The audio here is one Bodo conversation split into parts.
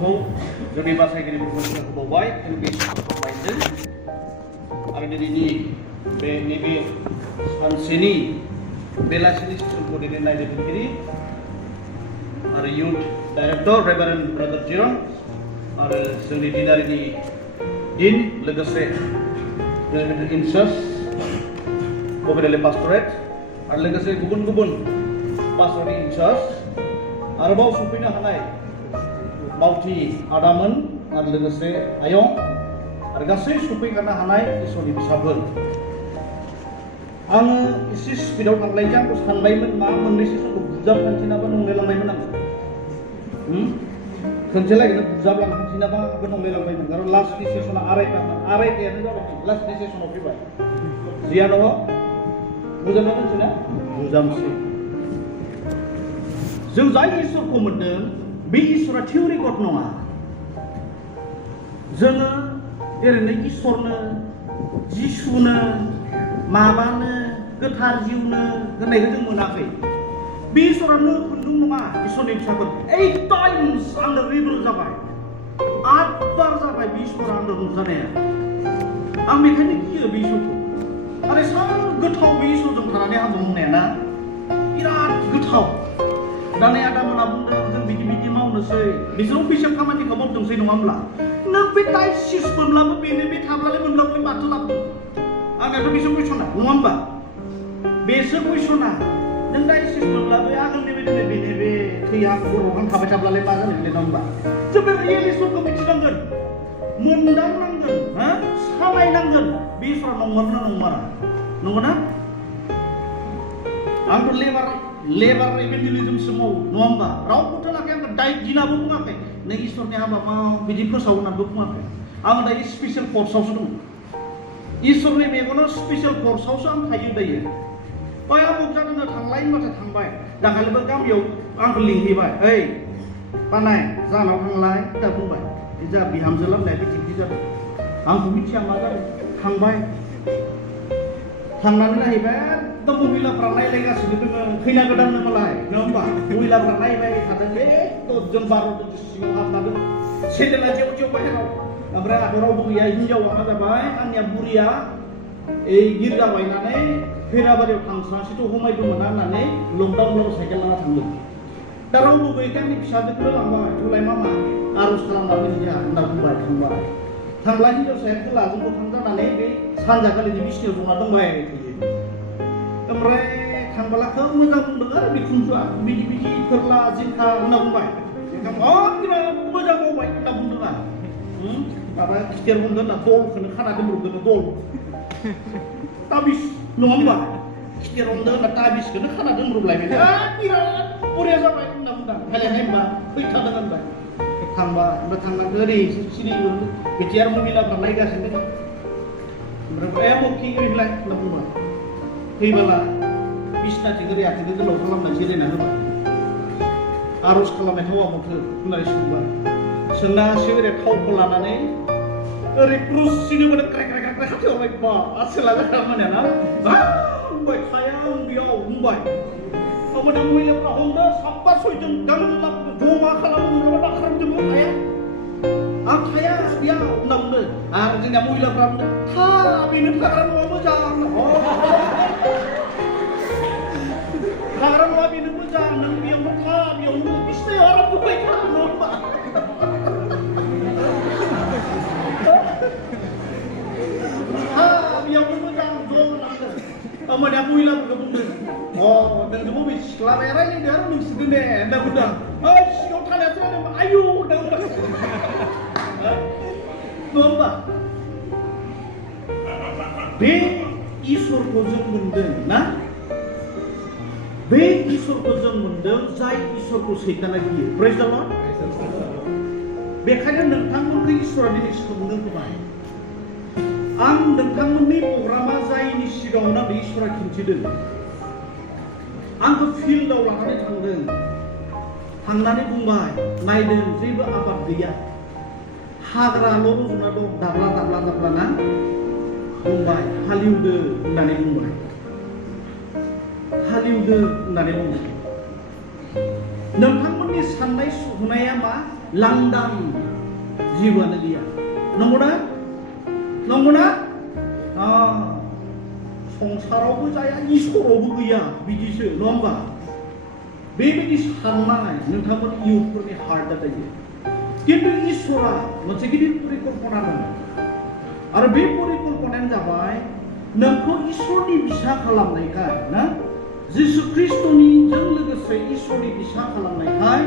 रावखौ जोंनि बासायगिरिफोरखौ होबावबाय जों बे समायदों आरो दिनैनि बे नैबे सानसेनि बेलासिनि सेसनखौ दिनै नायगिरिगिरि आरो इउथ डाइरेक्टर रेभारेन्ड ब्रादार जिरन आरो जोंनि दिनारिनि दिन लोगोसे इनचार्ज बबेरेलि पास्टरेट आरो लोगोसे गुबुन गुबुन पास्टरनि इनचार्ज आरोबाव सफैनो हानाय मावथि आदामोन आरो लोगोसे आयं आरो गासै सफैखानो हानाय इसोरनि फिसाफोर आङो एसे स्पिडआव थांलायनोसै आंखौ सानबायमोन मा मोननैसो समखौ बुजाबलांसैनाबा नंलायलांबायमोन आङो खनसे लागैनो बुजाबलांसैनाबा नंलायलांबायमोन आरो लास्टनि सेसना आरायथायानो जाबाय लास्टनि सेसनाव फैबाय जिया दङ बुजाबना दोनसै ना बुजामसै जों जाय इसोरखौ मोनदों बे इसोरा थिउरि गड नङा जोङो ओरैनो इसोरनो जिसुनो माबानो गोथार जिउनो होननायखौ जों मोनाखै बे इसोरानो खुन्दुं नङा इसोरनि फिसाफोर 8 टाइम्स आंनो रिभिल जाबाय 8 बार जाबाय बे इसोरा आंनो नुजानाया आं बेखायनो गियो बे इसोरखौ आरो एसां गोथाव बे इसोरजों थानानै आं बुंनाया ना बिराद गोथाव दाने आदामोना बुंदों जों बिदि बिदि मावनोसै बिसोर अफिसियेल खामानिखौ मावदोंसै नङा होमब्ला नों बे डायसिस मोनब्लाबो बेनो बे थाब्लालाय मोनब्लाबो माथो लाबो आंनाथ' बिसोर कुइसना नङा होमबा बेसोर कुइसना नों डायसिस मोनब्लाबो आगोलनि बायदिनो बेनो बे थैहा खर'आव थाबाय थाब्लालाय मा जानो नङा होमबा जों बे रियेलिस्टखौ मिथिनांगोन मोनदांनांगोन हा सालायनांगोन बे इसोरा नंमारना नंमारा नंगौना आंथ' लेबार इभेन्जेलिजमसो मावो नङा होमबा रावबोथ' लाखै आंखौ डाइट दिनाबो बुङाखै नों इसोरनि हाबा माव बिदि फोसाव होननानैबो बुङाखै आङो दायो स्पेसियेल कर्सआवसो दङ इसोरनि मेगनाव स्पेसियेल कर्सआवसो आं थायो दायो बाय आमुक जादोंनो थांलाय होनबाथाय थांबाय दाखालिबो गामियाव आंखौ लिंहैबाय ओइ बानाय जानाव थांलाय दा बुंबाय जा बिहामजो लाबोनाया बिदि जादों आंखौ मिथिया मा जादों थांबाय थांनानै नायबाय एकदम महिलाफ्रा नायलायगासिनो दङ खैना गोदान मालाय नङा होमबा महिलाफ्रा नायबाय थादों बे 10 जन 12 जन सिङाव हाबना दं सेन्देला जेव जेव बाहेराव ओमफ्राय रावबो गैया हिनजावा मा जाबाय आंनिया बुरिया गिर्जा बायनानै खैराबारियाव थांस्रांसैथ' हमायदोंमोन होननानै लकडाउनब्लाबो साइकेल लाना थांदों दा रावबो गैयैखाय आंनि फिसाजोखौनो लांबाय थुलाय मामा आर'ज खालामनानै जोंहा होनना बुंबाय थांबाय थांब्ला हिनजावसाया खोलाजों मोखां जानानै बे सानजाखालिनि बिसिनायाव जना दंबाय थायो ओमफ्राय थांबोला खोब मोजां बुंदों आरो बिखुनजोआ बिदि बिदि फोरला जिंखा होनना बुंबाय बिराद मोजां मावबाय होनना बुंदों आरो माबा खिथेर बुंदों ना दलखौनो खाना दोनब्रबदों दल ताबिस नङा होमबा खिथेर हमदों होनना ताबिसखौनो खाना दोनब्रबलायबाय बिराद बरिया जाबाय होनना बुंदों हायलाय होनबा फैथारदों होनबाय थांबाय ओमफ्राय थांनानै ओरै सिरि बिदि आरो महिलाफ्रा नायगासिनो दङ ओमफ्राय मखि ओरैलाय होनना बुंबाय फैबोला बिसनाथिं ओरै आथिंखौ गोलाव खालामनानै जिरायना होबाय आर'ज खालामनाय थावा मथो होननानै सोंबाय सोंनासो ओरै थावखौ लानानै ओरै क्रुसिनो मोनो क्रेक क्रेक क्रेक खाथियाव हरबाय बा आसोला जाखामानिया ना बुंबाय थाया आं बेयाव बुंबाय होमबाना महिलाफ्रा हमदो साबा सयजन गांलाब जमा खालामो मोनोबा दाखारामजोबो थाया आं थाया बेयाव होनना बुंदों आरो जोंनिया महिलाफ्रा बुंदों था बेनो थाग्रा न'आ मोजां थाग्रा न'आ बेनो मोजां नों बेयावनो था बेयावनो बिसिनायाव आराम दुबाय था नङा होमबा बेयावनो मोजां ज' होननांगोन होमबानिया महिलाफोरखौ बुंदों नोंजों बबे सिख्लाया रायज्लायदो आरो नोंसोरदो दे होनना बुंदों सिङाव थानायासो रायज्लायदों आयौ होनना बुंदों नङा होमबा बे इसोरखौ जों मोनदों ना बे इसोरखौ जों मोनदों जाय इसोरखौ सैताना गियो प्रेज द लर्ड बेखायनो नोंथांमोनखौ इसोरा दिनै सोंनो होबाय आं नोंथांमोननि प्रग्रामा जायनि सिगाङावनो बे इसोरा खिन्थिदों आंखौ फिल्डआव लानानै थांदों थांनानै बुंबाय नायदों जेबो आबाद गैया हाग्राल' रज'ना दं दाब्ला दाब्ला दाब्ला ना बुंबाय हालेवदो होननानै बुंबाय हालेवदो होननानै बुंबाय नोंथांमोननि साननाय सुनाया मा लांदां जिबोआनो गैया नंगौना नंगौना संसारावबो जाया इसोरावबो गैया बिदिसो नङा होमबा बेबायदि साननाय नोंथांमोन इयुथफोरनि हार्टआ दायो किन्तु इसोरा मोनसे गिदिर परिकल्पना दं आरो बे परिकल्पनायानो जाबाय नोंखौ इसोरनि बिसा खालामनायखाय ना जिसु ख्रिस्ट'निजों लोगोसे इसोरनि बिसा खालामनायखाय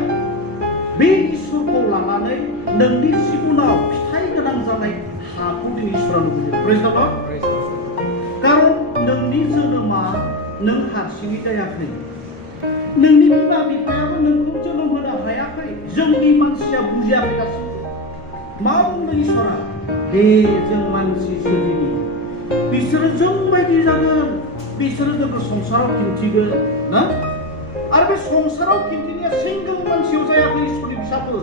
बे इसोरखौ लानानै नोंनि जिबनाव फिथाइ गोनां जानाय हाखौ दिनै इसोरा लुबैदों प्रेज द लर्ड कारन नोंनि जोनोमा नों हारसिङै जायाखै नोंनि बिमा बिफायाबो नोंखौ जोनोम होनो हायाखै जोंनि मानसिया बुजियाखै दासिमबो मा बुंदों इसोरा हे जों मानसि सोरजिनि बिसोरो जोंबायदि जागोन बिसोरो जोंखौ संसाराव खिन्थिगोन ना आरो बे संसाराव खिन्थिनाया सिंगल मानसियाव जायाखै इसोरनि फिसाफोर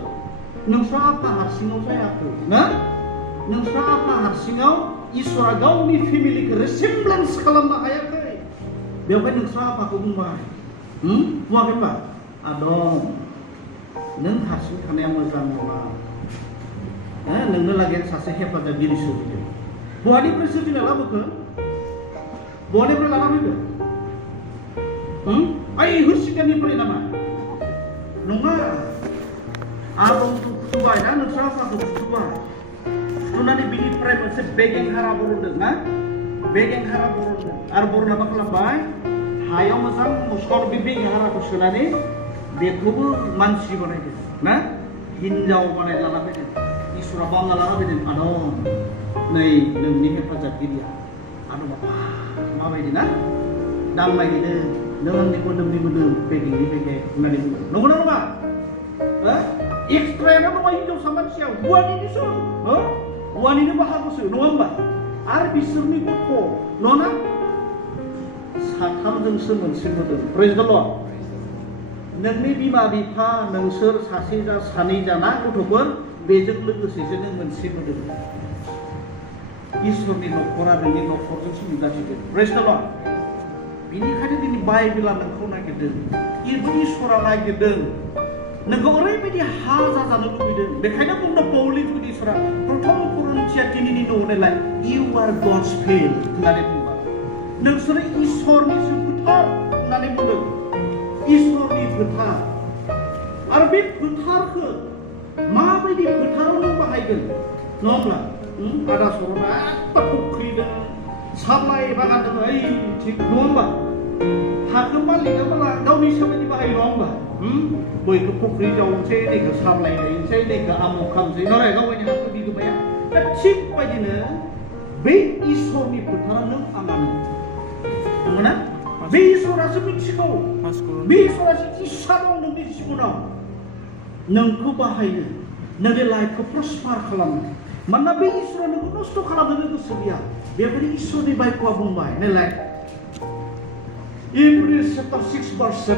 नोंस्रा आफा हारसिङाव जायाखै ना नोंस्रा आफा हारसिङाव इसोरा गावनि फेमिलिखौ रिसेमब्लेन्स खालामनो हायाखै बेवहाय नोंस्रा आफाखौ बुंबाय बुङाखै होनबा आदम नों हारसिं थानाया मोजां नङा नोंनो लागै सासे हेफाजाबगिरि सोरजिदों बहानिफ्राय सोरजिना लाबोखो बहानिफ्राय लाना फैखो ओइ हुसिकानिफ्राय नामा नङा आदमखौ फुथुबाय ना नोंस्रा आफाखौ फुथुबाय फुथुनानै बिनिफ्राय मोनसे बेगें हारा बरनदों ना बेगें हारा बरनदों आरो बरना मा खालामबाय हायाव मोजां मुस्काव बे बेगें हाराखौ सोनानै बेखौबो मानसि बानायदों ना हिनजाव बानाय लाना फैदों इसोरा बावना लाना फैदों आदम नै नोंनि हेफाजाबगिरिया आदमा माबायदि ना दांबायनो नों आंनि मोदोमनि मोदोम बेगेंनि बेगें होननानै बुङो नंगौना नङा एक्सट्रायानो नङा हिनजावसा मानसिया हौवानिसो हौवानिनो बाहागोसो नङा होमबा आरो बिसोरनि गथ' नङा साथामजोंसो मोनसे मोदोम प्रेज द लर्ड नोंनि बिमा बिफा नोंसोर सासे जा सानै जाना गथ'फोर बेजों लोगोसेसो नों मोनसे मोदोम इसोरनि न'खरा नोंनि न'खरजोंसो नुजाथिदों प्रेज द लर्ड बेनिखायनो दिनै बाइबेला नोंखौ नागिरदों इसोरा नागिरदों नोंखौ ओरैबायदि हा जाजानो लुबैदों बेखायनो बुंदों पौलि इसोरा प्रथम करन्थिया 3:9 होननायलाय इउ आर गड्स फिल्ड होननानै बुंबाय नोंसोरो इसोरनिसो फोथार होननानै बुंदों इसोरनि फोथार आरो बे फोथारखौ माबायदि फोथाराव नों बाहायगोन नङा होमब्ला आदा सर'ना एखदम फुख्रि दं सामलाय बागान दङ ओइ थिग नङा होमबा हाखौ मालिकआ माला गावनि सोमोन्दै बाहायो नङा होमबा बैखौ फुख्रि जावनोसै नैखौ सामलाय हैनोसै नैखौ आमुख खालामसै नालाय गावनि हाखौ बिगोमाया दा थिग बायदिनो बै इसोरनि फोथारा नों आंनानो नंगौना बे इसोरासो मिथिगौ बे इसोरासो इस्सा दं नोंनि जिबनाव नोंखौ बाहायनो नोंनि लाइफखौ प्रस्पार खालामनो मानोना बे इसोरा नोंखौ नस्थ' खालामनो गोसो गैया बेबायदि इसोरनि बाइकआ बुंबाय नायलाय Hebrews chapter 6 verse 7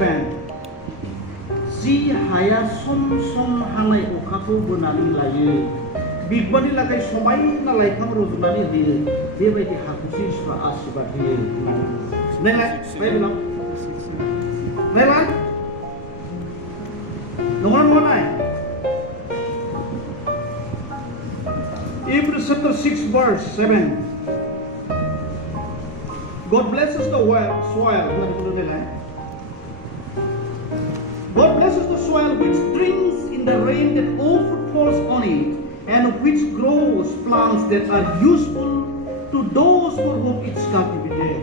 जि हाया सम सम हानाय अखाखौ बोनानै लायो बिगबानि लागै समायना लाइफां रज'नानै होयो बेबायदि हाखौसो इसोरा आशीर्बाद होयो नायलाय बाइबेलाव नायलाय नङा नङा नाय Hebrews chapter 6 verse 7 God blesses the soil. God blesses the soil which drinks in the rain that often falls on it, and which grows plants that are useful to those for whom it's cultivated.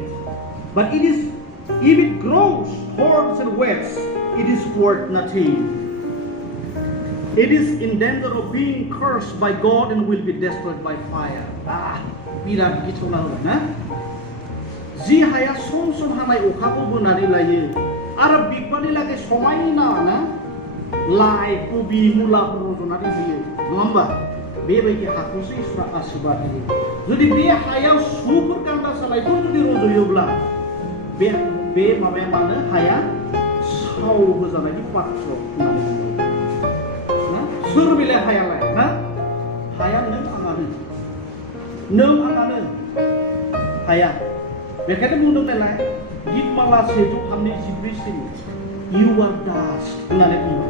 But if it grows thorns and weeds, it is worth nothing. It is in danger of being cursed by God and will be destroyed by fire. Bila begitu lalu, nah. जि हाया सम सम हानाय अखाखौ बोनानै लायो आरो बिगबानि लागै समायना ना लाइ कबि मुलाफोर रज'नानै होयो नङा होमबा बेबायदि हाखौसो इसोरा आशीर्बाद होयो जुदि बे हायाव सुफोर गान्दा सालायफोर जुदि रज'योब्ला बे माबाया मानो हाया साव होजानायनि पात्र होननानै बुङो ना सोर बेलाय हायालाय ना हाया नों आंनानो हाया बेखायनो बुंदों नालाय गितमाला 1:3-14 इउ आर डास्ट होननानै बुङो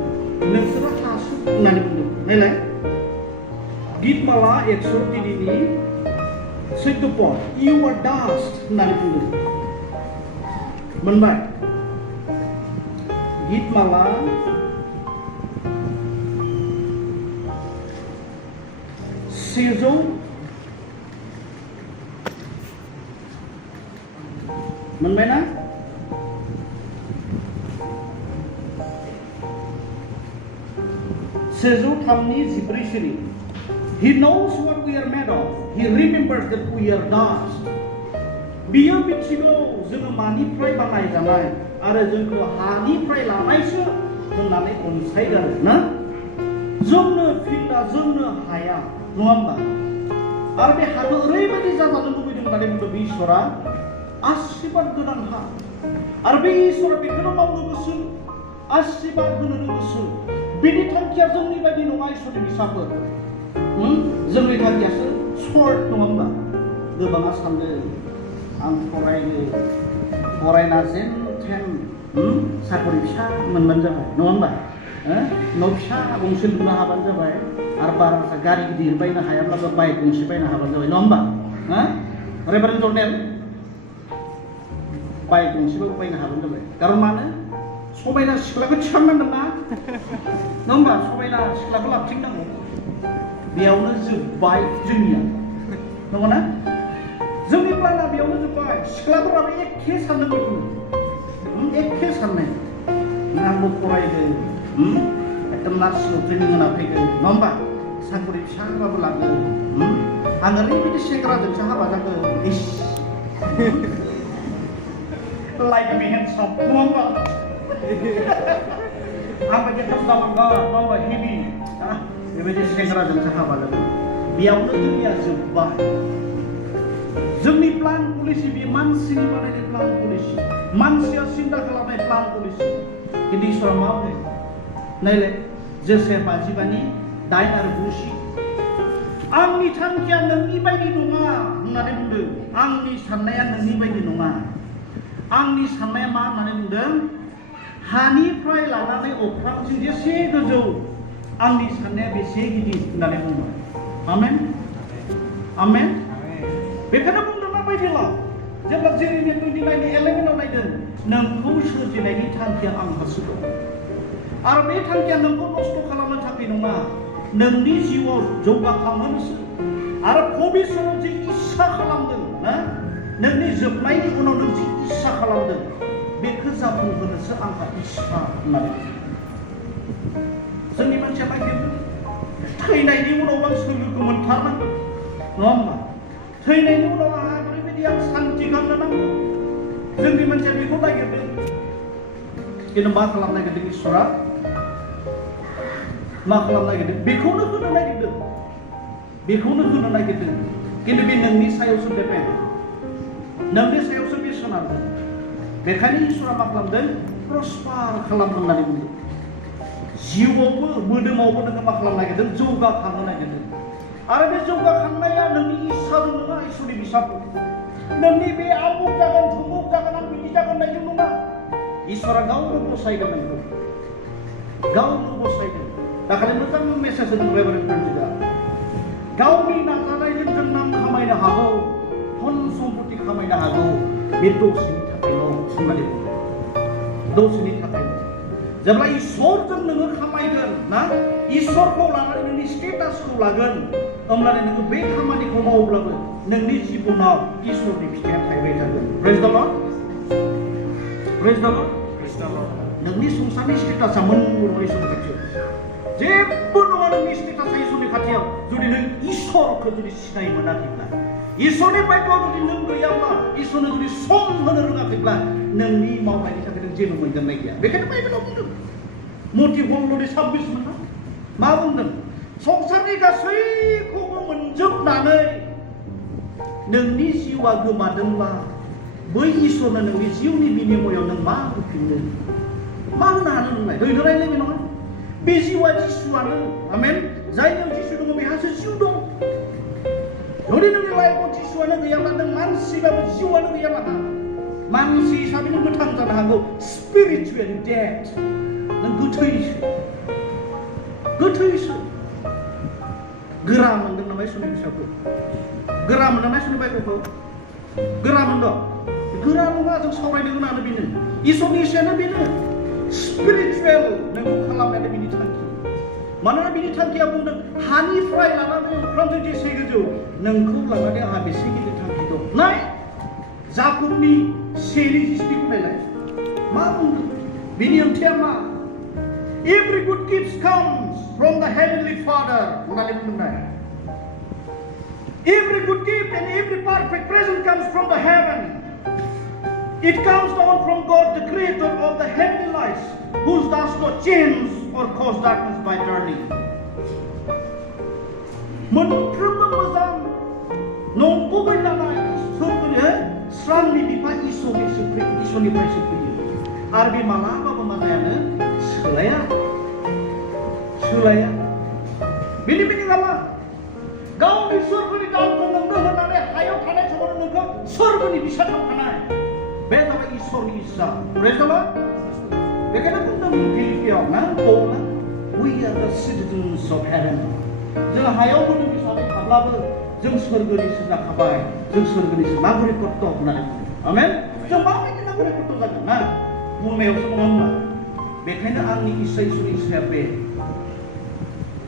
नोंसोरो हासो होननानै बुंदों नायलाय गितमाला 103 14 पद you are dust होननानै बुंदों मोनबाय गितमाला सेजौ मोनबाय ना सेजौ थामनि 14 सिरि He knows what we are made of. He remembers that we are dust. बियो मिथिगौ जोङो मानिफ्राय बानायजानाय आरो जोंखौ हानिफ्राय लानायसो होननानै अनसायगारो ना जोंनो फिल्डआ जोंनो हाया नङा होमबा आरो बे हाखौ ओरैबायदि जाजानो लुबैदों होननानै बुंदों बे इसोरा आशीर्बाद गोनां हा आरो बे इसोरा बेखौनो मावनो गोसो आशीर्बाद होनो गोसो बिनि थांखिया जोंनि बायदि नङा इसोरनि फिसाफोर जोंनि थांखियासो सर्ट नङा होमबा गोबाङा सानदों आं फरायना जेन थेन साकरि फिसा मोनबानो जाबाय नङा होमबा न' फिसा गंसे लुनो हाबानो जाबाय आरो बारा गारि गिदिर बायनो हायाब्लाबो बाइक गंसे बायनो हाबानो जाबाय नङा होमबा रेभारेन्ड जर्डेन बाइक गंसेबाबो बायनो हाबानो जाबाय खारन मानो समायना सिख्लाखौ थिखांनांगोन ना नङा होमबा समायना सिख्लाखौ लाबथिंनांगौ बेयावनो जोब्बाय जोंनिया नंगौना जोंनि प्लाना बेयावनो जोब्बाय सिख्लाफोराबो एखे सानदों बेखौनो एखे साननाय आंबो फरायदों एकदम नार्सिंआव ट्रेनिं होना फैदों नङा होमबा साकरि फिसाबाबो लागोन आं ओरैबायदि सेंग्राजोंसो हाबा जागोन इस लाइक मे हेन्डसाम नङा होमबा आंबो एकदम जालांगोन नङा होमबा हेभि बेबायदि सेंग्राजोंसो हाबा जागोन बेयावनो जोंनिया जोब्बाय जोंनि प्लान पलिसि बे मानसिनि बानायनाय प्लान पलिसि मानसिया सिन्था खालामनाय प्लान पलिसि खिन्थु इसोरा मा बुङो नायलाय जोसेफ 52 9 आरो 10 आंनि थांखिया नोंनि बायदि नङा होननानै बुंदों आंनि साननाया नोंनि बायदि नङा आंनि साननाया मा होननानै बुंदों हानिफ्राय लानानै अख्रांसिम जेसे गोजौ आंनि साननाया बेसे गिदिर होननानै बुंबाय आमेन आमेन बेखौनो बुंदों मा बाइबेलाव जेब्ला जेरेमिया 29:11 नायदों नोंखौ सोरजिनायनि थांखिया आंहासो दं आरो बे थांखिया नोंखौ नस्थ' खालामनो थाखाय नङा नोंनि जिउआव जौगाखांहोनोसो आरो भबिष्यताव जि इस्सा खालामदों ना नोंनि जोबनायनि उनाव नों जि इस्सा खालामदों बेखौ जाफुंहोनोसो आंहा इस्सा होननानै जोंनि मानसिया नागिरदों थैनायनि उनाव आं सोलोखौ मोनथारनांगौ नङा होमबा थैनायनि उनाव आंहा ओरैबायदि आं सान्थि गाननो नांगौ जोंनि मानसिया बेखौ नागिरदों खिन्थु मा खालामनो नागिरदों इसोरा मा खालामनो नागिरदों बेखौनो होनो नागिरदों खिन्थु बे नोंनि सायावसो डिपेन्ड नोंनि सायावसो बे सोनारदों बेखायनो इसोरा मा खालामदों प्रस्पार खालाम होननानै बुंदों जिउआवबो मोदोमावबो नोङो मा खालामनो नागिरदों जौगाखांनो नागिरदों आरो बे जौगाखांनाया नोंनि इस्साजों नङा इसोरनि बिसाफोर नोंनि बे आमुक जागोन थुमुक जागोन आं बिदि जागोन नायजों नङा इसोरा गावनो बसायगोन नोंखौ गावनो बसायगोन दाखालि मोजां मेसेज होदों रेभारेन्ड फ्रेन्सिसआ गावनि नाजानायजों जों नाम खामायनो हागौ धन सम्पति खामायनो हागौ बे दसेनि थाखायल' होननानै बुंदों दसेनि थाखायल' जेब्ला इसोरजों नोङो खामायगोन ना इसोरखौ लानानै नोंनि स्टेटासखौ लागोन होमब्लानो नोङो बे खामानिखौ मावोब्लाबो नोंनि जिबनाव इसोरनि फिथाइया थायबाय थागोन प्रेज द लर्ड नोंनि संसारनि स्टेटासा मोनबो इसोरनि खाथियाव जेबो नङा नोंनि स्टेटासा इसोरनि खाथियाव जुदि नों इसोरखौ जुदि सिनाय मोनाखैब्ला इसोरनि बायद'आव जुदि नों गैयाब्ला इसोरनो जुदि सम होनो रोङाखैब्ला नोंनि मावनायनि थाखाय नों जेबो मोनदांनाय गैया बेखायनो बाइबेलाव बुंदों मथि 16:26 मोनना मा बुंदों संसारनि गासैखौबो मोनजोबनानै नोंनि जिउआ गोमादोंब्ला बै इसोरनो नोंनि जिउनि बिनिमयाव नों मा होफिननो मा होनो हानो नोंलाय ओरैनो रायलायबाय नङा बे जिउआ जिसुआनो आमेन जायनियाव जिसु दङ बेहासो जिउ दं जुदि नोंनि लाइफआव जिसुआनो गैयाब्ला नों मानसिबाबो जिउआनो गैयाब्ला मानसि हिसाबै नों गोथां जानो हागौ स्पिरिचुवेलि डेड नों गोथैसो गोथैसो गोरा मोनदों नामा इसोरनि फिसाखौ गोरा मोनदों ना इसोरनि बाइबेलखौ गोरा मोनदों गोरा नङा जों सावरायनो गोनाङानो बेनो इसोरनि इसेयानो बेनो स्पिरिचुवेल नोंखौ खालामनायानो बिनि थांखि मानोना बिनि थांखिया बुंदों हानिफ्राय लानानै अख्रांजों जेसे गोजौ नोंखौ लानानै आंहा बेसे गिदिर थांखि दं नाय जाकुबनि 1:20 नायलाय मा बुंदों बिनि ओंथिया मा Every good gift comes from the Heavenly Father होननानै बुंदों Every good gift and every perfect present comes from the heaven It comes down from God, the creator of the heavenly lights, who does not change or cause darkness by turning. Montrebbe moजां नंगुबै जानाय सोरगोनि स्रांनि बिफा इसोरनिफ्राय सफैयो आरो बे मालाबाबो मा जायानो सोलाया बेनि मिनिङा मा गावनि सोरगोनि दानखौ नोंनो होनानै हायाव थानाय समाव नोंखौ सोरगोनि बिसा खालामखानाय बे जाबाय इसोरनि इस्सा प्रेज द लर्ड बेखायनो बुंदों फिलिपियाव ना पौला we are the citizens of heaven जों हायाव मोदोम हिसाबै थाब्लाबो जों सोरगोनिसो जाखाबाय जों सोरगोनिसो नागरिकत्व होननानै बुङो आमेन जों माबायदि नागरिकत्व जागोन ना बुंनायावसो नङा होनबा बेखायनो आंनि इसोरनि इस्साया बे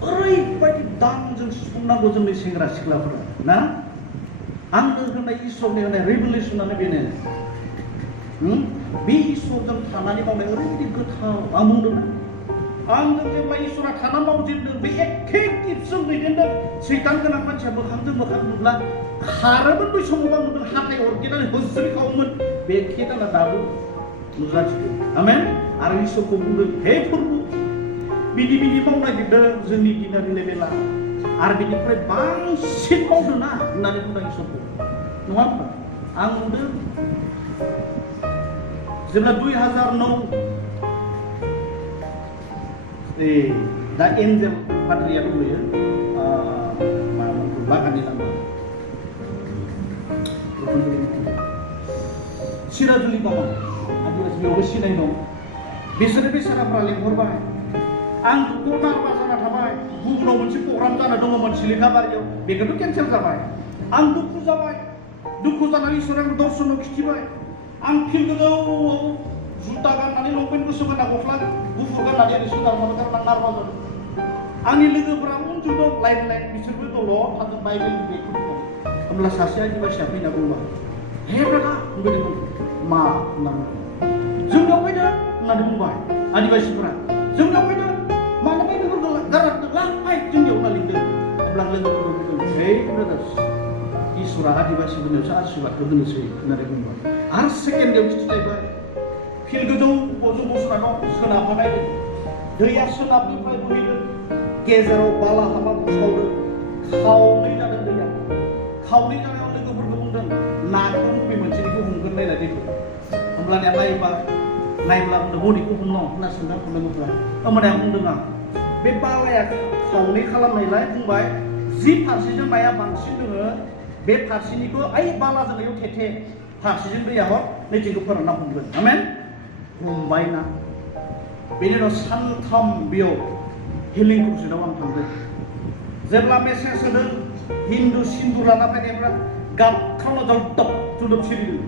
ओरैबायदि दानजों सुफुंनांगौ जोंनि सेंग्रा सिख्लाफोरा ना आंनो होनाय इसोरनि होनाय रेभेलेसनानो बेनो बे इसोरजों थानानै मावनाय ओरैबायदि गोथाव आं बुंदोंना आंजों जेब्ला इसोरा थाना मावजेनदों बे एखे गिफ्टजों दैदेनदों सैतान गोनां मानसिया मोखांजों मोखां नुब्ला खारोमोन बै समाव आं नुदों हाथाय अरगेनानै होज्रिखावोमोन बे खेदाना दाबो नुजाथिदों आमेन आरो इसोरखौ बुंदों हे प्रभु बिदि मावनाय नुदों जोंनि दिनारि लेभेला आरो बिनिफ्राय बांसिन मावदों ना होननानै बुंदों इसोरखौ नङा होनबा आं नुदों जेब्ला 2009 दा एन्जेल पाद्रिया दंयो बागाननि नामा सिराजुलि बागान आदिबासि बेयावबो सिनाय दं बिसोरो बेसाराफ्रा लेंहरबाय आं नारबा जाना थाबाय गुबुनाव मोनसे प्रग्राम जाना दङमोन सिलिकाबारियाव बेखौथ' केन्सेल जाबाय आं दुखु जानानै इसोरा आंनो दर्शनाव खिथिबाय आं फिल्ड गोजौआव जुता गाननानै लंपेन्ट गुसु गानना गस्ला गुफुर गाननानै आं सुदार माबा गानना नारबा जादों आंनि लोगोफोरा उन्दुदों लाइन बिसोरबो दल' थादों बाइबेल बेखौ होमब्ला सासे आदिबासिया फैना बुंबाय हे ब्रादा बुंबायदोंमोन मा होनना बुंदों जोंनियाव फैदों होननानै बुंबाय आदिबासिफोरा जोंनियाव फैदों मानो बाइबेलफोरखौ गारनानै लांबाय जोंनियाव होनना लिंदों अब्ला लोगोफोरखौ बुंदों हे ब्रादार्स इसोरा आदिबासिफोरनियावसो आशीर्बादखौ होनोसै होननानै बुंबाय आरो सेकेन्डआव खिथिलायबाय फिल्ड गोजौ गोजौ बसना दं सोनाबहा नायदों दैया सोनाबनिफ्राय बोहैदों गेजेराव बालाहामा बुसावदों खावनै जादों दैया खावनै जानायाव लोगोफोरखौ बुंदों नाखौ बबे मोनसेनिखौ हमगोन नायना दैखौ होमब्लानिया नायब्ला बुंदों बबेखौ हमनो होनना सोंदों लोगोफोरा होमब्लानिया बुंदों आं बे बालाया खावनै खालामनायलाय बुंबाय जि फारसेजों नाया बांसिन दोङो बे फारसेनिखौ ओइ बालाजों बेयाव थेथे फारसेजों दैया हर नैथिंखौ फोरानना हमगोन आमेन हमबाय ना बेनि उनाव सानथाम बेयाव हिलिं क्रुसेदाव आं थांदों जेब्ला मेसेज होदों हिन्दु सिन्दु लाना फैनायफ्रा गाबख्रावना दब जुदब सिरिदों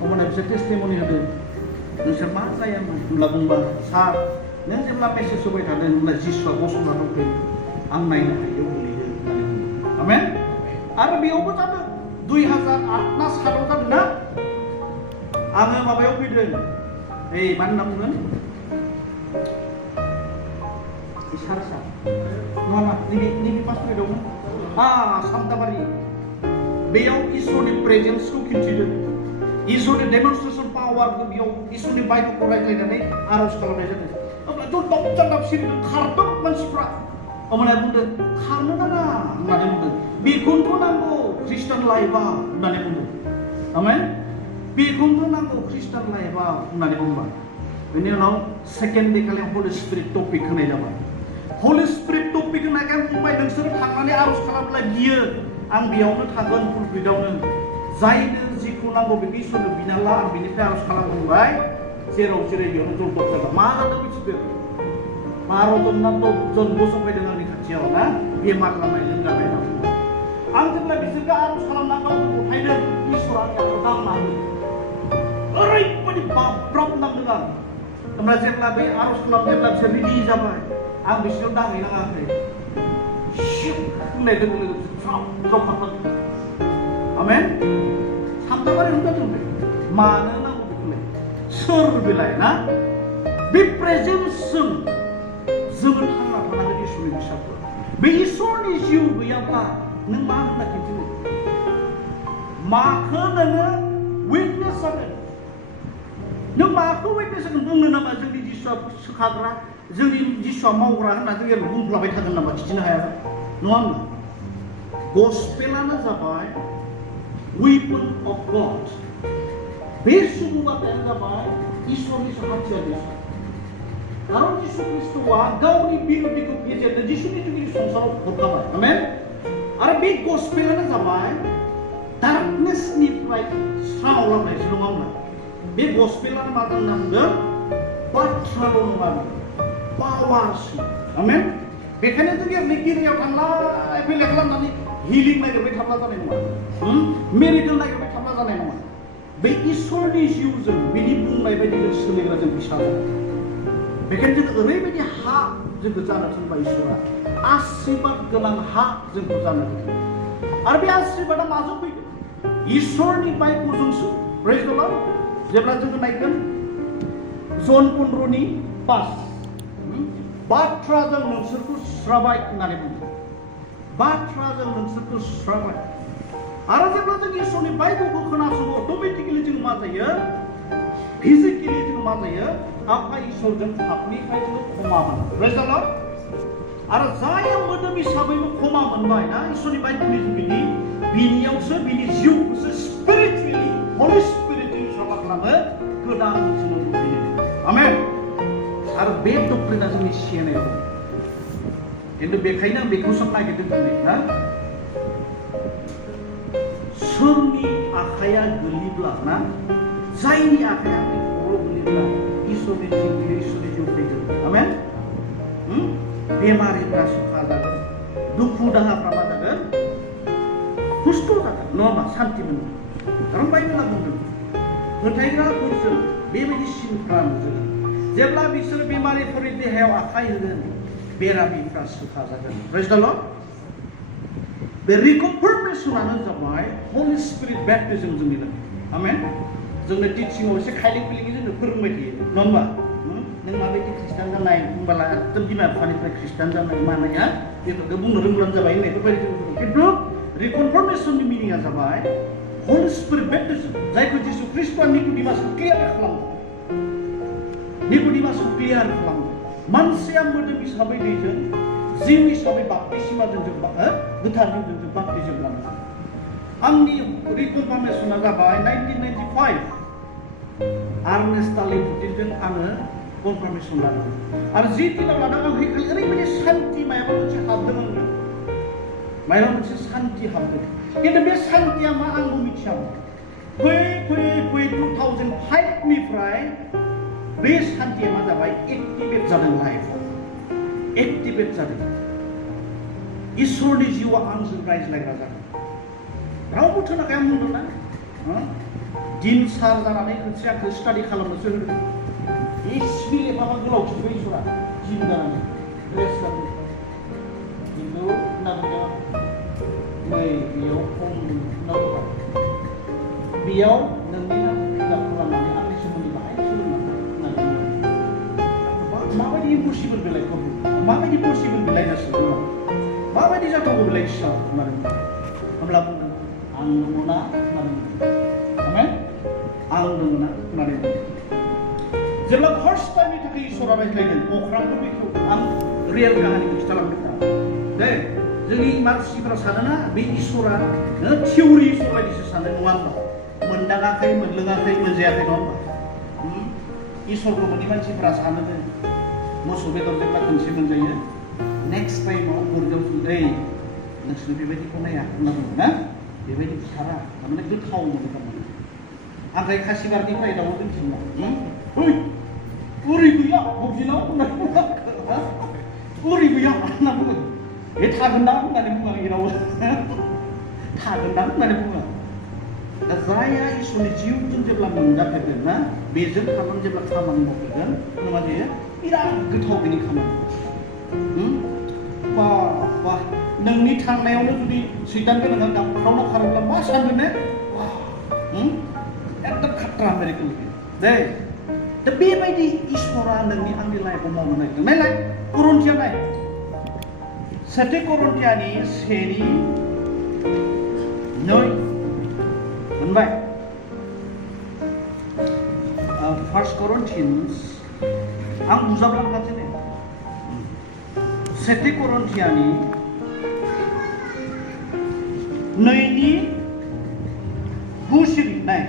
अब्लाना बिसोर टेस्टिमनि होदों नोंसोर मा जायामोन होनब्ला बुंबा सार नों जेब्ला मेसेज होबाय थादों होनब्ला जिसुआ गसंना दंफैयो आं नायनो हायो गोलैदों होननानै बुंदों आमेन आरो बेयावबो जादों 2008 ना 7 जादों ना आङो माबायाव फैदों मा होनना बुंगोन इसारसा नङा नैबे पास फैदोंमोन सामताबारि बेयाव इसोरनि प्रेजेन्सखौ खिन्थिदों इसोरनि डेमनस्ट्रेसन पावारखौ बेयाव इसोरनि बाइबेलखौ रायज्लायनानै आर'ज खालामनाय जादों अब्लाथ' दबजाब सिरिदों खारदों मानसिफ्रा होमब्ला बुंदों खारनो नाङा होननानै बुंदों बेखौनोथ' नांगौ ख्रिस्टान लाइफआ होननानै बुंदों आमेन बेखौनोथ' नांगौ ख्रिस्टान लाइफआ होननानै बुंबाय बेनि उनाव सेकेन्ड डे खालि हलि स्पिरिट टपिक होनाय जाबाय हलि स्पिरिट टपिक होनायखाय बुंबाय नोंसोरो थांनानै आर'ज खालामब्ला गियो आं बेयावनो थागोन पुलपिटावनो जायनो जिखौ नांगौ बेखौ इसोरनो बिना ला आं बेनिफ्राय आर'ज खालामबाय जेराव जेरै बेयावनो जलदब जाबाय मा जादों मिथिदों 12 na 10 bosok fैदों आंनि खाथियाव ना बेमार जानाय लोमजानाय नामा आं जेब्ला बिसोरखौ आर'ज खालामना गावखौ गथायदों इसोरा आंनि आखायाव दांना होदों ओरैबायदि बाब्राब नांदों आं होमब्ला जेब्ला बे आर'ज खालाम जेब्ला बिसोर रेडि जाबाय आं बिसोरनाव दांहैनाङाखै शिक होननाय लोगो लोगो बिसोर ज्राव खारलांदों आमेन सामथाबारि होनजादों बे मानो नांगौ बेखौलाय सोर बेलाय ना बे प्रेजेन्सजों जोङो थांना थानांगोन इसोरनि फिसाफोर बे इसोरनि जिउ गैयाब्ला नों मा होनना खिन्थिनो माखौ नोङो उइटनेस जागोन नों माखौ उइटनेस जागोन बुंनो नामा जोंनि जिसुआ सोखाग्रा जोंनि जिसुआ मावग्रा होनना जों ओरैनो बुंफ्लाबाय थागोन नामा खिथिनो हायाबा नङा होनबा गस्पेलानो जाबाय weapon of God बे सुबुं बाथ्रायानो जाबाय इसोरनि हाथियार बेसोर कारण जिसु ख्रिस्ट'आ गावनि बिरुदिखौ फेजेननो जिसुनि जुगनि संसाराव हरखाबाय आमेन आरो बे गस्पेलानो जाबाय डार्कनेसनिफ्राय स्राव लाबोनायसो नङा होमब्ला बे गस्पेलानो मा होनना बुंदों बाथ्राल' नङा पावारसो आमेन बेखायनो जों ओरैनो गिर्जायाव थांलाय फैलाय खालामनानै हिलिं नागिरबाय थाब्ला जानाय नङा मेरिकेल नागिरबाय थाब्ला जानाय नङा बे इसोरनि जिउजों बिनि बुंनाय बायदि जों सोलिग्रा जों फिसा बेखायनो जों ओरैबायदि हा जोंखौ जानो थिनबाय इसोरा आशीर्बाद गोनां हा जोंखौ जानो थिनबाय आरो बे आशीर्बादा माजों फैगोन इसोरनि बायख'जोंसो प्रेज द लर्ड जेब्ला जोङो नायगोन जन 15:5 बाथ्राजों नोंसोरखौ सुस्राबाय होननानै बुङो बाथ्राजों नोंसोरखौ सुस्राबाय आरो जेब्ला जों इसोरनि बाइबलखौ खोनासङो अट'मेटिकेलि जों मा जायो फिजिकेलि जों मा जायो आफा इसोरजों हाबनिफ्राय जोङो क्षमा मोनो प्रेज द लर्ड आरो जाय मोदोम हिसाबैबो क्षमा मोनबाय ना इसोरनि बाइबलनि जुगिदि बिनियावसो बिनि जिउखौसो स्पिरिचुवेलि हलि स्पिरिटजों इसोरा मा खालामो गोदान जोनोम होयो आमेन आरो बे डक्ट्रिना जोंनि सिनायाव खिन्थु बेखायनो आं बेखौसो नागिरदों दिनै ना सोरनि आखाया गोलैब्ला ना जायनि आखाया आंनि खर'आव गोलैब्ला इसोरनि जिउ फैगोन आमेन बेमारिफ्रा सुखा जागोन दुखु दाहाफ्रा मा जागोन खुस्थ' जागोन नङा होमबा सान्थि मोनगोन खारन बाइबेला बुंदों फोथायग्राफोरजों बेबायदि सिनफ्रा नुजागोन जेब्ला बिसोर बेमारिफोरनि देहायाव आखाइ होगोन बेरामिफ्रा सुखा जागोन प्रेज द लर्ड बे रिकनफर्मेशनानो जाबाय हलि स्पिरिट बेप्टिजम जोंनि लागै आमेन जोंनो टिचिंआव एसे खायलें खुलिङै जोंनो फोरोंबाय थायो नङा होमबा नों माबायदि ख्रिस्टान जानाय होनबाला एकदम बिमा बिफानिफ्राय ख्रिस्टान जानाय मानाया बेफोरखौ बुंनो रोंब्लानो जाबाय होननायफोरबायदि खिन्थु रिकनफर्मेशननि मिनिङा जाबाय हलि स्पिरिट बेप्टिजम जायखौ जिसु ख्रिस्ट'आ निकोडिमासखौ क्लियार खालामो निकोडिमासखौ क्लियार खालामो मानसिया मोदोम हिसाबै दैजों जिउ हिसाबै बाप्तिस्माजों जों गोथार जिउजों जों बाप्तिजम लानो आंनि रिकनफर्मेशना जाबाय 1995 आर्नेस्ट टालिनजों आङो कनफार्मेशन लादों आरो जि दिनाव लादों आं खालि ओरैबायदि सान्थि मायाबा मोनसे हाबदों आंनि मायाबा मोनसे सान्थि हाबदों खिन्थु बे सान्थिया मा आंबो मिथियामोन फैयै 2005 निफ्राय बे सान्थिया मा जाबाय एक्टिभेट जादों लाइफआव एक्टिभेट जादों इसोरनि जिउआ आंजों रायज्लायग्रा जादों रावबो थोनाखै आं बुंदों ना दिन सार जानानै खनसे आंखौ स्टाडि खालामनोसो होदों एसबि लेखाबा गोलाव खिन्थु इसोरा जिम जानानै ड्रेस जादों खिन्थु होनना बुंदों नै बेयाव खम नांगौ बेयाव नोंनि बिजाब खालामनानै आंनि सोमोन्दै बाहाय सोलोंनांगौ होननानै माबायदि इम्पसिबल बेलाय माबायदि पसिबल बेलाय जासिगोन माबायदि जाथावगौ बेलाय सिगाङाव होननानै होमब्ला बुंदों आं नङा होननानै आमेन आं नङा होननानै जेब्ला फार्स्ट टाइमनि थाखाय इसोरा रायज्लायदों अख्रांखौ बेखेवदों आं रियेल काहानिखौ खिथालांदों दे जोंनि मानसिफोरा सानोना बे इसोरा थिउरि इसोर बायदिसो सानो नङा होनबा मोनदाङाखै मोनलोङाखै मोनजायाखै नङा होनबा इसोरखौ मोननि मानसिफोरा सानो मोसौ बेदर जेब्ला खनसे मोनजायो नेक्स्ट टाइमाव गुरगाव ओइ नोंसोर बेबायदिखौ नाया होनना बुङो ना बेबायदि बुथारा थारमाने गोथाव मोनो थारमाने ओमफ्राय खासिबारनिफ्राय दाउआ दोनथिंना उरि गैया बबजिनाव होननानै बुङो उरि गैया होनना बुङो बे थागोनदां होननानै बुङो इनाव थागोनदां होननानै बुङो दा जायहा इसोरनि जिउजों जेब्ला मोनजाफेरगोन ना बेजों थानानै जेब्ला खामानि मावफेरगोन मा जायो बिराद गोथाव बेनि खामानि बा नोंनि थांनायावनो जुदि सैतानखौ नोङो गाबख्रावना खारोब्ला मा सानगोन ने एकदम खाट्रा मेरेकल दे दा बेबायदि इसोरा नोंनि आंनि लाइफआव मावनो नागिरदों नायलाय करन्थिया नाय सेथि करन्थियानि सेनि नै मोनबाय फार्स्ट करन्थियान्स आं बुजाबलांगासिनो सेथि करन्थियानि नैनि गुसिरि नाय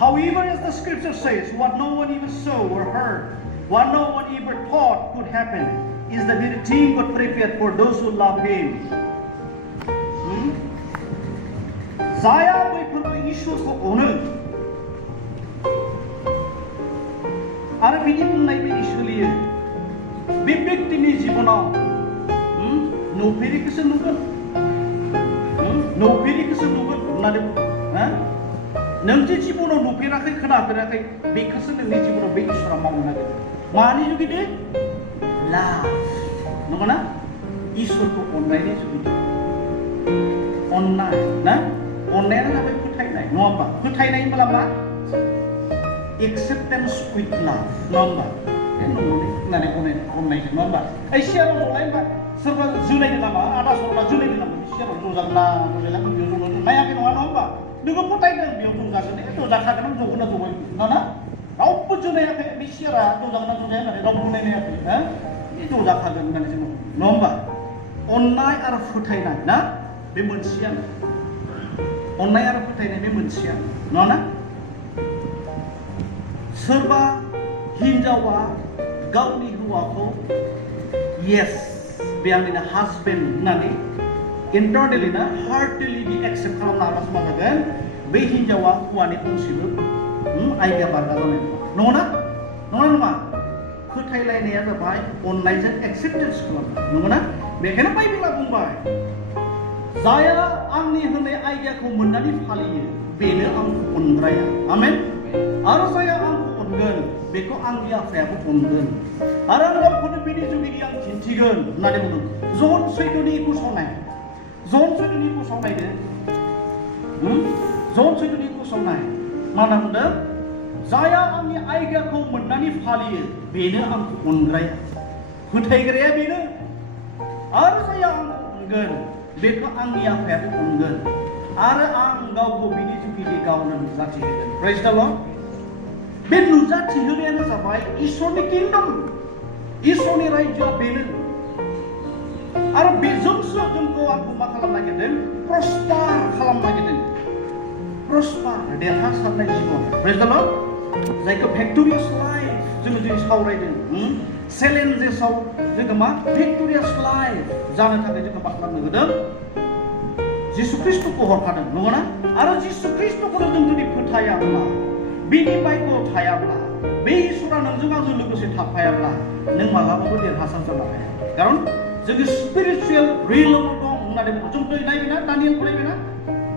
However, as the scripture says, what no one even saw or heard, what no one ever thought could happen, is the very thing God prepared for those who love Him. जाया बैफोरखौ इसोरखौ अनो आरो बिनि बुंनाय बायदि सोलियो बे व्यक्तिनि जिबनाव नुफेरिखौसो नुगोन होननानै नों जे जिबनाव नुफेराखै खोनाफेराखै बेखौसो नोंनि जिबनाव बे इसोरा मावनो नागिरो मानि जुगिदे लाभ नंगौना इसोरखौ अननायनि जुगिदे अननाय ना अननायानो जाबाय फोथायनाय नङा होमबा फोथायनाय होनब्ला मा एक्सेप्टेन्स उइथ लाभ नङा होमबा नंगौ होननानै अननायजों नङा होमबा ओइ सियाराव जलाय होमबा सोरबा जोलायदों नामा आदा सोरबा जोलायदों नामा सियाराव जजागोना जजायला बेयाव जनो नायाखै नङा होमबा नोङो फोथायदों बेयाव जजागोन जजाखागोन जगोन ना जगोन ना रावबो जोनायाखै बे सियारा जजागोन ना जजाया होननानै रावबो नायनायाखै बे जजाखागोन होननानै जों नङा होमबा अननाय आरो फोथायनाय ना बे मोनसेयानो अननाय आरो फोथायनाय बे मोनसेयानो नङा ना सोरबा हिनजावा गावनि हौवाखौ येस बे आंनिनो हाजबेन्ड होननानै इन्टारनेलि ना हार्टलि बि एक्सेप्ट खालामनो हाब्लासो मा जागोन बे हिनजावा हौवानि उनसिबो आइगा बारगा जानाय नङा नङा फोथायलायनाया जाबाय अननायजों एक्सेप्टेन्स खालामनाय नंगौना बेखायनो बाइबेला बुंबाय जाया आंनि होनाय आइडियाखौ मोननानै फालियो बेनो आंखौ अनग्राया आमेन आरो जाया आंखौ अनगोन बेखौ आंनि आफायाबो अनगोन आरो आं रावखौनो बेनि जुगिदि आं दिन्थिगोन होननानै बुंदों जन 14:9 जन 14:9 मा होनना बुंदों जाया आंनि आइडियाखौ मोननानै फालियो बेनो आंखौ अनग्राया फोथायग्राया बेनो आरो जाया आंखौ अनगोन बेखौ आंनि आफायाबो अनगोन आरो आं गावखौ बिनि जुगिदि गावनो नुजाथि होगोन प्रेज द लर्ड बे नुजाथि होनायानो जाबाय इसोरनि किंडम इसोरनि रायजोआ बेनो आरो बेजोंसो जोंखौ आंखौ मा खालामनो नागिरदों प्रस्पार खालामनो नागिरदों प्रस्पार देरहासारनाय जिबन प्रेज द लर्ड जायखौ भिक्टोरियास लाइफ जोङो दिनै सावरायदों चेलेन्जेसआव जोङो मा भिक्टोरियास लाइफ जानो थाखाय जोङो मा खालामनो होदों जिसु ख्रिस्टखौ हरखादों नङाना आरो जिसु ख्रिस्टखौनो जों जुदि फोथायाब्ला बिनि बाइबेलाव थायाब्ला बे इसोरा नोंजों आंजों लोगोसे थाफायाब्ला नों मालाबाबो देरहासार जानो हाया खारन जोङो स्पिरिचुवेल रियेलाव दं होननानै बुङो जों नायबायना दानियेल फरायबायना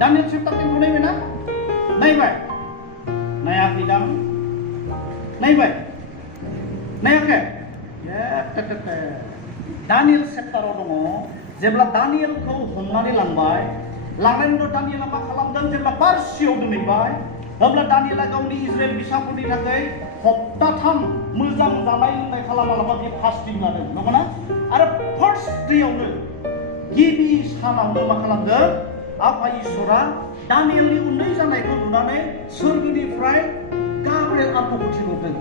दानियेल चेप्टार 10 नायबायना नायबाय नायाखैदां नायबाय नायाखै दानियेल चेप्टाराव दङ जेब्ला दानियेलखौ हमनानै लांबाय लांनायनि उनाव दानियेला मा खालामदों जेब्ला पार्सियाव दोनहैबाय अब्ला दानियेला गावनि इजराइल बिसाफोरनि थाखाय हप्ताथाम मोजां जानाय लोंनाय खालामालाबा बे फास्टिं लादों नंगौना आरो फार्स्ट डेयावनो गिबि सानावनो मा खालामदों आफा इसोरा दानियेलनि उन्दै जानायखौ नुनानै सोरगोनिफ्राय गाब्रिएल आरखौ थिनहरदों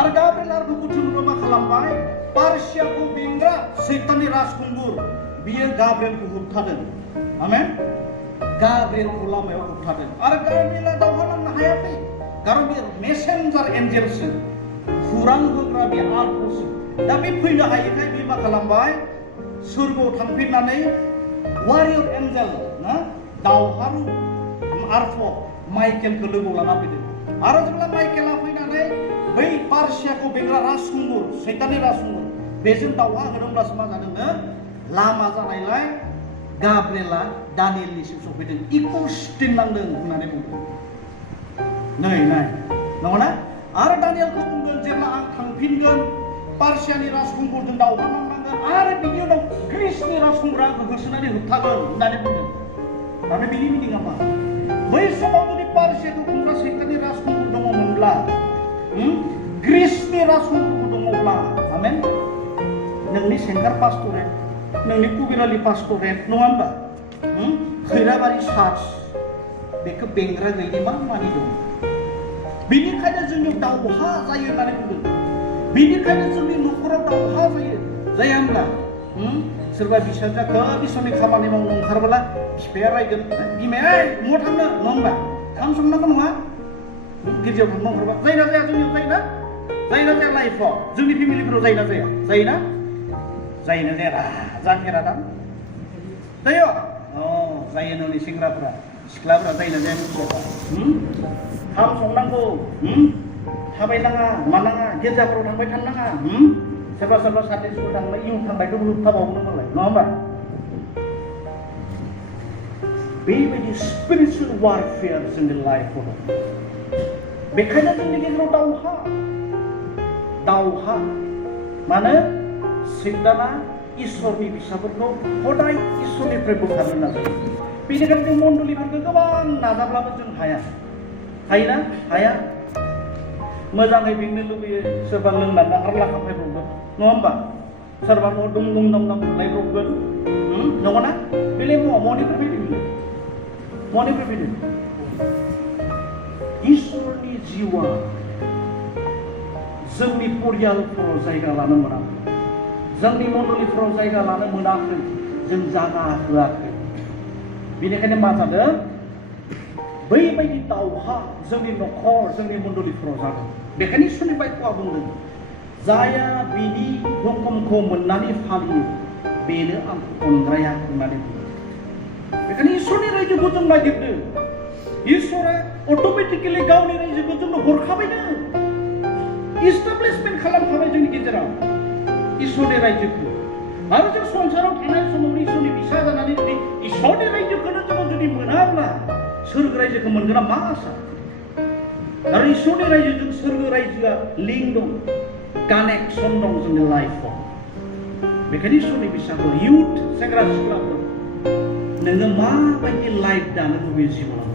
आरो गाब्रिएल आरखौ थिनहरना मा खालामबाय पार्सियाखौ बेंग्रा सैताननि राजखुंगुर बियो गाब्रिएलखौ होबथादों आमेन गाब्रिएलखौ लामायाव होबथादों आरो गाब्रिएला दावहा नांनो हायाखै खारन बे मेसेन्जार एन्जेलसो खौरां होग्रा बे आरखौसो दा बे फैनो हायैखाय बे मा खालामबाय सोरगोआव थांफिननानै वारियर एन्जेल ना दावहारु आरफ माइकेलखौ लोगोआव लाना फैदों आरो जेब्ला माइकेला फैनानै बै पार्सियाखौ बेंग्रा राजखुंगुर सैताननि राजखुंगुर बेजों दावहा होदोंब्लासो मा जादोंनो लामा जानायलाय गाब्रिएला दानियेलनिसिम सफैदों 21 दिन नांदों होननानै बुंदों। नै नङाना? आरो दानियेलखौ बुंगोन जेब्ला आं थांफिनगोन पार्सियानि राजखुंगुरजों दावहा नांनांगोन आरो बिनि उनाव ग्रीसनि राजखुंगुरा आंखौ होसोनानै होबथागोन होननानै बुंदों। आरो बिनि मिनिङा मा? बै समाव जुदि पार्सियाखौ खुंग्रा सैताननि राजखुंगुर दङमोनब्ला ग्रीसनि राजखुंगुरबो दङब्ला आमेन नोंनि सेंगार पास्टरेट नोंनि कुबिरालि पास्टरेट नङा होनबा खैराबारि चार्च बेखौ बेंग्रा गैयि मा मानि दं। बेनिखायनो जोंनि दावहा जायो होननानै बुंदों। बेनिखायनो जोंनि न'खराव दावहा जायो जाया होनब्ला सोरबा फिसाजोआ गोबिसनि खामानि मावनो ओंखारबोला बिफाया रायगोन बिमाया न'आव थांनो नङा होनबा खाम संनांगौ नङा गिर्जायाव थांनो ओंखारबा जायोना जाया जोंनियाव जायोना जाया लाइफआव जोंनि फेमिलिफोराव जायोना जायोना जाया जाफेरा दां जायो जायो नोंनि सेंग्राफोरा सिख्लाफोरा जायोना जाया मिथिया खाम संनांगौ थाबायनाङा मानाङा गिर्जाफोराव थांबाय थानाङा सोरबा सानडे स्कुल थांबाय इउ थांबायथ' होबथाबावनो मालाय नङा होमबा बेबायदि स्पिरिचुवेल वारफेयार जोंनि लाइफआव दं। बेखायनो जोंनि गेजेराव दावहा मानो सैताना इसोरनि फिसाफोरखौ हदाय इसोरनिफ्राय बोखारनो नाजायो। बेनिखायनो जों मण्डलिफोरखौ गोबां नाजाब्लाबो जों हायोना हाया मोजाङै बेंनो लुबैयो सोरबा लोंनानै आरला खामफायब्रबगोन नङा होमबा सोरबा न' दुम दाम लायब्रबगोन नङाना बेलाय मनिफ्राय फैदों इसोरनि जिउआ जोंनि परियालफोराव जायगा लानो मोनाखै जोंनि मण्डलिफोराव जायगा लानो मोनाखै जों जागा होआखै। बेनिखायनो मा जादों बैबायदि दावहा जोंनि न'खर जोंनि मण्डलिफोराव जादों। बेखायनो इसोरनि बायथ'आ बुंदों जाया बिनि हुकुमखौ मोननानै फालियो बेनो आंखौ अनग्राया होननानै बुंदों। बेखायनो इसोरनि रायजोखौ जों नागिरदों इसोरा अट'मेटिकेलि गावनि रायजोखौ जोंनो हरखाबायनो इस्टाब्लिशमेन्ट खालामखाबाय जोंनि गेजेराव इसोरनि रायजोखौ। आरो जों संसाराव थानाय समाव इसोरनि फिसा जानानै जुदि इसोरनि रायजोखौनो जों जुदि मोनाब्ला सोरगो रायजोखौ मोनगोना मा आसा? आरो इसोरनि रायजोजों सोरगो रायजोआ लिंक दं कानेक्सन दं जोंनि लाइफआव। बेखायनो इसोरनि फिसाखौ इउथ सेंग्रा सिख्लाफोर नोङो माबायदि लाइफ दानो लुबैयो जिउआव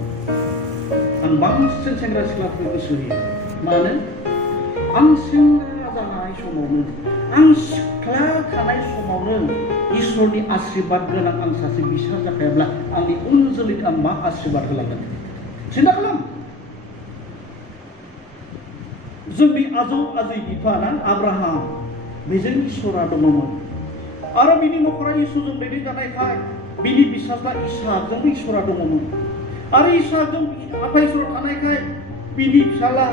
आं बांसिन सेंग्रा सिख्लाफोरखौ गोसो होयो। मानो आं सेंग्रा जानाय समावनो आं सिख्ला थानाय समावनो इसोरनि आशीर्बाद गोनां आं सासे बिसा जाखायाब्ला आंनि उन जोलैखौ आं मा आशीर्बाद होलांगोन सिन्था खालाम। जोंनि आजौ आजै बिफाना आब्राहाम बेजों इसोरा दङमोन आरो बिनि न'खरा इसोरजों दैदेनजानायखाय बिनि फिसाज्ला इसहाकजों इसोरा दङमोन आरो इसहाकजों आफा इसोरा थानायखाय बिनि फिसाला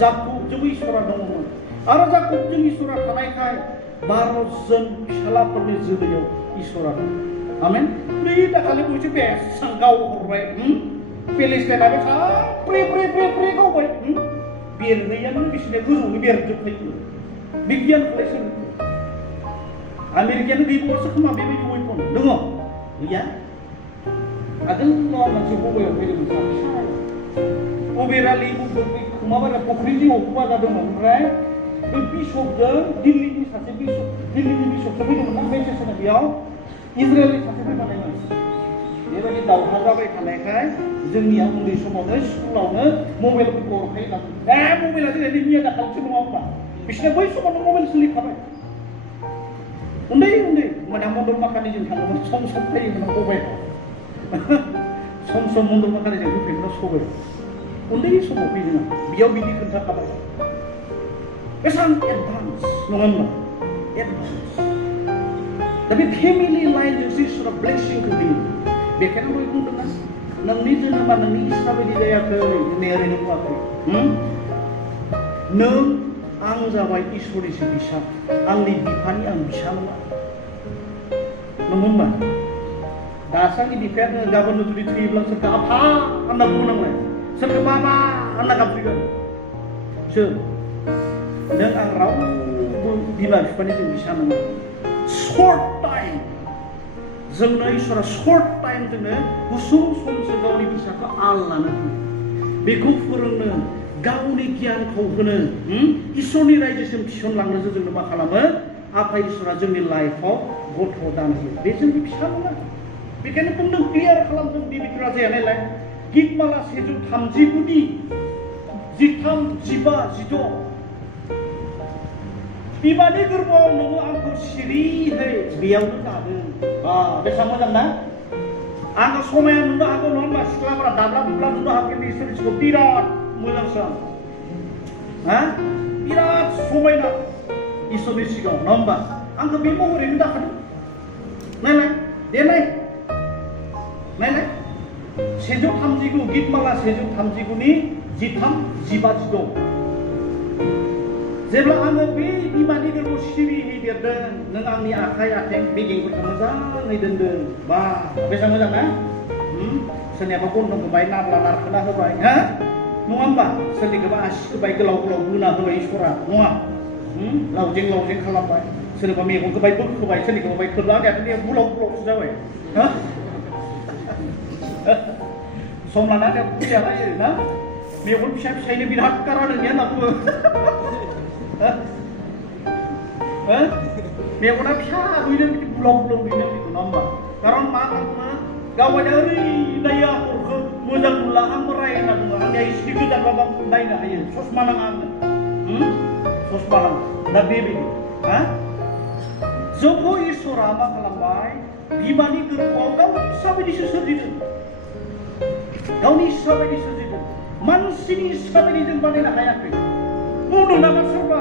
जाकुबजों इसोरा दङमोन आरो जाकुबजों इसोरा थानायखाय 12 जन फिसालाफोरनि जोलैयाव इसोरा दं। आमेन। बै दाखालि बयसो बेसां गाव हरबाय पेलेस्टाइनाबो प्रे गावबाय बेरनायानो बिसिना गोजौनि बेरजोबनायखौ बिगियानखौलाय सोर आमेरिकायानो गैबावासो खोमा बेबायदि वेपन दङ गैया। आगोलाव मोनसे बबेयाव फैदोंमोन सासे बबेरालि खोमाबारा फुख्रि जिउआव खुवा जादोंमोन ओमफ्राय बे बिशपजों दिल्लीनि सासे बिशपजों फैदोंमोन ना मेसेजना बेयाव इजराइलनि सासे फैफानायमोन। बेबायदि दावहा जाबाय थानायखाय जोंनिया उन्दै समावनो स्कुलावनो मबाइलफोरखौ हरखायो होनना मबाइला जोंना मैया दाखालिसो नङा होनबा बिसोरना बै समावनो मबाइल सोलिखाबाय उन्दै मोना मन्दल माखानिजों थाङोमोन सम फैयोमोन मबाइलाव सम मन्दल माखानिजों होफैयोमोन सबाइ उन्दै समाव फैदों बेयाव बिदि खोन्थाखाबाय बेसां एडभान्स नङा होनबा एडभान्स दा बे फेमिलि लाइनजोंसो इसोरा ब्लेसिंखौ होयो। बेखायनो बयबो बुंदोंना नोंनि जोनोमा नोंनि इस्सा बायदि जायाखै होननाय ओरैनो बुङाखै नों आं जाबाय इसोरनिसो बिसा आंनि बिफानि आं बिसा नङा नंगौ होनबा दासांनि बिफायानो गाबोननो जुदि थैयोब्ला सोरखौ आफा होनना बुंनांलाय सोरखौ बाबा होनना गाबज्रिगोन सोर Nang ang raवबो बिमा बिफानि जों बिसा नङा short time जोंनो इसोरा short time जोंनो गुसुं समसो गावनि फिसाखौ आल लानो होयो बेखौ फोरोंनो गावनि गियानखौ होनो इसोरनि रायजोसिम थिसनलांनोसो जोंनो मा खालामो आफा इसोरा जोंनि लाइफआव गथ' दान होयो बे जोंनि फिसा नङा बेखायनो बुंदों क्लियार खालामदों बिबित राजाया नायलाय गितमाला 139 नि 13, 15, 16 बिमानि गोरबोआव नोङो आंखौ सिरिहै बेयावनो दादों बेसेबां मोजां ना आंखौ समाया नुनो हागौ नङा होनबा सिख्लाफोरा दाब्ला दुब्ला नुनो हागौ इसोरखौ बिराद मोजांसो बिराद समायना इसोरनि सिगाङाव नङा होनबा आंखौ बे महरैनो दाखादों नायलाय देनाय नायलाय 139 गितमाला 139 नि 13, 15, 16 जेब्ला आङो बे बिमानि गोरबोआव सिरियै देरदों नों आंनि आखाइ आथिं बेगेंफोरखौ मोजाङै दोनदों बा बेसेबां मोजां ना सोरनियाबा गन्थं होबाय नाब्ला नारखोना होबाय नङा होमबा सोरनिखौबा आसि होबाय गोलाव गोलाव बोना होबाय इसोरा नङा लावजें लावजें खालामबाय सोरनिबा मेगनखौ बाय बोखोबाय सोरनिखौबा बाय खोला देरहाय बुलाव बुलावसो जाबाय सम लानानै फुजा लायो ना मेगन फिसा फिसायनो बिराद गारा नोंनिया होनना बुङो मेगना फिसा नुयो बिदि बुलाव बुलाव नुयो बेखौ नङा होमबा खारन मा होनना बुङो गावबायना ओरैनायो आखरखौ मोजां नुला आं राय होनना बुङो आंनिया एसे गोजानबाबो आं नायनो हायो ससमा नाङा आंनो ससमा नाङा दा बेबायदि जोंखौ इसोरा मा खालामबाय बिमानि गोरबोआव गावनि इस्सा बायदिसो सोरजिदों गावनि इस्सा बायदि सोरजिदों मानसिनि इस्सा बायदि जों बानायनो हायाखै बुंदों नामा सोरबा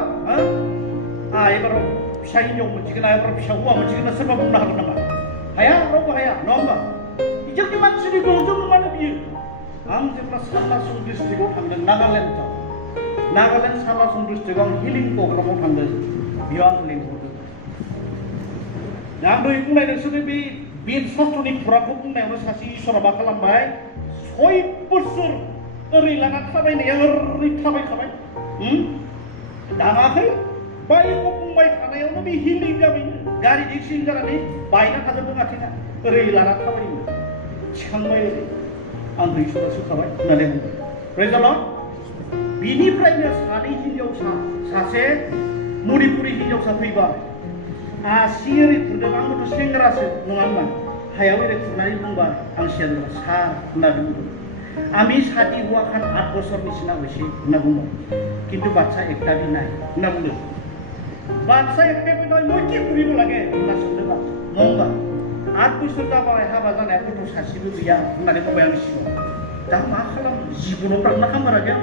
एबाराव फिसा हिनजाव मोनसिगोन एबाराव फिसा हौवा मोनसिगोन ना सोरबा बुंनो हागोन नामा हाया रावबो हाया नङा होमबा जोंनि मानसिनि गोहोजों नङानो बियो आं जेब्ला सालासुं डिस्ट्रिक्टआव थांदों नागालेण्ड सालासुं डिस्ट्रिक्टआव आं हिलिं प्रग्रामाव थांदों बेयाव आं लिंहरदों आं दहाय बुंनाय नोंसोरो बे शास्त्रनि खुराखौ बुंनायावनो सासे इसोरा मा खालामबाय 6 बोसोर ओरै लाना थाबायनाया ओरै थाबायखाबाय दाङाखै बाइकआव बुंबाय थानायावनो बे हिलिं जाबायनो गारि एक्सिडेन्ट जानानै बायना थाजोबदों आथिङा ओरै लाना थाबायोमोन थिखांबाय ओरै आं इसोरा सोखाबाय होननानै बुंबाय प्रेज द लर्ड बिनिफ्रायनो सानै हिनजावसा सासे मणिपुरि हिनजावसा फैबाय आसि ओरै खुरदों आंबोथ' सेंग्रासो नङा होनबा हायाव ओरै खुरनानै बुंबाय आं सियार सार होननानै बुंदों আমি शादी हुआ खान 8 बছर निचिना होइसे होनना बुङो किन्तु बाच्चा एकटा भी নাই होनना बुङो बाच्चा एकटा भी নাই মই কি কৰিব লাগে होनना सोंदों नङा 8 बोसोर जाबाय हाबा जानाय गथ' सासेबो गैया होननानै बुंबाय आं सिगाङाव दा मा खालाम जिबनाव प्रार्थना खालामबारा गैया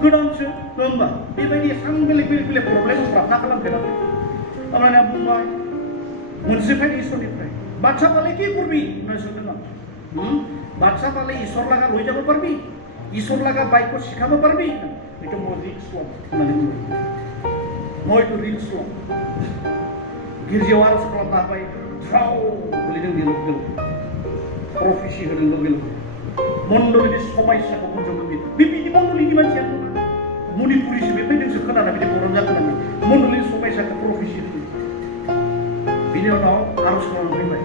गोदानसो होनबा बेबायदि एसां बेलेग बेलेग प्रब्लेम प्रार्थना खालामफेराखै अब्लाना बुंबाय मोनसे फाय इसोरनिफ्राय बाच्चा पाले কি করবি होनना सोंदों आं बाच्चा पाले ईश्वर लगा रही যাব পারবি ईश्वर लगा बाइक को শিখাব পারবি এটা মই রিস্ক মানে মই তো রিস্ক गिर्जायाव आरज खालामना होबाय थ्राव गोलैदों बेयाव प्रफेसि होदों बेयाव मण्डलिनि समायसाखौ बुंजोबो बिदि मण्डलिनि मानसिया मणिपुरिसो बेबायदिसो खोनाना बिदि बर' जागोन मण्डलिनि समायसाखौ प्रफेसि होदों बिनि उनाव आरज खालामबाय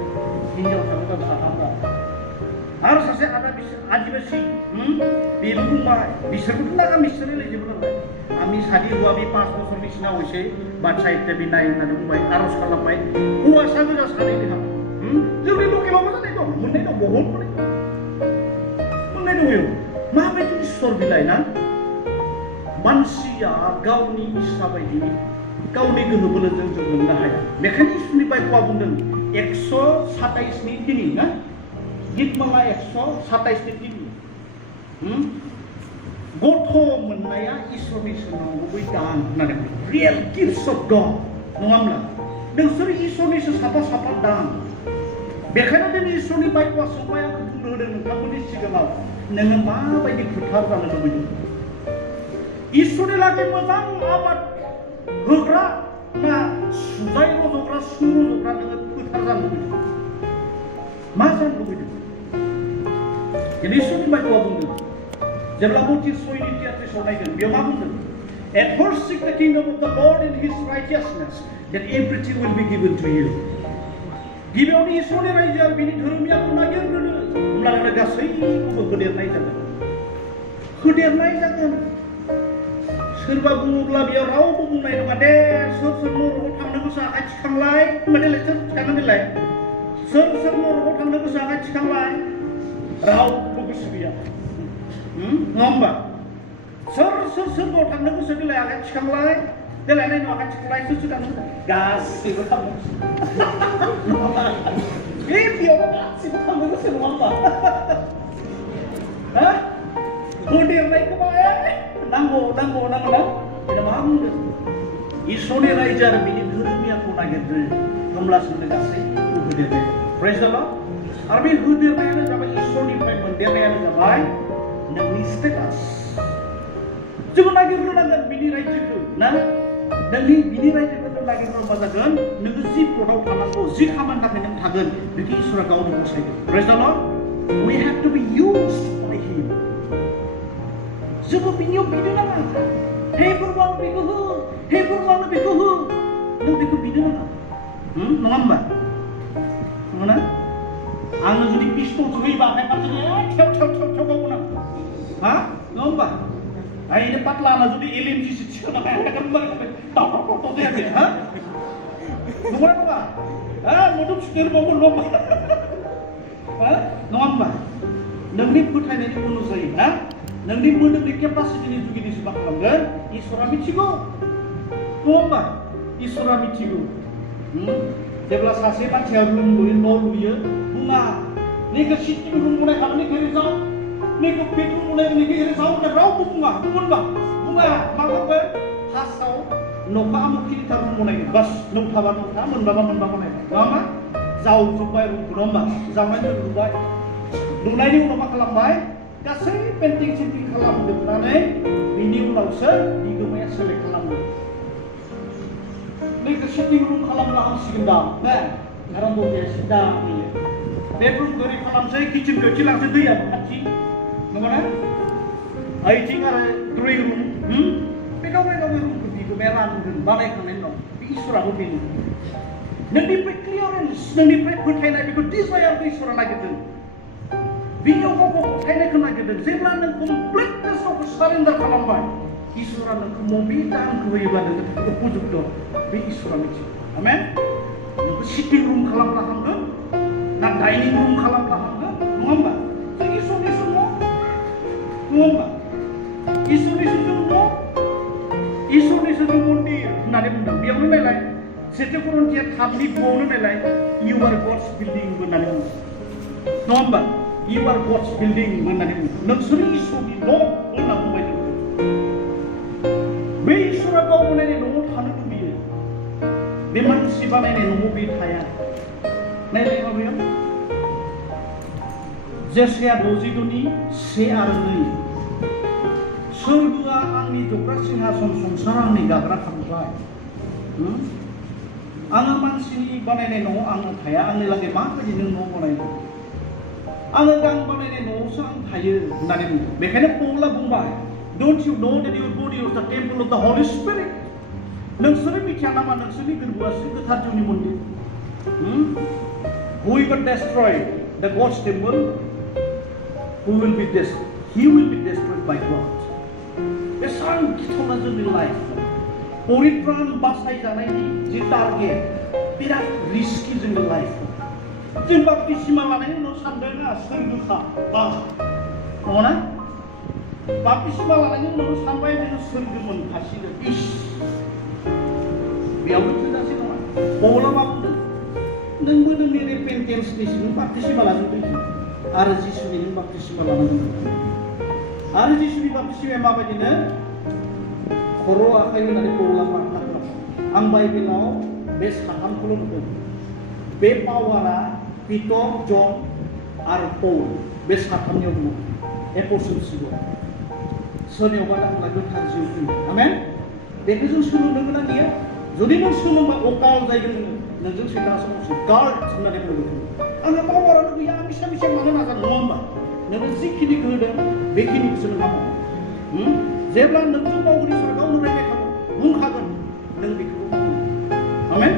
हिनजावसाखौ जों साथामबा आरो सासे आदिबासी बेबो बुंबाय बिसोरबोथ' नागा मिसोर रायलायजोबो नालाय आंनि शादी हुआ बे 5 बोसोर निचिना होइसे बाच्चा एकटा भी নাই होननानै बुंबाय आरज खालामबाय हौवासा गोजा सानै देहा जोंनि लकेलावबो जानाय दं मोननाय दं बहुद मोननाय दङ माबायदि इसोर बिलाइ ना मानसिया गावनि इस्सा बायदि गावनि गोहो बोलोजों जों मोननो हाया बेखायनो इसोरनि बाइबेला बुंदों 127 नि 3 ना गितमाला 127 नि 3 गथ' मोननाया इसोरनि सोनांगौ दान होननानै रियेल गिफ्ट्स अफ गड नङा होमब्ला नोंसोर इसोरनिसो साफा साफा दान बेखायनो दिनै इसोरनि बाइबेला सोंबाय आंखौ बुंनो होदों नोंथांमोननि सिगाङाव नोङो माबायदि फोथार जानो लुबैदों इसोरनि लागै मोजां आबाद होग्रा ना सुजाय रज'ग्रा सु रज'ग्रा नोङो फोथार जानो लुबैदों मा जानो लुबैदों दिनै इसोरनि बाइबेला बुंदों जेब्ला मथि 6 नि 33 नायगोन बेयाव मा बुंदों And first seek the kingdom of the Lord and His righteousness, that everything will be given to you. गिबियावनो इसोरनि रायजो आरो बिनि धोरोमियाखौ नागिरग्रोदो होमब्लानो गासैखौबो होदेरनाय जागोन सोरबा बुङोब्ला बेयाव रावबो बुंनाय नङा दे सोर सोर नरकआव थांनो गोसो आखाइ थिखांलाय होनबाथाय सोर थिखांगोन देलाय सोर सोर नरकआव थांनो गोसो आखाइ थिखांलाय रावबो गोसो गैया नङा होमबा सोर सोर सोरगोआव थांनो गोसो देलाय आखाइ थिखांलाय देलाय नायनो आखाइ थिखांलाय सोर सोर थांनो गासैबो थांनो बे बेयाव गासैबो थांनो गोसो नङा होमबा हा होदेरनायखौ नांगौ ना बेना मा बुंदों इसोरनि रायजो आरो बिनि धोरोमियाखौ नागिरदो होमब्लासो गासैखौबो होदेरनाय प्रेज द लर्ड आरो बे होदेरनायानो जाबाय इसोरनिफ्राय मोनदेरनायानो जाबाय नोंनि स्टेटास जोङो नागिरग्रोनांगोन बिनि रायजोखौ ना नोंनि बिनि रायजोखौ नागिरग्रोबा जागोन नोङो जि पदआव थानांगौ जि खामानि थाखाय नों थागोन बेखौ इसोरा गावनो गसायगोन प्रेज द lord we have to be used by him जोङो बिनियाव बिनो नाङा हे प्रभु आं बेखौ हो हे प्रभु आंनो बेखौ हो नों बेखौ बिनो नाङा नङा होमबा नङा आंनो जुदि पिस्तलसो होयोबा आखाइ फारसेजों थेव थेव थेव थेव गावगोन आं हा नङा होमबा आइनो पातलाना जुदि एलएमजिसो थिखोना आखाइ फारसेजों दाव जायाखै हा नङा हा मोदोम सुदेरबावो नङा होमबा हा नङा होमबा नोंनि फोथायनायनि अनुजायै ना नोंनि मोदोमनि केपासिटिनि जुगिदिसो मा खालामगोन इसोरा मिथिगौ नङा होमबा इसोरा मिथिगौ जेब्ला सासे मानसिया रुम लुयो न' लुयो बुङा नैखौ सिटिं रुम बनायखानो नैखौ एरै जाव नैखौ बेडरुम बनायनो नैखौ एरै जाव होनना रावबो बुङा बुङा मा खालामगोन फार्स्टआव न'खौ आमुखिनिथा रुम बनायगोन बास नौथाबा नौथा मोनबाबा मोनबा बनायगोन नङा होमबा जावजोब्बाय रुमखौ नङा होमबा जावनायनि लुबाय लुनायनि उनाव मा खालामबाय गासै पेन्टिं सेन्टिं खालामजोबनानै बिनि उनावसो बिगोमाया सेलेक्ट खालामो नैखौ सिटिं रुम खालामनो हांसिगोन दा ना कारण दरजाया सिदा होयो बेडरुमखौ ओरै खालामसै किचेनखौ ओरै लांसै दैयाबो खाथि नङाना ओइथिं आरो ड्रयिं रुम बे गावनि रुमखौ बिगोमाया रानगोन बानायखांनायनि उनाव बे इसोराबो बेनो नोंनिफ्राय क्लियारेन्स नोंनिफ्राय फोथायनाय बेखौ डिजायारखौ इसोरा नागिरदों बिनियाव गावखौ फोथायनायखौ नागिरदों जेब्ला नों कमप्लिटनेस गावखौ सारेन्डार खालामबाय इसोरा नोंखौ मबे दानखौ होयोब्ला नोङो उपयुक्त बे इसोरा मिथियो आमेन नोंखौ सिटिं रुम खालामनो हांगोन ना डाइनिं रुम खालामनो हांगोन नङा होमबा जों इसोरनि न' नङा होमबा इसोरनि जों मन्दिर होननानै बुंदों बेयावनो नायलाय सेथि करन्थिया 3:2 नायलाय इउ आर गड्स बिल्डिं होननानै बुंदों नङा होमबा You are God's building होननानै बुङो नोंसोर इसोरनि न' होनना बुंबाय बे इसोरा गाव बनायनाय न'आव थानो लुबैयो बे मानसि बानायनाय न'आव बे थाया नायलाय माबायाव जेसाया 62:1 आरो 2 सोरगोआ आंनि जग्रा सिंहासन संसारा आंनि गाग्रा खामफ्लाय आङो मानसिनि बानायनाय न'आव आङो थाया आंनि लागै माबायदि नों न' बनायदों आङो गां बानायनाय न'आवसो आं थायो होननानै बुंदों बेखायनो पौला बुंबाय Don't you know that your body is the temple of the Holy Spirit नोंसोरो मिथिया नामा नोंसोरनि गोरबोआसो गोथार जिउनि मन्दिर Whoever destroy the God's temple he will be destroyed by God बेसां गिथावना जोंनि लाइफ परित्रान बासायजानायनि जि टारगेट बिराद रिस्कि जोंनि लाइफ जों बाप्तिस्मा लानायनि उनाव सानदों सोरगोखा नङाना बाप्तिस्मा लानायनि उनाव सानबाय जोङो सोरगो मोनखासिगोन इस बेयावनो थोजासे नङा पौला मा बुंदों नों मोदोमनि रिपेन्टेन्सनिसो नों बाप्तिस्मा लाजोबदों आरो जिसुनि नों बाप्तिस्मा लानांगोन आरो जिसुनि बाप्तिस्माया माबायदिनो खर' आखाइ होनानै पौला प्रार्थना खालामो आं बाइबेलाव बे साथामखौल' नुदों बे पावारा पिटर जन आरो पौल बे साथामनियाव दङ एपस्टलशिपआव सोरनियावबा दांब्ला गोथार जिउ फैयो आमेन बेखौ जों सोलोंनो गोनां गैया जुदि नों सोलोंबा अकाल जायगोन नोंजों सैताना सोमावसो गार्ड होननानै बुंदों आंहा पावारानो गैया आं मिसा मानो नाजानो नङा होमबा नोङो जिखिनिखौ होदों बेखिनिखौसो नोंहा मावो जेब्ला नोंजों मावगोन इसोरा गावनो रायज्लायखागोन बुंखागोन नों बेखौ मावनांगौ आमेन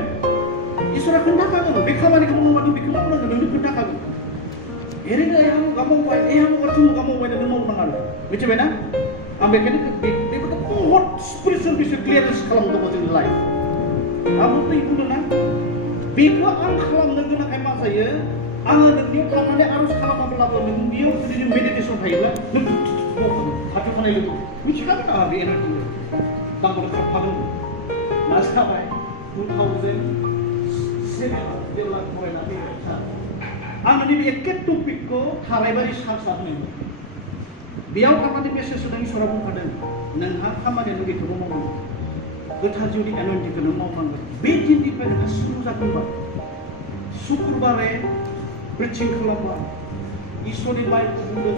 इसोरा खोन्थाखागोन बे खामानिखौ मावनोबा नों बेखौ मावनांगोन नोंनो खोन्थाखागोन ओरैनो हामुगा मावबाय हामुगा थुमुगा मावबाय नों मावनाङा आरो मिथिबायना आं बेखायनो बेफोरखौ बहुत स्पिरिचुवेल बिसोर क्लियारेन्स खालामदों जोंनि लाइफ आं बुंदोंना बेखौ आं खालामनो गोनांखाय मा जायो आङो नोंनियाव थांनानै आर'ज खालामाब्लाबो नोंनियाव जुदि मेडिटेसन थायोब्ला नों खाथियाव थानाय लोगो मिथिखागोन आंहा बे एनार्जि नांगौ खारफागोन ना जाबाय 2007 जेब्ला फरायनानै आङो नैबे एखे टपिकखौ थारायबारि सानसा होनाय बेयाव थांनानै मेसेज होनाय इसोरा बुंखादों नोंहा खामानिया बेखौबो मावनांगौ गोथार जिउनि एनार्जिखौ नों मावनांगोन बे दिननिफ्राय नोंहा सुरु जागोनबा शुक्रबारे प्रिचिं खालामबा इसोरनि बाइखौ बुंदों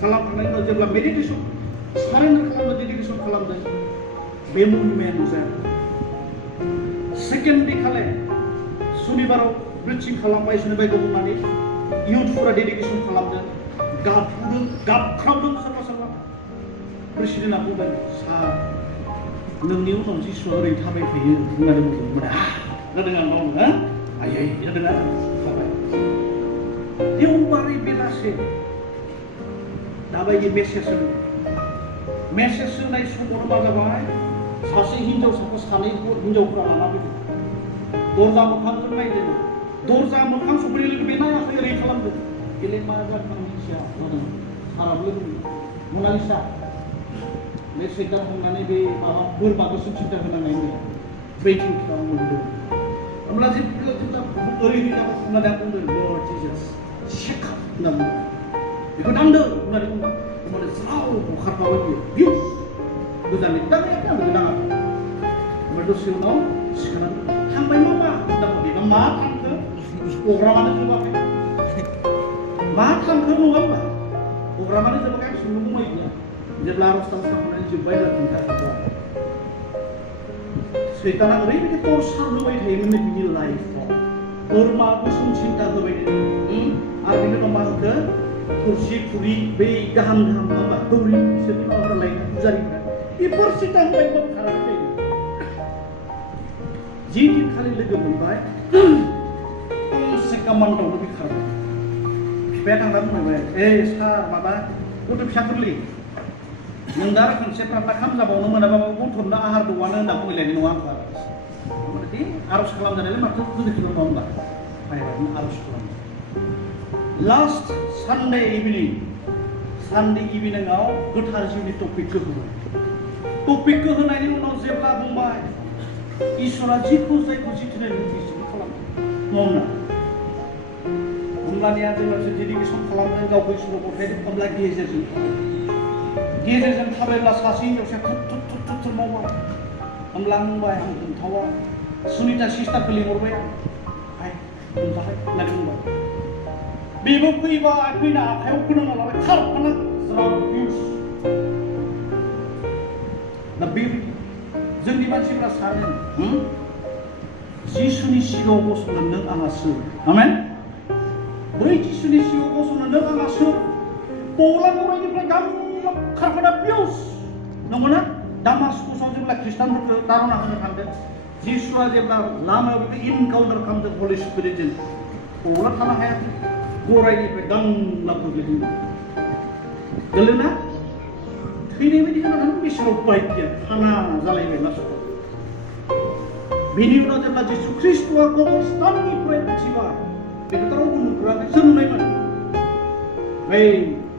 खालामखांनायनि उनाव जेब्ला मेडिटेसन सारेन्डार खालामनो डेडिकेसन खालामदों बे मुहिमाया नुजायाखै सेकेन्ड डे खाले सुनिबाराव प्रिचिं खालामबाय इसोरनि बाइखौ बुंनानै इयुथफोरा डेडिकेसन खालामदों गाबख्रावदों सोरबा सोरबा प्रेसिडेन्टआ बुंबाय सार नोंनि उनाव जिसुआ ओरैनो थाबाय थायो होननानै बुंदोंमोन जादों आं मावो हा आयै जादों आरो जाबाय देवबारै बेलासे दाबायदि मेसेज होनाय समावनो मा जाबाय सासे हिनजावसाखौ सानै हिनजावफोरा लाना फैदों दरजा मोखांजों नायदों दरजा मोखां सफैनाय लोगो बे नायाखै ओरै खालामदों गेले मा जादों मिथिया साराबो लोगो मनालिसा बे सैतान हमनानै बे माबा बोरमा गोसोम सिन्था होनांनाय बेटिं खालामदों होमब्ला जेब्ला ओरैनो जाबा होननानै आं बुंदों लर्ड जिजास चेक होनना बुंदों बेखौ नांदों होननानै बुंदों होमबानो ज्राव बुखारफाबाय बियो गोजाननि दाङायाखै आं नाङा ओमफ्राय दसे उनाव सिखारनानै थांबाय मामा होनना बुंदों मा थांखो प्रग्रामानो जोबाखै मा थांखो नङा होमबा प्रग्रामानो जोबाखै आं सोंनो बुंबाय गैया जेब्ला आर'ज खालामनानै जोब्बाय होनना खिन्थाखाबाय सैताना ओरैबायदि टर्चार होबाय थायोमोन बिनि लाइफआव बोरमा गोसोम सिन्था होबाय थायो आरो बिनि उनाव मा होखो थुरसि खुरि बै गाहाम नङा होमबा दौरि बिसोरनि माबाफोरा लायनो पुजारिफ्रा बेफोर सिन्था होबाय खाराखै जि दिनखालि लोगो मोनबाय सेकामान्टावनो बे खारबाय बिफाया थांना बुंबाय सार माबा गथ' फिसा गोरलै नों दा खनसे प्रार्थना खालामजाबावनो मोनाबाबो गथ'नो आहार दौआनो होनना बुंलायनाय नङा होमबा दि आर'ज खालामजानायलाय माथो गोदोखौ नङा होमबा बायरानो आर'ज खालामो लास्ट सानडे इभिनिंआव गोथार जिउनि टपिकखौ होनायनि उनाव जेब्ला बुंबाय इसोरा जिखौ जायखौ जिथिनाय बिसोरखौ खालामो नङा होमब्लानिया जेब्ला बिसोर डेडिकेसन खालामदों गावखौ इसोराव गथायदों होमब्ला गेजेरजों थाबायब्ला सासे हिनजावसाया थुर मावबाय होमब्ला आं बुंबाय आं खोन्थावा सुनिता सिस्टारखौ लिंहरबाय आं खोन्थाहाय होननानै बुंबाय बेबो फैबाय फैना आखायाव फोनांना लाबाय खारफाना ज्राव बिउस दा बेबायदि जोंनि मानसिफ्रा सानो जिसुनि सिगाङाव गसंनो नों आंहा सोर आमेन बै जिसुनि सिगाङाव गसंनो नों आंहा सोर पौला गराइनिफ्राय खारफाना पिउस नंगौना दामास्कासआव जेब्ला ख्रिस्टानफोरखौ दारना होनो थांदों जिसुआ जेब्ला लामायाव बेखौ इनकाउन्टार खालामदों हलि स्पिरिटजों पौला थानो हायाखै गराइनिफ्राय दांना गोग्लैदों गोलैना थैनाय बायदि जानानै बिसोराव बाइक गैया खाना जालायबाय मानसिफ्रा बेनि उनाव जेब्ला जिसु ख्रिस्ट'आ कबरस्थाननिफ्राय उथिबाय बेखौथ' रावबो नुफेराखै सोर नुनायमोन बै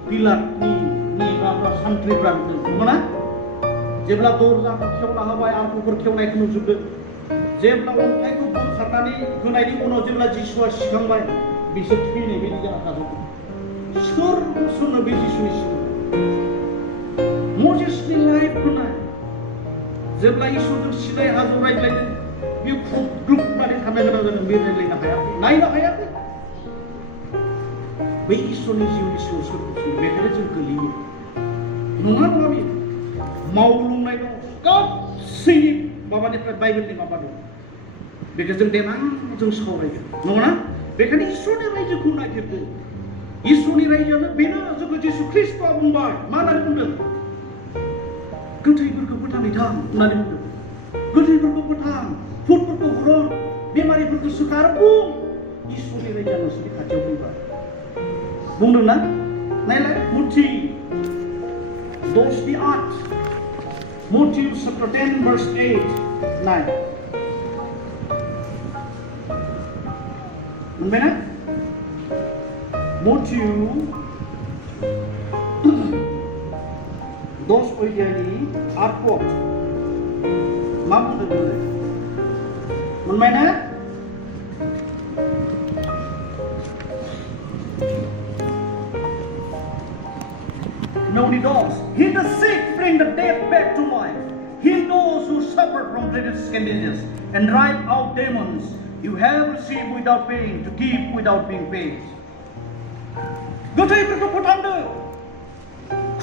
पिलाटनि माबा सान्थ्रिफ्रा नंगौना जेब्ला दरजाखौ खेवना होबाय आंखौफोर खेवनायखौ नुजोबदों जेब्ला अन्थाइखौ बोखारनानै होनायनि उनाव जेब्ला जिसुआ सिखांबाय बिसोर थैनाय बायदि जाना थाजोबदों सोर गसङो बे जिसुनि सिगाङाव मजेसनि लाइफखौ नाय जेब्ला इसोरजों सिनाय हाजो रायज्लायदों बेयो खुग्लुबनानै थानो गोनां जादों बे रायज्लायनो हायाखै नायनो हायाखै बै इसोरनि जिउनि सिगाङाव सोर गसङो बेखायनो जों गोलैयो नङा बेयो मावलुंनाय दं गासैनि माबानिफ्राय बाइबेलनि माबा दं बेखौ जों देनां जों सावरायगोन नङा बेखायनो इसोरनि रायजोखौ नागिरदों इसोरनि रायजोआनो बेनो जोंखौ जिसु ख्रिस्ट'आ बुंबाय मा होननानै बुंदों गोथैफोरखौ फोथांहैथां होननानै बुंदों। गोथैफोरखौ फोथां, भुतफोरखौ हुरन, बेमारिफोरखौ सोखार, बुं इसोरनि रायजोआ नोंसोरनि खाथियाव फैबाय बुंदोंना? नायलाय मथि 10:8, Matthew chapter 10 verse 8, 9. मोनबायना? Matthew 10 अध्यायनि 8 पद मा बुंदों? मोनबायना? No, he does. Heal the sick, bring the dead back to life. Heal those who suffer from various conditions and drive out demons. You have received without paying, to give without being paid. गोथैफोरखौ फोथांदो,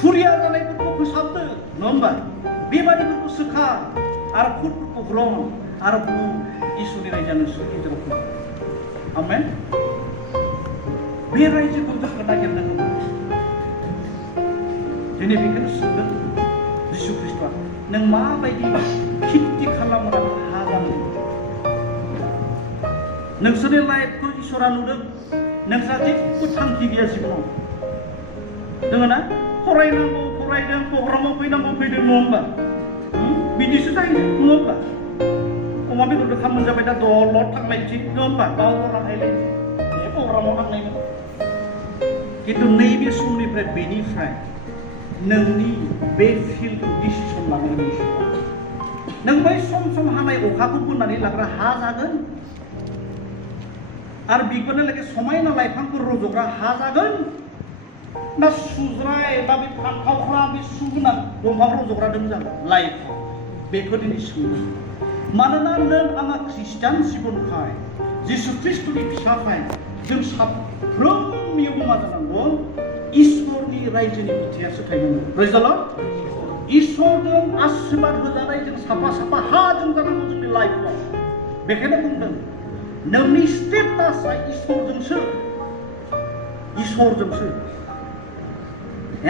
खुरिया जानायफोरखौ फोसाबदो, नङा होमबा? बेमारिफोरखौ सोखार आरो भुतफोरखौ हुरन आरो बुं इसोरनि रायजोआ नोंसोरनि गेजेराव फैबाय। आमेन। बे रायजोखौ जोङो नागिरनांगौ। दिनै बेखौनो सोंदों जिसु ख्रिस्ट'आ, नों माबायदि खिथि खालामनानै हागोन? नोंसोरनि लाइफखौ इसोरा नुदों, नोंस्रा जेबो थांखि गैया जिबनाव, दोङो ना? फरायनांगौ फरायदों, प्रग्रामाव फैनांगौ फैदों, नङा होमबा? बिदिसो जायो, नङा होमबा? अमा बेदरजों खाम मोनजाबाय दा दलद थांलायनोसै, नङा होमबा? बावगारना थायलायनोसै, बे प्रग्रामाव थांनायमोन। खिन्थु नैबे समनिफ्राय बेनिफ्राय नोंनि बे फिल्डखौ डिसिसन लानो गोनां। नों बै सम हानाय अखाखौ बोनानै लाग्रा हा जागोन, आरो बिफोरनो लोगोसे समायना लाइफांफोर रज'ग्रा हा जागोन, ना सुज्राय बा बे फानथावख्रा बे सुगोनां दंफां रज'ग्रा दों जागोन लाइफआव? बेखौ दिनै सोंदों। मानोना नों आंहा खृष्टान जिबनखाय, जिसु ख्रिस्ट'नि फिसाखाय, जों साफ्रोमनियावबो मा जानांगौ? इसोरनि रायजोनि बिथायासो थायनांगौ। प्रेज द लर्ड। इसोरजों आशीर्बाद होजानाय जों साफा साफा हा जों जानांगौ जोंनि लाइफआव। बेखायनो बुंदों नोंनि स्टेटासआ इसोरजोंसो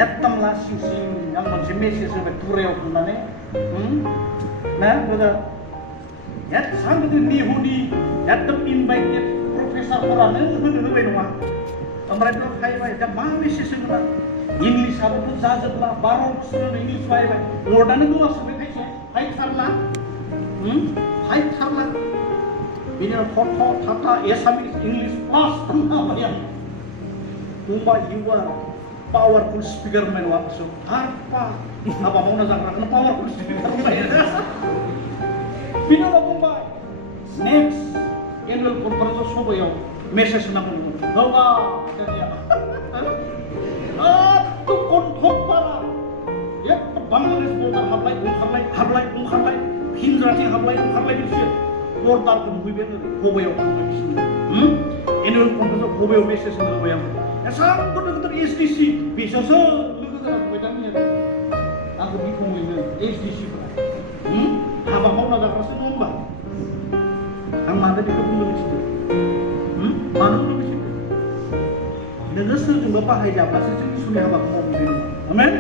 एकदम लासिं सिं आं मोनसे मेसेज होबाय टुरायाव थांनानै ना मोजां एसां गिदिर नेहुनि एकदम इनभाइटेड प्रफेसारफोरानो होबाय नङा। ओमफ्राय बेयाव फैबाय दा मा मेसेज होगोन? इंलिसाबोथ' जाजोबला, 12 बोसोरावनो इंलिस फैबाय, वर्डआनो गोमाजोब्बाय खायसे हायथारला बिनि उनाव थथ थाथा एसामिस इंलिस प्लास होबाय आं। बुंबाय इउ आर पावारफुल स्पिकार होनबाय नङा गोसोआव, हाबा मावना जाग्राखौनो पावारफुल स्पिकार होनबाय। बिनि उनाव बुंबाय नेक्स्ट एनुवेल कनफारेन्सआव सबायाव मेसेज होना बुंदों नङा जोंनिया कन्थकपारा एकदम बांलादेश बर्डार हाबलाय ओंखारलाय हिन्द्राथिं हाबलाय ओंखारलाय बिसोर बर्डारखौ नुहैबाय हबायाव थांबाय बिसोर एनुवेल कनफारेन्सआव हबायाव मेसेज होना होबाय आं। एसां गिदिर एसडिसि बिसोरसो लोगो जाना फैबाय दा आंखौ बिखुङैनो एसडिसिफोरा हाबा मावना जाग्रासो नङा होमबा? आं मानो बेखौ बुंनो मिथिदों? मानो बुंनो मिथिदों? नोङो सोरजोंबा बाहायजाब्लासो जों इसोरनि हाबाखौ मावहैनाय नङा। आमेन।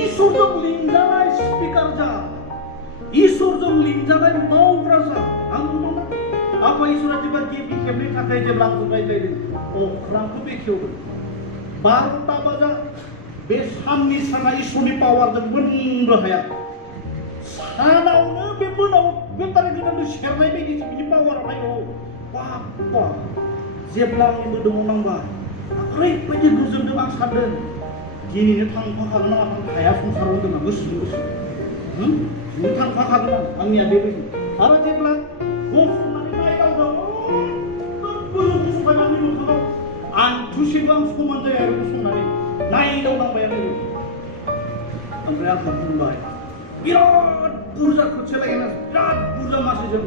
इसोरजों लिंजानाय स्पिकार जा, इसोरजों लिंजानाय मावग्रा जा। आं बुंदोंना आफा इसोरा जेब्ला गिबि खेबनि थाखाय जेब्ला आंखौ रायज्लायदों अख्रांखौ बेखेवदों। 12टा बाजा बे साननि साना इसोरनि पावारजों बोननो हाया। सानावनो बे बोनाव बेटारि गोनांनो सेरनाय बायदि बिदि पावारावहाय बाबा जेब्ला आंनि मोदोमाव नांबाय ओरैबायदि गोजोनदों। आं सानदों दिनैनो थांफाखागोन आं हाया संसाराव होदों आं गोसोजों गोसो थांफाखागोन आंनिया बेबायदि। आरो जेब्ला गसंनानै नायदावदों गोजौ गसंनानै मोखाङाव आंथुसेबो आं समान जाया आरो गसंनानै नायदावनांबाय आं ओरैबायदि। ओमफ्राय आंखौ बुंबाय बिराद बुरजा खोथिया लायना बिराद बुरजा मानसिजों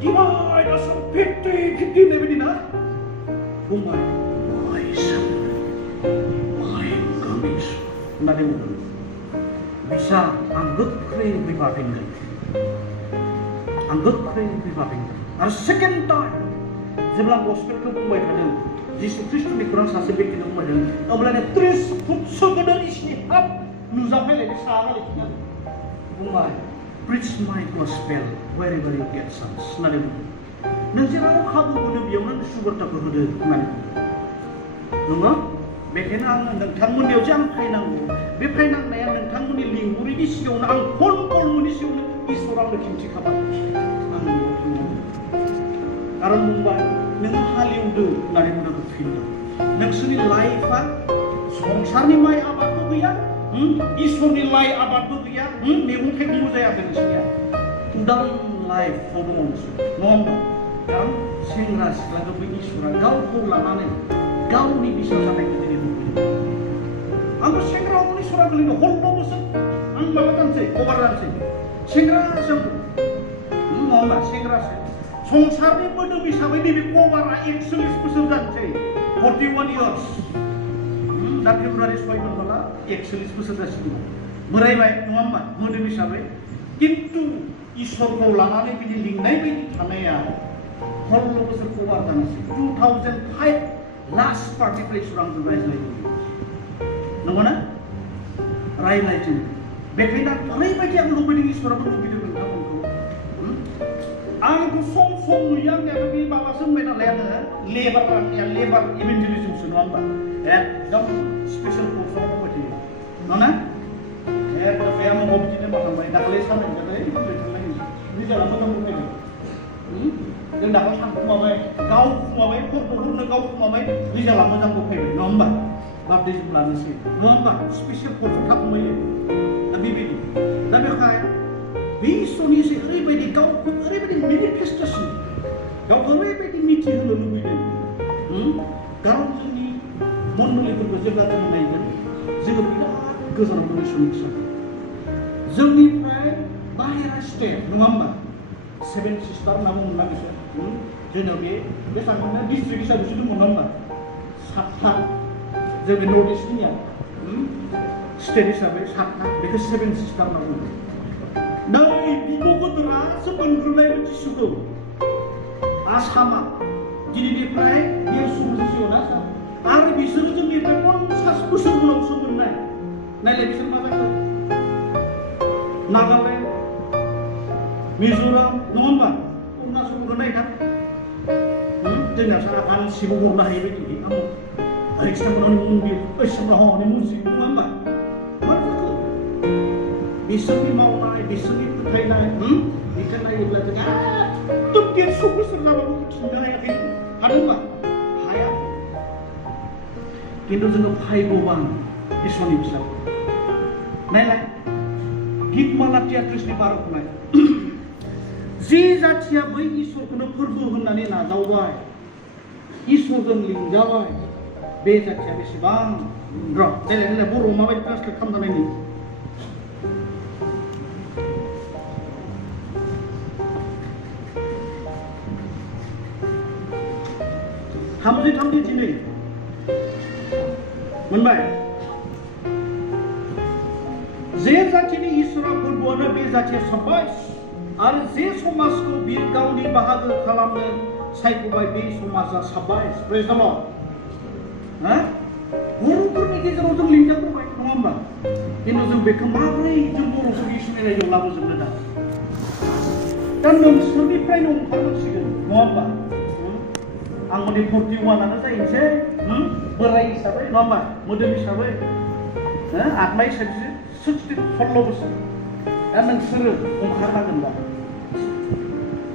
डिभाइड आसाम 50 होननाय बायदि ना बुंबाय होननानै बुंदों। बिसा आं गोख्रै फैफाफिनगोन, आरो सेकेन्ड टाइम जेब्ला गस्पेलखौ बुंबाय थादों जिसु ख्रिस्ट'नि खौरां सासे बेक्तिनो बुंबाय थादों अब्लानो 30 फुटसो गोदोर इसनि हाब नुजाफैलाय बे साहा लेखिना बुंबाय preach my gospel wherever you get chance होननानै बुंदों नों जेराव खाबु मोनो बेयावनो सुबुरताखौ होदो होननानै बुंदों नङा बेखायनो आङो नोंथांमोननियाव जे आं फैनांगौ बे फैनांनाया नोंथांमोननि लिंहरैनि सिगाङावनो आं फन कल मोननि सिगाङावनो इसोरा आंनो खिन्थिखाबाय आं न'आव थांनांगौ कारन बुंबाय नों हालेवदो होननानै बुंनांगौ फिनदों नोंसोरनि लाइफआ संसारनि माइ आबादबो गैया इसोरनि लाइ आबादबो गैया मैगं थाइगंबो जायाखै नोंसोरनिया उदां लाइफआव दङ नोंसोर नङा होमबा कारन सेंग्रा सिख्लाखौ बे इसोरा गावखौ लानानै गावनि बिसाव जानायखौ दिनै नुबोदों आंबो सेंग्रा हमनि इसोरा गोलैनो हल्ल' बोसोर आं माबा जानोसै कभार जानोसै सेंग्रासो नङा होमबा सेंग्रासो संसारनि मोदोम हिसाबै नैबे कभारा 41 बोसोर जानोसै 41 years दा फेब्रुवारि 6 मोनबोला 41 बोसोर जासिगोन बोरायबाय नङा होमबा मोदोम हिसाबै किन्तु इसोरखौ लानानै बिदि लिंनाय बायदि थानाया 16 बोसोर कभार जानोसै 2005 लास्ट पार्टनिफ्राय इसोर आंजों रायज्लायदों नंगौना रायज्लायदों बेखायनो ओरैबायदि आं लुबैदों इसोराबो लुबैदों नोंथांमोनखौ आंखौ सम सम नुयो आंनियाबो बे माबासो होनबाय नालाय आङो लेबार इभेन्जेलिजमसो नङा होमबा एकदम स्पेसियेल कर्सआव मावबाय थायो नङा एकदम बे आं बिदिनो मावबाय दाखालि साननै जाबाय थांनाय रिजाल्टआ मोजां फैदों जों दाखालि सानखुमाबाय गाव खुमाबाय फट'फोरनो गाव खुमाबाय रिजाल्टआ मोजांबो फैदों नङा होमबा बार्थडे जों लानोसै नङा होमबा स्पेसियेल कर्सआव थाखुमायो दा बेबायदि दा बेखाय बे इसोरनि एसे ओरैबायदि गावखौ ओरैबायदि मेनिफेस्टेसन गावखौ ओरैबायदि मिथिहोनो लुबैदों कारन जोंनि मण्डलिफोरखौ जेब्ला जों नायगोन जोङो बिराद गोजानाव दं इसोरनि फिसाखौ जोंनिफ्राय बाहेरा स्टेट नङा होमबा 7 सिस्टार होनना बुङोमोन ना बिसोर जोंनाव बे सानखौनो डिस्ट्रिक्ट हिसाबैसो दङ नङा होमबा 7था जों बे नर्थ इस्टनिया स्टेट हिसाबै 7था बेखौ 7 सिस्टार होनना बुङो नै बिब' गोदोरासो मोनग्रोनाय जिसुखौ आसामा दिनैनिफ्राय 150 बोसोर सिगाङाव ना आरो बिसोरो जोंनिफ्राय 50 बोसोर उनावसो मोननाय नायलाय बिसोर मा जाखो नागालेण्ड मिज'राम नङा होमबा अरुणाचलखौ नायथां जोंना आं सिगाङाव हरनो हायो बायदि आं खृष्टानफोरनि मन्दिर बैष्णबनि मस्जिद नङा होमबा मा जाखो बिसोरनि मावनाय बिसोरनि फोथायनाय बेखौ नायोब्ला जों एकदम 150 बोसोर जाबाबो खिन्थानो हायाखै हादों होमबा हाया किन्तु जोङो भाग्यवान इसोरनि फिसा नायलाय गितमाला 33 12 नाय जे जाथिया बै इसोरखौनो फोरबो होननानै नाजावबाय इसोरजों लिंजाबाय बे जाथिया बेसेबां र' देलाय बर'आव माबायदि ट्रान्सलेट खालामनायनि थामजि दिनै मोनबाय जे जाथिनि इसोरा फोरबोआनो बे जाथिया साबाय आरो जे समाजखौ बियो गावनि बाहागो खालामनो सायख'बाय बे समाजा साबाय प्रेज द लर्ड बर'फोरनि गेजेराव जों लिंजाबोबाय नङा होमबा किन्तु जों बेखौ माबोरै जों बर'फोरनि इसोरनि रायजोआव लाबोजोबनो दा नोंसोरनिफ्रायनो ओंखारबोसिगोन नङा होमबा आं माने 41आनो जाहैनोसै बोराय हिसाबै नङा होमबा मोदोम हिसाबै आत्मा हिसाबै 16 बोसोर दा नोंसोरो ओंखारनांगोन दा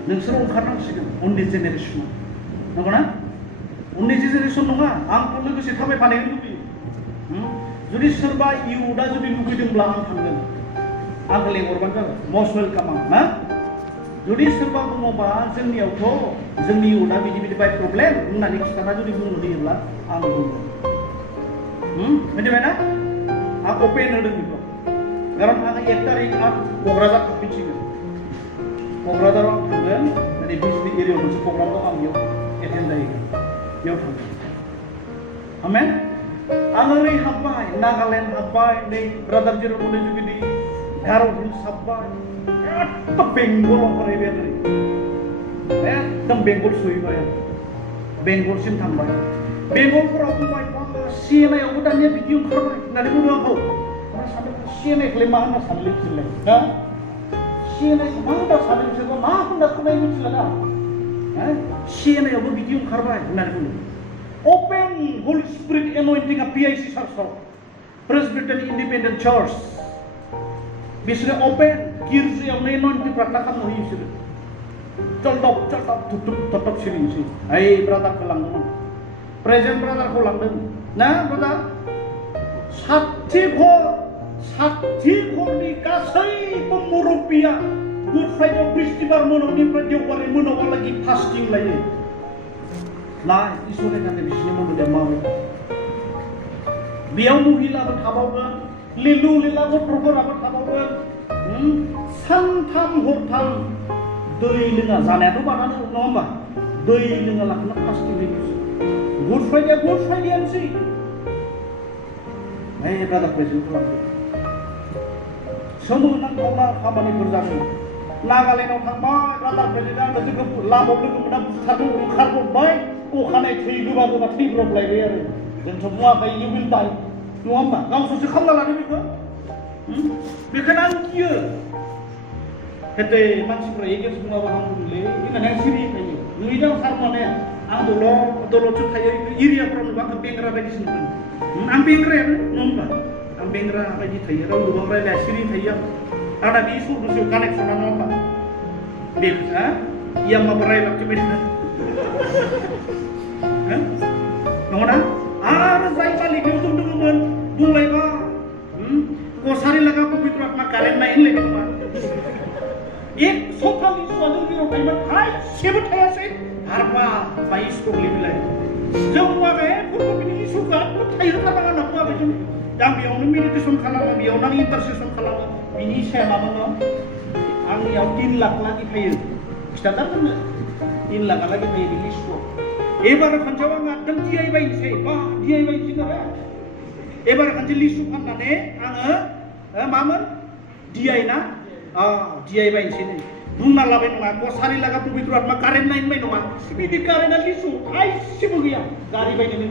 नोंसोरो ओंखारनांसिगोन उननि जेनेरेसनाव नंगौना उननि जेनेरेसन नङा आंथ' लोगोसे थाबाय फानायनो लुबैयो जुदि सोरबा इयुथआ जुदि लुबैदोंब्ला आं थांगोन आंखौ लेंहरबानो जाबाय मस्ट वेलकाम आं ना जुदि सोरबा बुङोबा जोंनियावथ' जोंनि इयुथआ बिदि बाय प्रब्लेम होननानै खिन्थाना जुदि बुंनो होयोब्ला आं बुंगोन मिथिबायना आं अपेन होदों बेखौ कारन आं 1 तारिख आं क'क्राझार थांफिनसिगोन क'क्राझाराव आं थांगोन माने बिजनि एरियायाव मोनसे प्रग्राम दं आं बेयाव एटेन्ड जाहैगोन बेयाव थांगोन आमेन आं ओरै हाबबाय नागालेण्ड हाबबाय नै ब्रादार जेर'मोननि जुगिदि गार' हिल्स हाबबाय एकदम बेंगलाव ओंखारहैबाय ओरै एकदम बेंगल सहैबाय आं बेंगलसिम थांबाय बेंगलफोराव बुंबाय CNI आवबो दानिया बिदि ओंखारबाय होननानै बुङो आंखौ ओमफ्राय सानदों सिनायखौलाय मा होनना सानलै बिसोरलाय हा सिनायखौ मा होनना सानो बिसोरखौ मा होनना खोनाय मिथिला दा सिनायावबो बिदि ओंखारबाय होननानै बुंदों Open Holy Spirit anointing a PIC Church Presbyterian Independent Church बिसोरो open गिर्जायावनो anointing प्रार्थना खालामनो होयो बिसोरो चलदब थुब सिरिनोसै ओइ ब्रादारखौ लांदोंमोन प्रेजेन्ट ब्रादारखौ लांदों ना ब्रादार 60 घरनि गासैबो मुरब्बिया गुड फ्राइडे बृहस्पतिबार मोनावनिफ्राय देवबारनि मोनावहालागै फास्टिं लायो लाय इसोरनि गाननाय बिसोरनि मन्दिराव मावो बेयाव महिलाबो थाबावगोन लिलु लिला गथ'फोराबो थाबावगोन सानथाम हरथाम दै लोङा जानायाथ' बादानो नङा होमबा दै लोङा लाखिना फास्टिं होयो गुड फ्राइडेआनोसै ओइ ब्रादार प्रेजेन्ट खालामदो सोमोनांथावना खामानिफोर जादों नागालेण्डआव थांबाय ब्रादार प्रेजेन्टआ जोंखौ लामायाव लोगो मोना बुथारनो ओंखारबोबाय अखानायै थै गोबा थैब्रबलायबाय आरो जोंथ' बुङाखै इउ विल डाइ नङा होमबा गावसोरसो खालामना लादों बेखौ बेखायनो आं गियो हेते मानसिफ्रा एगेन्स बुङाबा हामगौलै होननानै आं सिरि थायो नुयोदां सार माने आं दलदसो थायो एरियाफ्राव नुबा आंखौ बेंग्रा बायदिसो नुदों आं बेंग्रायानो नङा होमबा आं बेंग्रा बायदि थायो रावबो गोबां रायलाया सिरि थायो आं दा बे इसोरजोंसो कानेक्सना नङा होमबा बेखौ इयामाबो रायलाबथिबाय थादों नङाना आरो जाय मालिकनियाव जों दङमोन बुंलायबा कसारि लागा पबित्र आत्मा कारेन्ट नाय होनलायदों नामा एक सप्ताहनि सुवाजों जेराव थायोमोन थाइसेबो थायासै हारबा बाइस कगलि बिलाय जों बुङाखै फुरबुकिनि इसुखा थायो थानाङा होनना बुङाखै जों दा बेयावनो मेडिटेसन खालामो बेयावनो आं इन्टारसेसन खालामो बिनि साया मामोन आंनियाव 3 लाख लागि थायो खिथादों जोंनो 3 लाखहालागै थायो बिनि इसुआव एबार खान्थियाव आं एकदम डिआइ बायनोसै बा डिआइ बायनोसै नालाय एबार खान्थि लिसु फाननानै आङो मामोन डिआइ ना डिआइ बायनोसै नै बुंना लाबाय नङा कसारि लागा पबित्र आत्मा कारेन्ट नाय होनबाय नङा बिदि कारेन्टआ लिसु थाइसेबो गैया गारि बायनो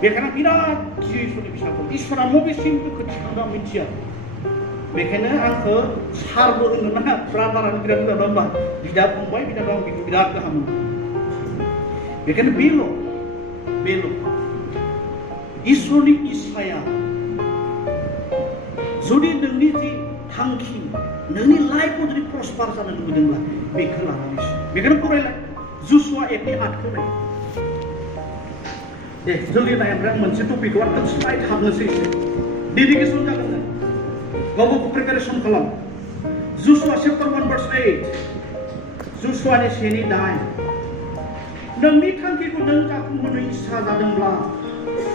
बेखायनो बिराद गियो इसोरनि फिसाखौ इसोरा बबेसिमखौ थिखांदों आं मिथिया बेखायनो आंखौ सारबो होनो नाङा ब्रादारानो बिराद मोजां होमबा बिदा फंबाय बिदा आं बेखौ बिराद गाहाम मोनो बेखायनो बेल' इसोरनि इसाया जुदि नोंनि जि थांखि नोंनि लाइफआव जुदि प्रस्पार जानो लुबैदोंब्ला बेखौ लानानैसो बेखायनो फरायलाय जुसुवा 8:8 नाय दे जल्दि नाय ओमफ्राय आं मोनसे टपिकखौ आरो स्लाइड हाबनोसै एसे डेडिकेसन जागोन जों गावखौ प्रिपेरेसन खालाम जुसुवा चेप्टार 1 verse 8 जुसुवानि 1:9 नोंनि थांखिखौ नों जाफुंहोनो इच्छा जादोंब्ला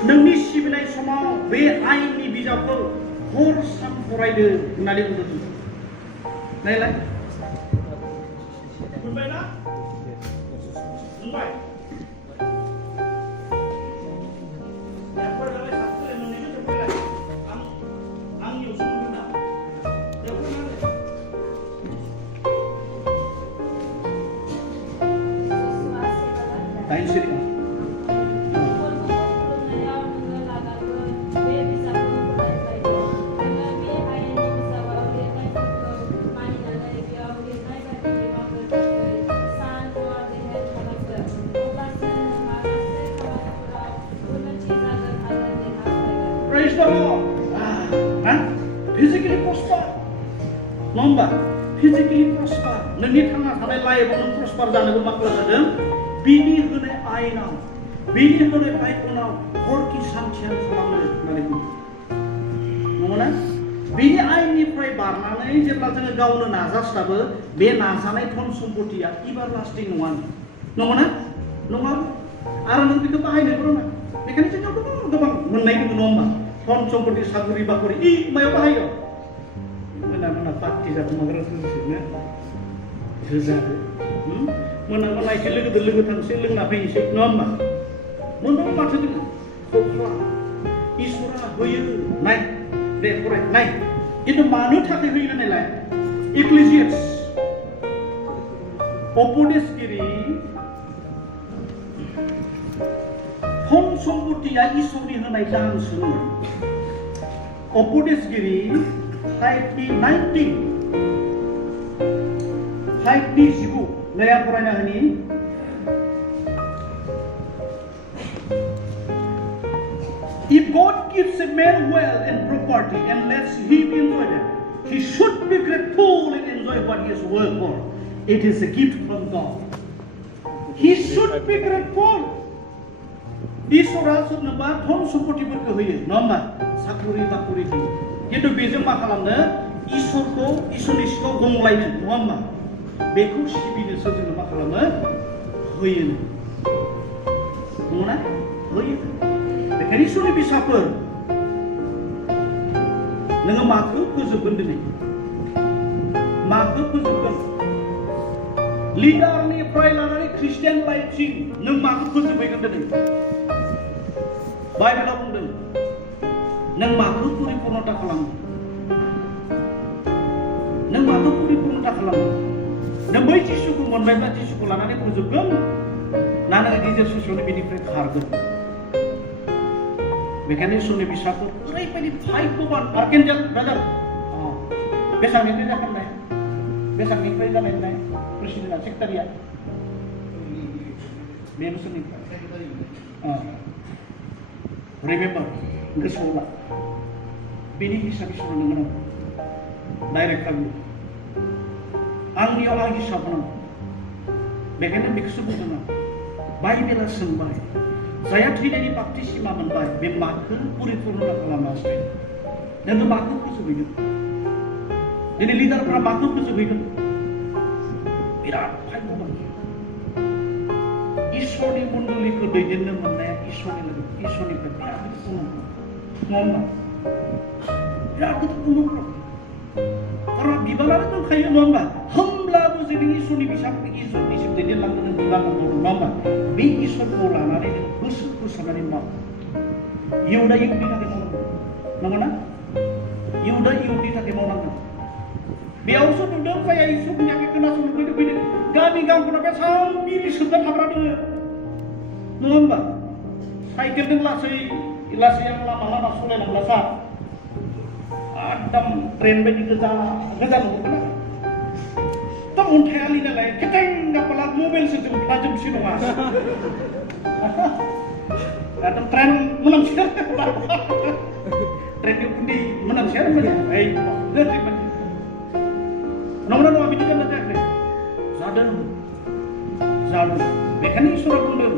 नोंनि सिबिनाय समाव बे आयेननि बिजाबखौ हर सान फरायदो होननानै बुंदों नायलाय मोनबाय ना मोनबाय physically prosper नङा होमबा physically prosper नोंनि थांना थानाय लाइफआव नों प्रस्पार जानोबो मा खालामदों बिनि होनाय आयेनाव बिनि होनाय आयेनाव हरखि सान्थियान खालामनो होननानै बुङो नङाना बिनि आयेननिफ्राय बारनानै जेब्ला जोङो गावनो नाजास्लाबो बे नाजानाय धन सम्पतिया इभारलास्टिं नङा नङाना नङा आरो नों बेखौ बाहायनोबो रोङा बेखायनो जोंनाव गोबां मोननाय दङ नङा होमबा धन सम्पति सागुरि बाखरि मायाव बाहायो मोना पार्टि जादों माग्रा होनोसैनो होजादो मोना एसे लोगो थांसै लोंना फैनोसै नङा होमबा मोनबाबो माथो दोङो खख्ला इसोरा होयो नाय दे फराय नाय खिन्थु मानो थाखाय होयो नायलाय इक्लेसियास उपदेशगिरि धन सम्पतिया इसोरनि होनाय दानसो Opudisgiri Haiti 19 Haiti Sibu Naya Puranya ini if God gives a man wealth and property and lets him enjoy them, he should be grateful and enjoy what he has worked for. It is a gift from God. He should be grateful. Isora sorbा धन सम्पतिफोरखौ होयो नङा होमबा साखुरि बाखुरि होयो खिन्थु बेजों मा खालामनो इसोरखौ इसोरनि सिगाङाव गंग्लायनो नङा होमबा बेखौ सिबिनोसो जोङो मा खालामो होयो नंगौना होयो बेखायनो इसोरनि फिसाफोर नोङो माखौ फोजोबगोन दिनै माखौ फोजोबगोन लिडारनिफ्राय लानानै ख्रिस्टियान लाइफसिम नों माखौ फोजोबहैगोन दिनै बाइबेलाव बुंदों नों माखौ परिपुर्णता खालामो नों माखौ परिपुर्णता खालामो नों बै जिसुखौ मोनबायब्ला जिसुखौ लानानै फोजोबगोन ना नों गेजेर ससेयावनो बेनिफ्राय खारगोन बेखायनो इसोरनि फिसाफोर ओरैबायदि भाग्यबान आर्केन्जेल ब्रादार बेसांनिफ्राय जाखांनाय बेसांनिफ्राय जानाय प्रेसिडेन्टआ सेक्रेटारिया बे बोसोरनिफ्राय रिमेम्बार गोसोआव ला बेनि हिसाब इसोर नोङो नांगौ डाइरेक्ट खालामो आंनियाव आं हिसाब होनांगौ बेखायनो बेखौसो बुंदों आं बाइबेला सोंबाय जायहा थैनायनि बाप्तिस्मा मोनबाय बे माखौ परिपुर्णता खालामासै नोङो माखौ फोजोबहैगोन दिनै लिडारफ्रा माखौ फोजोबहैगोन बिराद भाग्यबान इसोरनि मण्डलीखौ दैदेननो मोननाया इसोरनिफ्राय बिराद गिदिर नङा बिराद गिदिर खारन बिबानानो दंखायो नङा होमबा होमब्लाबो जुदि इसोरनि फिसाफोरखौ इसोरनिसिम दैदेनलांनो नों बिबान नांगौ नङा होमबा बे इसोरखौ लानानै नों गोसो होसारनानै माव इयुदा इयुदनि थाखाय मावनांगौ नंगौना इयुदा इयुदनि थाखाय मावनांगौ बेयावसो नुदों जायहा इसोरनि थाखाय खोनासंनो फैदों गामि गांखौना बेसेबां बिरि सोबना थाग्रा दङ नङा होमबा साइकेलजों लासै आं लामा सालायलांब्ला सार एकदम ट्रेन बायदि गोजान हरगोन एकदम अन्थाइ आलि नालाय केटें गापला मबाइलसो जोबफ्लाजोबसै नङा एकदम ट्रेन मोनामसै ट्रेननि उन्दै मोनामसै आरो नंगौना नङा बिदि जानो जायाखै जादों बेखायनो इसोरा बुंदों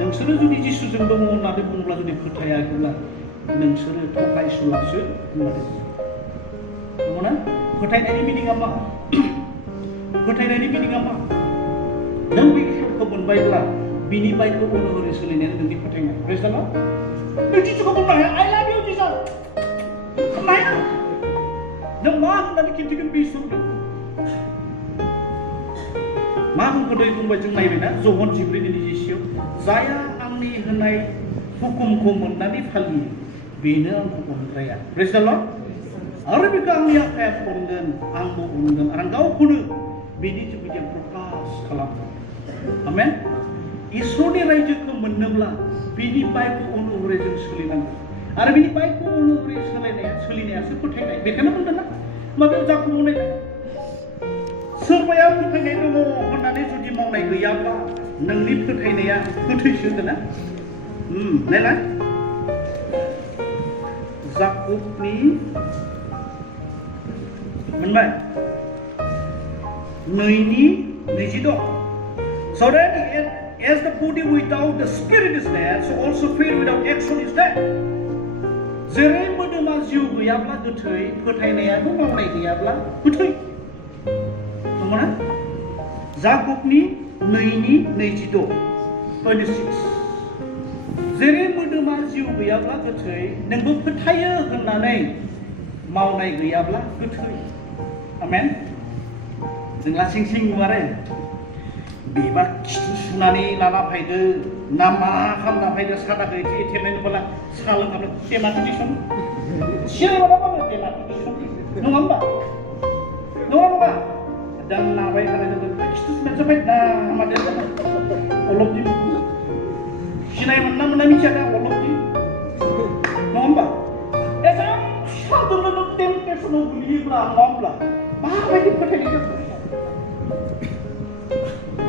नोंसोरो जुदि जिसुजों दङ होननानै बुङोब्ला जुदि फोथायाखैब्ला नोंसोरो थगायसुलासो होननानै नंगौना फोथायनायनि मिनिङा मा फोथायनायनि मिनिङा मा नों बे इसोरखौ मोनबायब्ला बिनि बायखौ अनुसरि सोलिनायानो नोंनि फोथायनाय प्रेज द लर्ड नों जिसुखौ बुंनो हाया आइ लाभ इउ जिसास हाया नों मा होननानै खिन्थिगोन बे इसोरखौ मा बुंखो दै बुंबाय जों नायबायना जहन 14:20 जायहा आंनि होनाय हुकुमखौ मोननानै फालियो बेनो आंखौ अनग्राया प्रेज द लर्ड आरो बेखौ आंनि आखाया अनगोन आंबो अनगोन आरो आं गावखौनो बेनि जुगिदि प्रकाश खालामगोन आमेन इसोरनि रायजोखौ मोननोब्ला बिनि बायखौ अनुसरि जों सोलिनांगोन आरो बिनि बायखौ अनुसरि सोलिनायासो फोथायनाय बेखौनो बुंदोंना माबायाव जाफुंनाय सोरबाया फोथायनाय दङ होननानै जुदि मावनाय गैयाब्ला नोंनि फोथायनाया गोथैसो होनदोंना नायलाय जाकुबनि मोनबाय 2:26 So that as the body without the spirit is dead, so also faith without action is dead. जेरै मोदोमा जिउ गैयाब्ला गोथै फोथायनायाबो मावनाय गैयाब्ला गोथै नंगौना जाकुबनि 2:26 जेरै मोदोमा जिउ गैयाब्ला गोथै नोंबो फोथायो होननानै मावनाय गैयाब्ला गोथै आमेन जों लासिं सिं नुआरे बेबा खिथु सुनानै लाना फैदो ना मा खालामना फैदो सादाखौ एसे थेबनाय नुबोला सा लोंखाबला टेमाटिसन सिनायबाला माबा टेमाटिसन नङा होमबा नङा dan nabai kana itu itu sampai dah ada olok di sinai mana misalnya olok di nomba समाव गोलैयोब्ला नङाब्ला माबायदि फोथायनाय जागोन?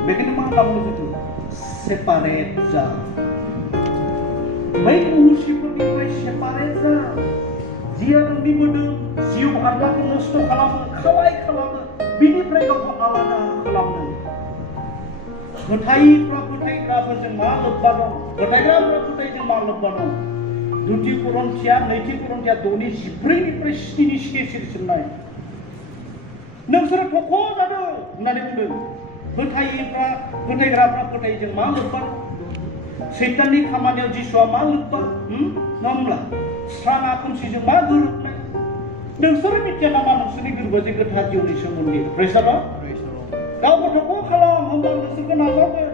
बेखायनो मा होनना बुङो जोङो? सेपारेट जा। बै मुहुसिफोरनिफ्राय सेपारेट जा। जिया नोंनि मोदोम, जिउ आत्माखौ नस्थ' खालामो, खालाय खालामो, बिनिफ्राय गावखौ आलादा खालामनो। फोथायग्रा फोथायग्राफोरजों मा लोब्बा दं? फोथायग्राफोरा फोथायजों मा लोब्बा दं? 2 करन्थिया 6:14निफ्राय 7:16 नोंसोरो थख' जादों होननानै बुंदों। फोथायग्राफ्रा फोथायजों मा लोब्बा? सैताननि खामानियाव जिसुआ मा लोब्बा? नङा होमब्ला? स्राङा खोमसिजों मा गोरोबनाय? नोंसोरो मिथिया नामा नोंसोरनि गोरबोआव जे गोथार जिउनि सोमोन्दै? प्रेज द लर्ड। गावखौ थख' खालाम, होमब्ला नोंसोरखौ नाजावगोन।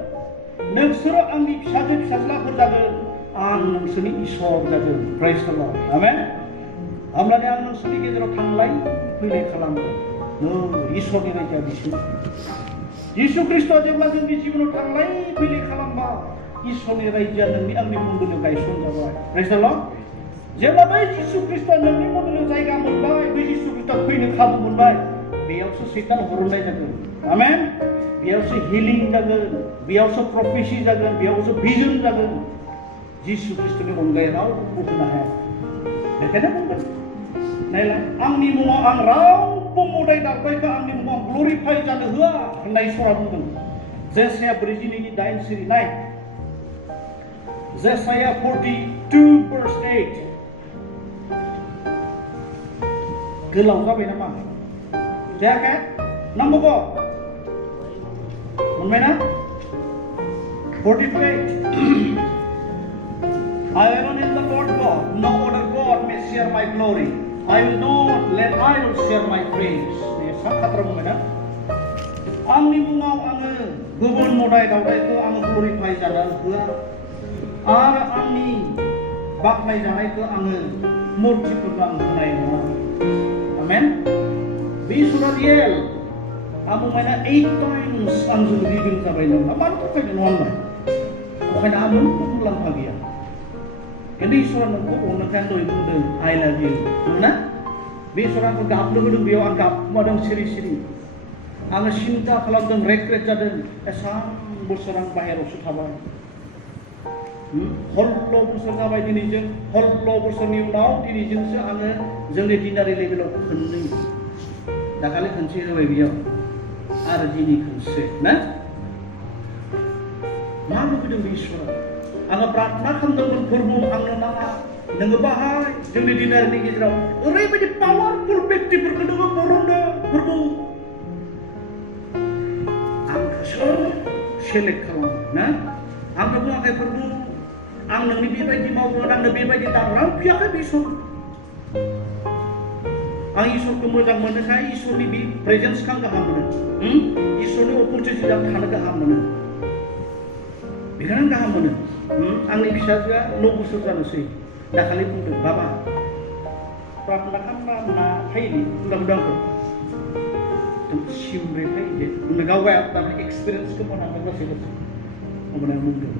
नोंसोरो आंनि फिसाजो फिसाज्लाफोर जागोन, आं नोंसोरनि इसोर जागोन। प्रेज द लर्ड। आमेन। होमब्लानो आं नोंसोरनि गेजेराव थांलाय फैलाय खालामगोन। इसोरनि रायजोआ बिसोर। जिसु ख्रिस्ट'आ जेब्ला जोंनि जिबनाव थांलाय फैलाय खालामबा, इसोरनि रायजोआ नोंनि आंनि मण्डलीआव गायसनजाबाय। प्रेज द लर्ड। जेब्ला बै जिसु ख्रिस्ट'आ नोंनि मण्डलीआव जायगा मोनबाय, बै जिसु ख्रिस्ट'आ फैनो खाबु मोनबाय, बेयावसो सैतान हरनाय जागोन। आमेन। बेयावसो हिलिं जागोन, बेयावसो प्रफेसि जागोन, बेयावसो भिजन जागोन। जिसु ख्रिस्ट'नि अनगायै रावबो होनो हाया। बेखायनो बुंगोन, नायलाय, आंनि मुङाव आं रावबो मोदाय दावदायखौ आंनि मुङाव ग्लरिफाइ जानो होआ होनना इसोरा बुंदों। जेसाया 42:8। जेसाया 42:8। गोलाव जाबाय नामा? जायाखै? नांबावगौ? मोनबायना? 42:8. I alone is the Lord God, no other God may share my glory. I will not let idols share my praise. Ini sangat terang, आंनि मुङाव आङो गुबुन मोदाय दावदायखौ आङो ग्लरिफाइ जानो होआ आरो आंनि बाख्नाय जानायखौ आङो मुर्तिफोरखौ आं होनाय नङा। आमेन। बे इसोरा रियेल। आं बुंबायना 8 times आंजों रिभिल जाबाय नङा। मानो थाखाय नङा होनबाय? ओंखायनो आं मोनबो मुलाम्फा गैया। खिन्थु इसोरा नोंखौ अननायखाय आं दहाय बुंदों आइ लाभ इउ। नंगौना? बे इसोरा आंखौ गाबनो होदों, बेयाव आं गाबमादों सिरि सिरि। आङो सिन्था खालामदों, रेग्रेट जादों। एसां बोसोर आं बाहेरावसो थाबाय। 16 बोसोर जाबाय दिनैजों। 16 बोसोरनि उनाव दिनैजोंसो आङो जोंनि दिनारि लेभेलाव खननै, दाखालि खनसे होबाय बेयाव, आरो दिनै खनसे ना? मा लुबैदों बे इसोरा? आङो प्रार्थना खालामदोंमोन, प्रभु आंनो नाङा, नोङो बाहाय जोंनि दिनारिनि गेजेराव ओरैबायदि पावारफुल व्यक्तिफोरखौ नोङो बरनदों प्रभु। आंखौसो सेलेक्ट खालाम ना? आंखौ बुङाखै प्रभु आं नोंनि बेबायदि मावगोन, आंनो बेबायदि दान फैयाखै बे इसोर। आं इसोरखौ मोजां मोनोखाय इसोरनि बे प्रेजेन्सखौ आं गाहाम मोनो। इसोरनि अपरचुनिटि आं थानो गाहाम मोनो। बेखायनो आं गाहाम मोनो। आंनि फिसाजोआ 9 बोसोर जानोसै। दाखालि बुंदों, बाबा प्रार्थना खालामना फैदो होनना बुंदों आंखौ। सिमब्रे फैदो गावगाय थारमाने एक्सपिरियेन्सखौ मोननांगौ गासैबो। होमबाना बुंदों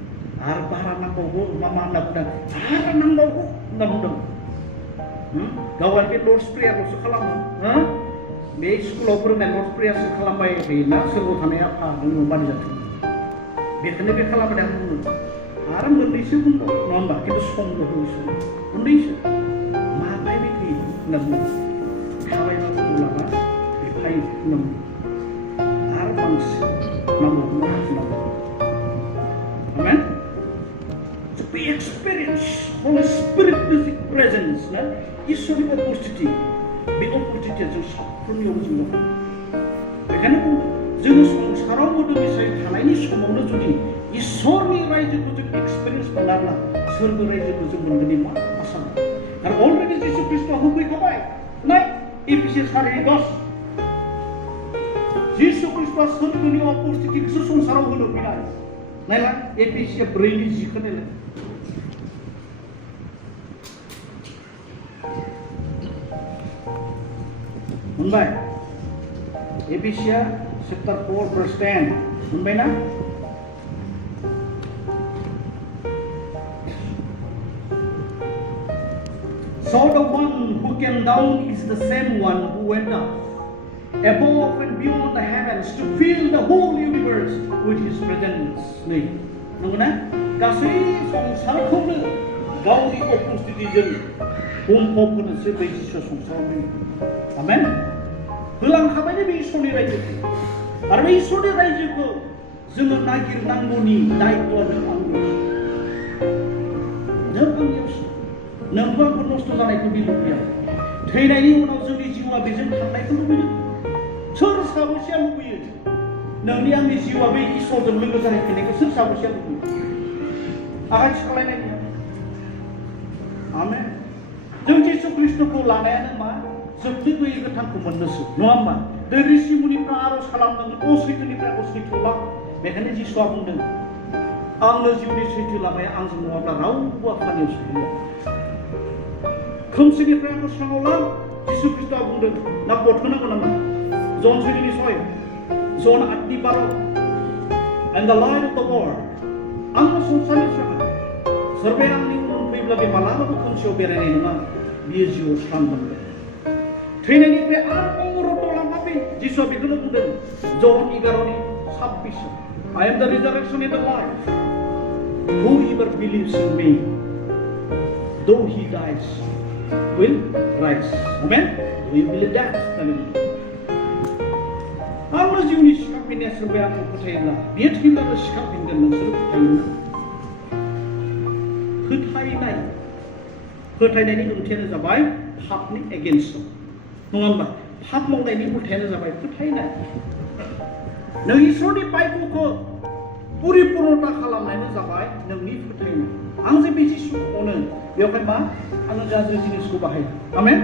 आरो बारा नांबावगौ मा होनना बुंदों, आरो नांबावगौ होनना बुंदों। गावगाय बे लर्डस प्रेयारल'सो खालामो। बे स्कुलाव फोरोंनाय लर्डस प्रेयारसो खालामबाय थायोना सोरगोआव थानाय आफा नों मानि जाथों। बेखौनो बे खालामबाय आं बुङो। आरो मोननैसो बुंदों नङा होमबा? खिन्थु समबो होसो उन्दैसो माबायदि फैयो होनना बुङो। थाबायबाबो ओलाबा बे फायो होनना बुङो। आरो बांसिन नांगौ। आमेन। बे एक्सपिरियेन्स Holy Spiritनि प्रेजेन्स ना, इसोरनि अपरचुनिटि, बे अपरचुनिटिया जों साफ्रोमनियावबो जों दं। बेखायनो जोङो संसाराव मोदोम हिसाबै थानायनि समावनो जुदि इसोरनि रायजोखौ जों एक्सपिरियेन्स मोनाब्ला सोरगो रायजोखौ जों मोनगोननि मा आसा दं? आरो अलरेडि जिसु ख्रिस्ट'आ होफैखाबाय। नाय एफिसियास 4:10 जिसु ख्रिस्ट'आ सोरगोनि अपरचुनिटिखौसो संसाराव होनो फैनाय। नायला एफिसियास 4:10 नायलाय। मोनबाय? एफिसियास chapter 4:10 मोनबाय ना? So the one who came down is the same one who went up above and beyond the heavens to fill the whole universe with his presence. नै नंगौना गासै संसारखौनो गावनि उपस्थितिजों बुंफबहोनोसो बै जिसु संसाराव फैयो। आमेन। होलांखाबायनो बे इसोरनि रायजोखौ आरो बे इसोरनि रायजोखौ जोङो नागिरनांगौनि दायित्वआ नों आंनियावसो। नोंबो आंबो नस्थ' जानायखौ बे लुबैया। थैनायनि उनाव जोंनि जिउआ बेजों थांनायखौ लुबैदों। सोर साबैसेया लुबैयो? नोंनि आंनि जिउआ बै इसोरजों लोगो जाहैफिननायखौ सोर साबैसेया लुबैयो? आखाइ थिखांलायनाय गैया। आमेन। जों जिसु ख्रिस्ट'खौ लानायानो मा? जोबनो गैयै गोथांखौ मोननोसो नङा होमबा? दै ऋषिमुनिफ्रा आर'ज खालामदोंमोन असैथोनिफ्राय असैथो ला। बेखायनो जिसुआ बुंदों आंनो जिउनि सैथो लामाया आंजों नङाब्ला रावबो आफानियाव सौहैया। खोमसिनिफ्राय आंखौ स्राङाव ला। जिसु ख्रिस्ट'आ बुंदों ना बथ'नांगौ नामा? जन 6:6 जन 8:12 and the light of the world आंनो संसारनि स्राङा सोरबाया आंनि उन फैब्ला बे मालाबाबो खोमसियाव बेरायनाय नङा बियो जिउआव स्रां मोनगोन। थैनायनिफ्राय आरोबाव रथ' लामा फै। जिसुआ बेखौनो बुंदों जन 11:26 I am the resurrection and the life. Whoever believes in me, though he dies, will rise. Amen. Do you believe that? Amen. आंनो जिउनि सिखारफिननाया सोरबाया आंखौ फोथायोब्ला बियो थैब्लाबो सिखारफिनगोन। नोंसोर फोथायोना? फोथायनायनि ओंथियानो जाबाय पापनि एगेन्स्टआव नङा होमबा? पाप मावनायनि उल्थायानो जाबाय फोथायनाय। नों इसोरनि बाइबलखौ परिपुर्णता खालामनायानो जाबाय नोंनि फोथायनाय। आं जे बे जिसुखौ अनो बेवहाय मा आङो गाज्रि जिनिसखौ बाहाया। आमेन।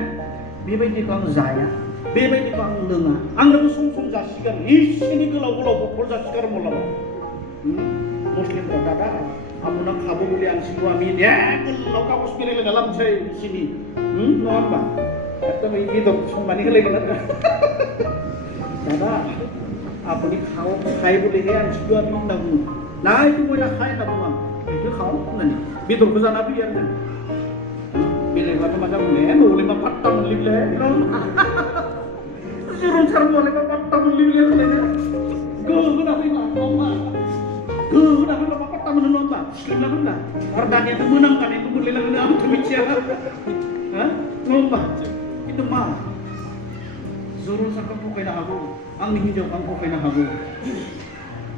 बेबायदिखौ आं जाया, बेबायदिखौ आं लोङा। आंनोबो सम सम जासिगोन एसेनि गोलाव गोलाव बथल जासिगारो मलाबा। मुस्लिमफ्रा दादा आमुना खाबु बोले आं सिखौ आमी दे गोलाव कागज पेरेले गालामसै सिनि नङा होमबा? एकदम এই बेदर संनानै होलायगोन आरो दादा আপুনি খাই बोलेহে आं सिखौ आमी होनना बुङो। নাই তুমি না খাই होनना बुङो। बेखौ खाव होननानै बेदरखौ जाना फैयो आरो बेलेगाथ' मा जागोन न'आवलाय मा पात्ता मोनलिब्ले जुरुनसार न'आवलाय मा पात्ता मोनलिब्ले होनलायनो गोहोना फैबा नङा गोहोना फैबा मा पात्ता मोनो नङा होमबा? सिख्लिमला फैब्ला आरो दानियाथ' मोनामगानायबो मोनलायलाङो आंथ' मिथिया नङा होमबा? खिन्थु मा जुरुनसारखौ थगायनो हागौ, आंनि हिन्जावखौ आं थगायनो हागौ,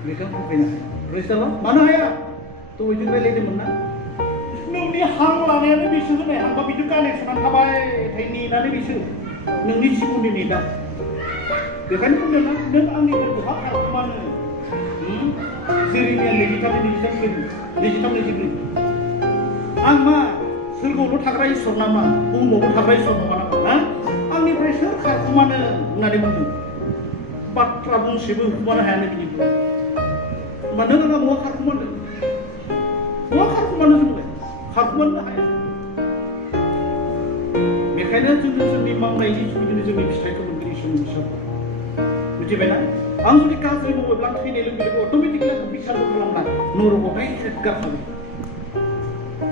बेखौ थगायनो हाया। प्रेसाराव मानो हाया? थ' बिदि रायलायदोंमोन ना नोंनि हां लानायानो बिसोर होनाय हांबा बिदि कानेक्सनानै थाबाय थायो नेटानो बिसोर नोंनि जिबननि नेटा। बेखायनो बुंदों ना नों आंनि गोरबोहा खारखुमानो जेरेमिया 23:23 आं मा सोरगोआवल' थाग्रा इसोर नामा? बुहुमावबो थाग्रा इसोर नङा नामा? आंनिफ्राय सोर खारखुमानो होननानै बुंदों। बाथ्रा बुंसेबो होखुमानो हायानो बिनिफ्राय। होमबा नों आंहा बहा खारखुमानो? बहा खारखुमानो जोंलाय? खारखुमानो हाया। बेखायनो जोङो जोंनि मावनायनि जुगिदिनो जोंनि फिथाइखौ मोनगोन इसोरनि बिसारखौ। मिथिबायना? आं जुदि गाज्रि मावोब्ला थैनाय लोगो लोगो अट'मेटिकलि आंखौ बिसारबो खालामना नरकआवहाय गारखाबाय।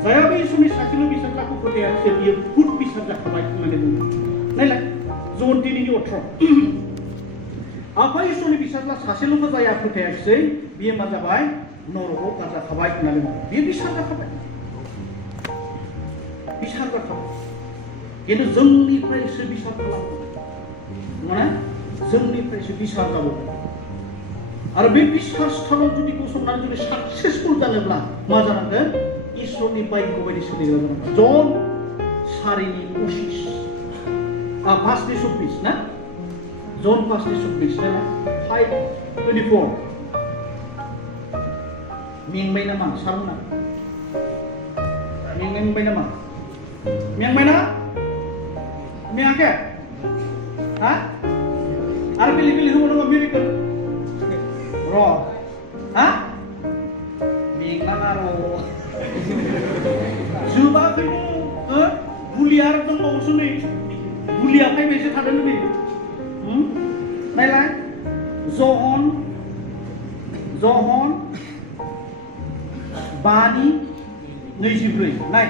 जायहा बे इसोरनि सासेल' बिसारखौ फोथायाखिसै बियो भुत बिसार जाखाबाय होननानै बुङो। नायलाय जन 3:18 आफा इसोरनि बिसारला सासेल'बो जाया फोथायाखिसै बियो मा जाबाय? नरकआव गारजाखाबाय होननानै बुङो। बियो बिसार जाखाबाय। बिसार जाखाबाय। खिन्थु जोंनिफ्रायसो बिसार खालामो नङा? जोंनिफ्रायसो बिसार जाबावो। आरो बे बिसार स्थानाव जुदि गसंनानै जुदि साक्सेसफुल जानोब्ला मा जानांगोन? इसोरनि बाइबल बायदि सोलिग्रा जानांगोन। जन 4:25 5:24 ना? जन 5:24 ना? 5:24 मेंबाय नामा सारमोना? मेंबाय नामा? मेंबाय ना? मेङाखै? हा? आरो बेलेग बेलेग होबाव नामा मिरेकल? र' हा? मेंनाङा र' जोबाखैनो बुलिया आरो दंबावोसो नै बुलिया फैबायसो थादों नै नायलाय जहन 5:24 नाय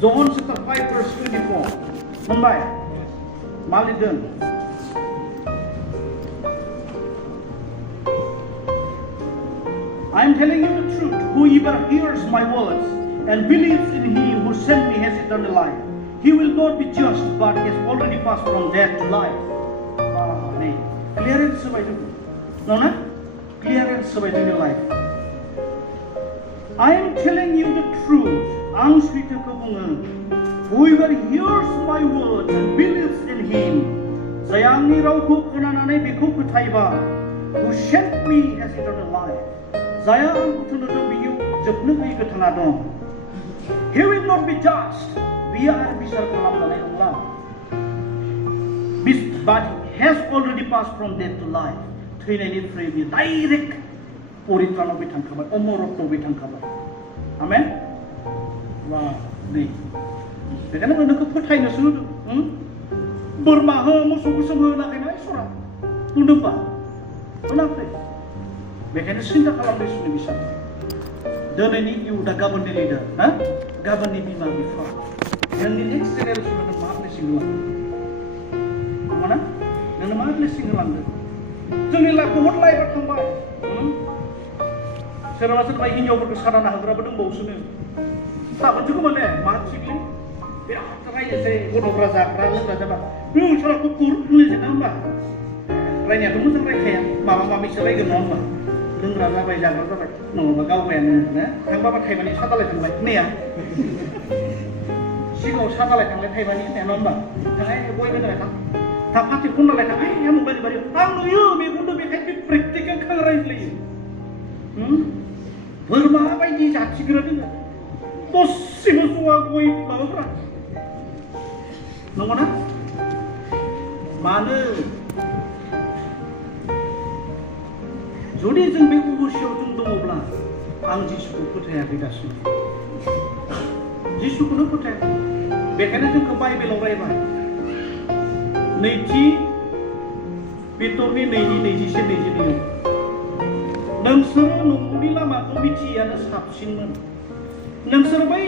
John chapter 5 verse 24. Moनबाय मा लिरदों? I am telling you the truth. Whoever hears my words and believes in him who sent me has eternal life. He will not be judged, but has already passed from death to life. Nih, clearance sebaik itu. Nona, clearance sebaik itu life. I am telling you the truth. Ang sweetku bunga. Whoever hears my words and believes in him, saya angni rauku kenanane beku kutaiba. Who sent me has eternal life. Saya angku tunudung biyu jebnu biyu ketengah dong. He will not be judged. Biar bisa kalamdanai ulang. But has already passed from death to life. Thैनायनि fry direct परित्रानाव बे थांखाबाय, अमरत्व बे थांखाबाय. Amen. Wah, nih. Beखायनो नोंखौ फोथायनोसो होदों. बोरमा हो, मोसौ गोसोम होनाखैना इसोरा. बुंदोंबा? होनाखै. बेखायनो सिन्था खालामनो इसोरनि बिसार. दिनैनि इयुथा गाबोननि लिडार, हा? गाबोननि बिमा बिफा. जोंनि नेक्स्ट जेनेरेसननो मा ब्लेसिं होलांदों? नङाना? नोंनो मा ब्लेसिं होलांदों? जोंनि लाइफखौ हर लाइफआ थांबाय. सोरबा सोरबा हिन्जावफोरखौ सादाना होग्राबो दंबावोसोनो. दाबोनसो माने मा थिगलै? बिराद रायनोसै गथ'फ्रा जाग्रा लोंग्रा जाबा. नोंसोरा कुकुर होनलायसै ना होमबा? रायनायाथ' मोजां रायखाया. माबा माबिसो रायगोन नङा होमबा? लोंग्रा जाबाय जाग्रा जाबाय. नङाबा गावबायानो ना? थांबाबा थाइबानि सादालाय थांबाय होननाया. सिगाङाव सादालाय थांलाय थाइबानि होननाया नङा होमबा? थांलाय बयबो जाबाय थां. थाब फाथि खननालाय थां. आमुक बारि बारि. आं नुयो मेगनजों बेखायनो प्रेक्टिकेल खां रायज्लायो. बोरमा बायदि जाथिग्रा दोङो. दसेनो ज'आ गय माबाफ्रा. नंगौना? मानो? जुदि जों बे अबस्थायाव जों दङब्ला आं जिसुखौ फोथायाखै दासिम. जिसुखौनो फोथायाखै. बेखायनो जोंखौ बाइबेलाव रायबाय. नैथि पेट्रनि 2:20-22 नोंसोरो नंगौनि लामाखौ मिथियानो साबसिनमोन. नोंसोर बै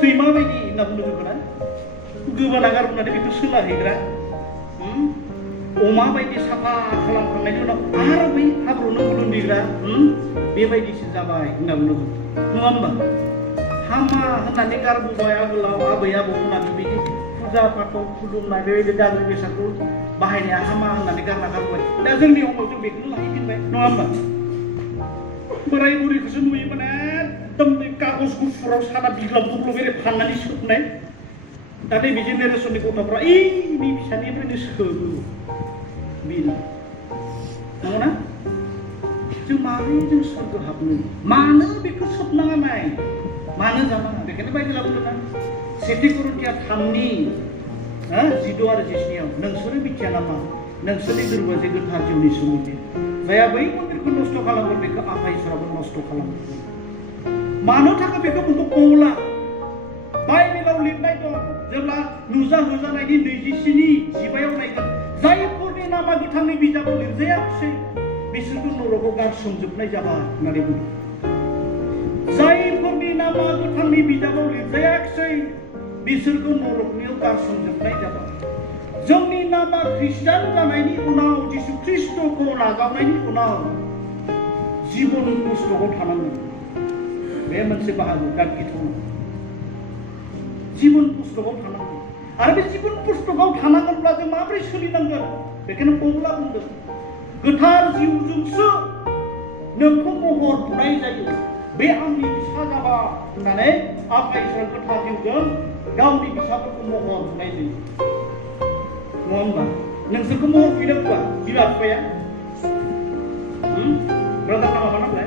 सैमा बायदि होनना बुंदों जोंखौ ना? गोबाना गारबोनानै बेखौ सोलाहैग्रा. अमा बायदि साफा खालामखांनायनि उनाव आरो बै हाब्रुनो गुलुंदिग्रा बेबायदिसो जाबाय होनना बुंदों. नङा होमबा? हामा होननानै गारबोबाय आगोलाव आबै आबौमोना बेबायदि फुजा फाथाव खुलुमनाय बेबायदि गाज्रि बेसादखौ बाहायनाया हामा होननानै गारना गारबोबाय. दा जोंनि समाव जों बेखौनो लाहैफिनबाय. नङा होमबा? बोराय बुरैखौसो नुयोमोन एकदम कागज गुफुराव सादा बिग्लाब बुग्लाब ओरै फाननानै सोबनाय. दा नैबे जेनेरेसननि गथ'फ्रा बे फिसानिफ्रायनो सोबो. बेनो नंगौना? जों मारै जों सोरगो हाबनो? मानो बेखौ सोबनाङा नाय? मानो जानाङा? बेखायनो बाइबेला बुंदोंना सेथि करिन्थिया 3:12 आरो 19 नोंसोरो मिथिया नामा? नोंसोरनि गोरबोआ जे गोथार जिउनि सोमोन्दै जाया बै मन्दिरखौ नस्थ' खालामगोन बेखौ आफा इसोराबो नस्थ' खालामगोन. मानो थाखाय बेखौ बुंदों पौला? बाइबेलाव लिरनाय दं. जेब्ला नुजा होजानायनि 27:15 नायगोन जायफोरनि नामा गोथांनि बिजाबाव लिरजायाखिसै बिसोरखौ नरकआव गारसोमजोबनाय जाबाय होननानै बुंदों. जायफोरनि नामा गोथांनि बिजाबाव लिरजायाखिसै बिसोरखौ नरकनियाव गारसोमजोबनाय जाबाय. जोंनि नामा ख्रिस्टान जानायनि उनाव जिसु ख्रिस्टखौ नाजावनायनि उनाव जिबन पुस्तकाव थानांगोन. बे मोनसे बाहागो दा गिथावना. जिबन पुस्तकाव थानांगोन. आरो बे जिबन पुस्तकाव थानांगोनब्ला जों माबोरै सोलिनांगोन? बेखायनो पौला बुंदों गोथार जिउजोंसो नोंखौ महर बुनाय जायो. बे आंनि फिसा जाबा होननानै आफा इसोरा गोथार जिउजों गावनि फिसाफोरखौ महर बुनाय जायो. नङा होमबा? नोंसोरखौ महर बुनो बुआ बिमा बिफाया? ब्रादार नामा मा नामलाय?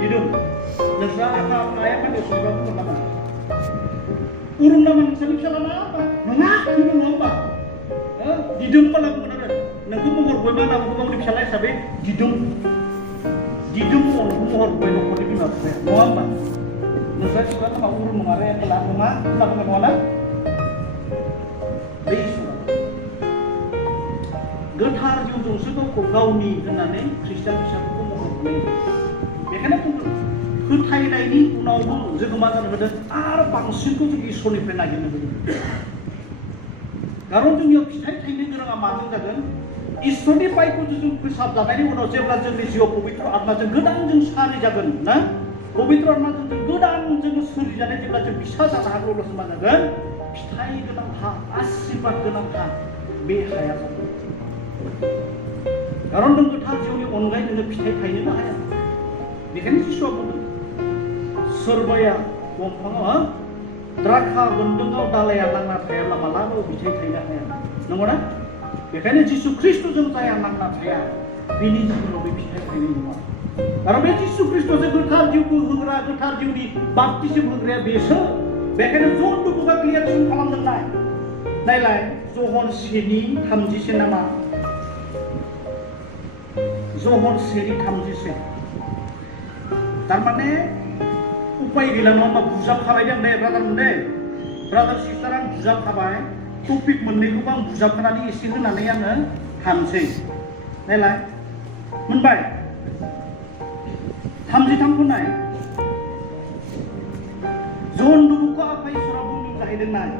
दिदोम. नोंस्रा आफा आइया मा देरसोबा बुंगोन नामा? उरुम नामा नोंसोरनि फिसाला ना? नङा बुङो नङा होमबा? दिदोम बाला बुंगोन आरो नोंखौ महर बुबाय मा होनना बुङो गावनि फिसाला हिसाबै? दिदोम. दिदोम महर बुबाय न'खरनि बिमा बिफाया. नङा होमबा? नोंस्रा फिसाला नामा उरुम नङा रे होनब्ला नङा होनना बुंगोन नङा ना? बे इसोरा गोथार जिउजोंसो गावखौ गावनि होननानै ख्रिस्टान फिसाफोरखौ महर बुनाय जायो. बेखायनो बुंदों फोथायनायनि उनावबो जोङो मा जानो होदों आरो बांसिनखौ जों इसोरनिफ्राय नागिरनो होदों खारन जोंनियाव फिथाइ थायनो गोनाङा माजों जागोन इसोरनि बाइखौ जों फोसाबजानायनि उनाव जेब्ला जोंनि जिउआव पबित्र आत्माजों गोदान जों सारि जागोन ना पबित्र आत्माजों जों गोदान जोङो सोरजिजानाय जेब्ला जों फिसा जानो हागोन अब्लासो मा जागोन फिथाइ गोनां हा आशीर्बाद गोनां हा बे हाया जागोन खारन नों गोथार जिउनि अनगायै नोङो फिथाइ थायनोनो हाया बेखायनो जिसुआ बुंदों सोरबाया दंफाङाव द्राक्षा बोन्दोङाव दालाया नांना थायाब्ला मालाबाबो फिथाइ थायनो हाया नंगौना बेखायनो जिसु ख्रिस्ट'जों जाया नांना थाया बेनि जिउआव बे फिथाइ थायनाय नङा आरो बे जिसु ख्रिस्ट'जों गोथार जिउखौ होग्रा गोथार जिउनि बाप्तिस्म होग्राया बेसो बेखायनो जन बुकआ क्लियारसिन खालामदोंलाय नायलाय जहन 1:30 नामा जहन 1:30 तारमाने उपाय गैला नङा होमबा बुजाबखाबाय दे ब्रादार सिस्टार आं बुजाबखाबाय टपिक मोननैखौबो आं बुजाबखानानै एसे होनानै आङो थांसै नायलाय मोनबाय 33 नाय जन बुकखौ आफा इसोरा बुंदों जाहैदों नाय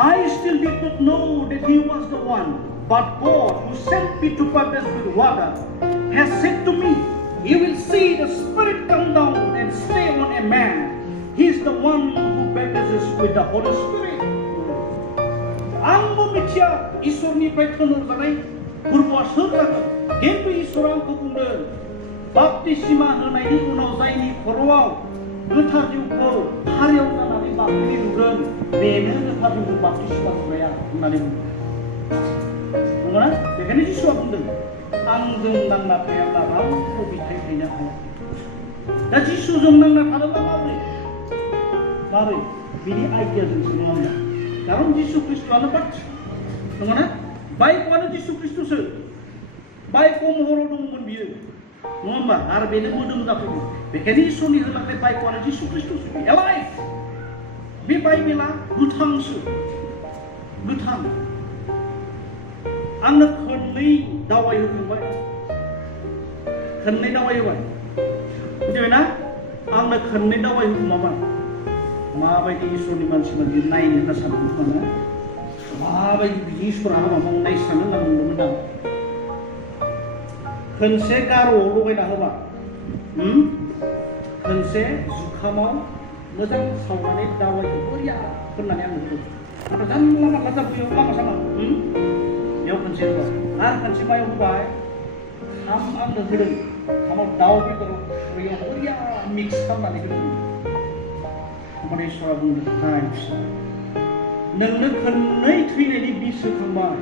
I still did not know that he was the one but God who sent me to baptize with water has said to me you will see the Spirit come down and stay on a man. He is the one who baptizes with the Holy Spirit. आंबो मिथिया इसोरनिफ्राय थोनहरजानाय फोरबोआ सोर जागोन खिन्थु इसोरा आंखौ बुंदों बाप्तिस्मा होनायनि उनाव जायनि खर'आव गोथार जिउखौ खारियाव जानानै बाख्रि नुगोन बेनो गोथार जिउखौ बाप्तिस्मा होग्राया होननानै बुंदों नंगौना बेखायनो जिसुआ बुंदों आंजों नांना थायाब्ला रावबो फिथाइ थायनो हाया दा जिसुजों नांना थानोब्ला माबोरै बिनि आइडियाजोंसो नङा होमबा खारन जिसु ख्रिस्ट'आनो बाथ्रा नङाना बाइकआनो जिसु ख्रिस्ट'सो बाइकआव महराव दंमोन बियो नङा होमबा आरो बेनो मोदोम जाफैदों बेखायनो इसोरनि होलांनाय बाइकआनो जिसु ख्रिस्ट'सो एलाइभ बे बाइबेला गोथांसो गोथां आंनो खननै दावबायहोबाय खननै दावबायहोबाय मिथिबायना आंनो खननै दावबायहोबाय माबायदि इसोरनि मानसिफोर बिदि नायनो होनना सानदोंमोन आङो माबायदि बिदि इसोरा हाबा मावनाय सानो होनना बुंदोंमोन आं खनसे गार'आव लगायना होबा खनसे जुखामाव मोजां सावनानै दावाइखौ बोरिया होननानै आं बुंदों नाथाय जानला मानला जाबोयो लामा सामा बेयाव खनसे होबाय आरो खनसे मायाव होबाय खाम आंनो होदों खामाव दाउ बेदर खुरैयाव बोरिया मिक्स खालामनानै होदों होमबानो इसोरा बुंदों नाय फिसा नोंनो खननै थैनायनि बिस होखांबाय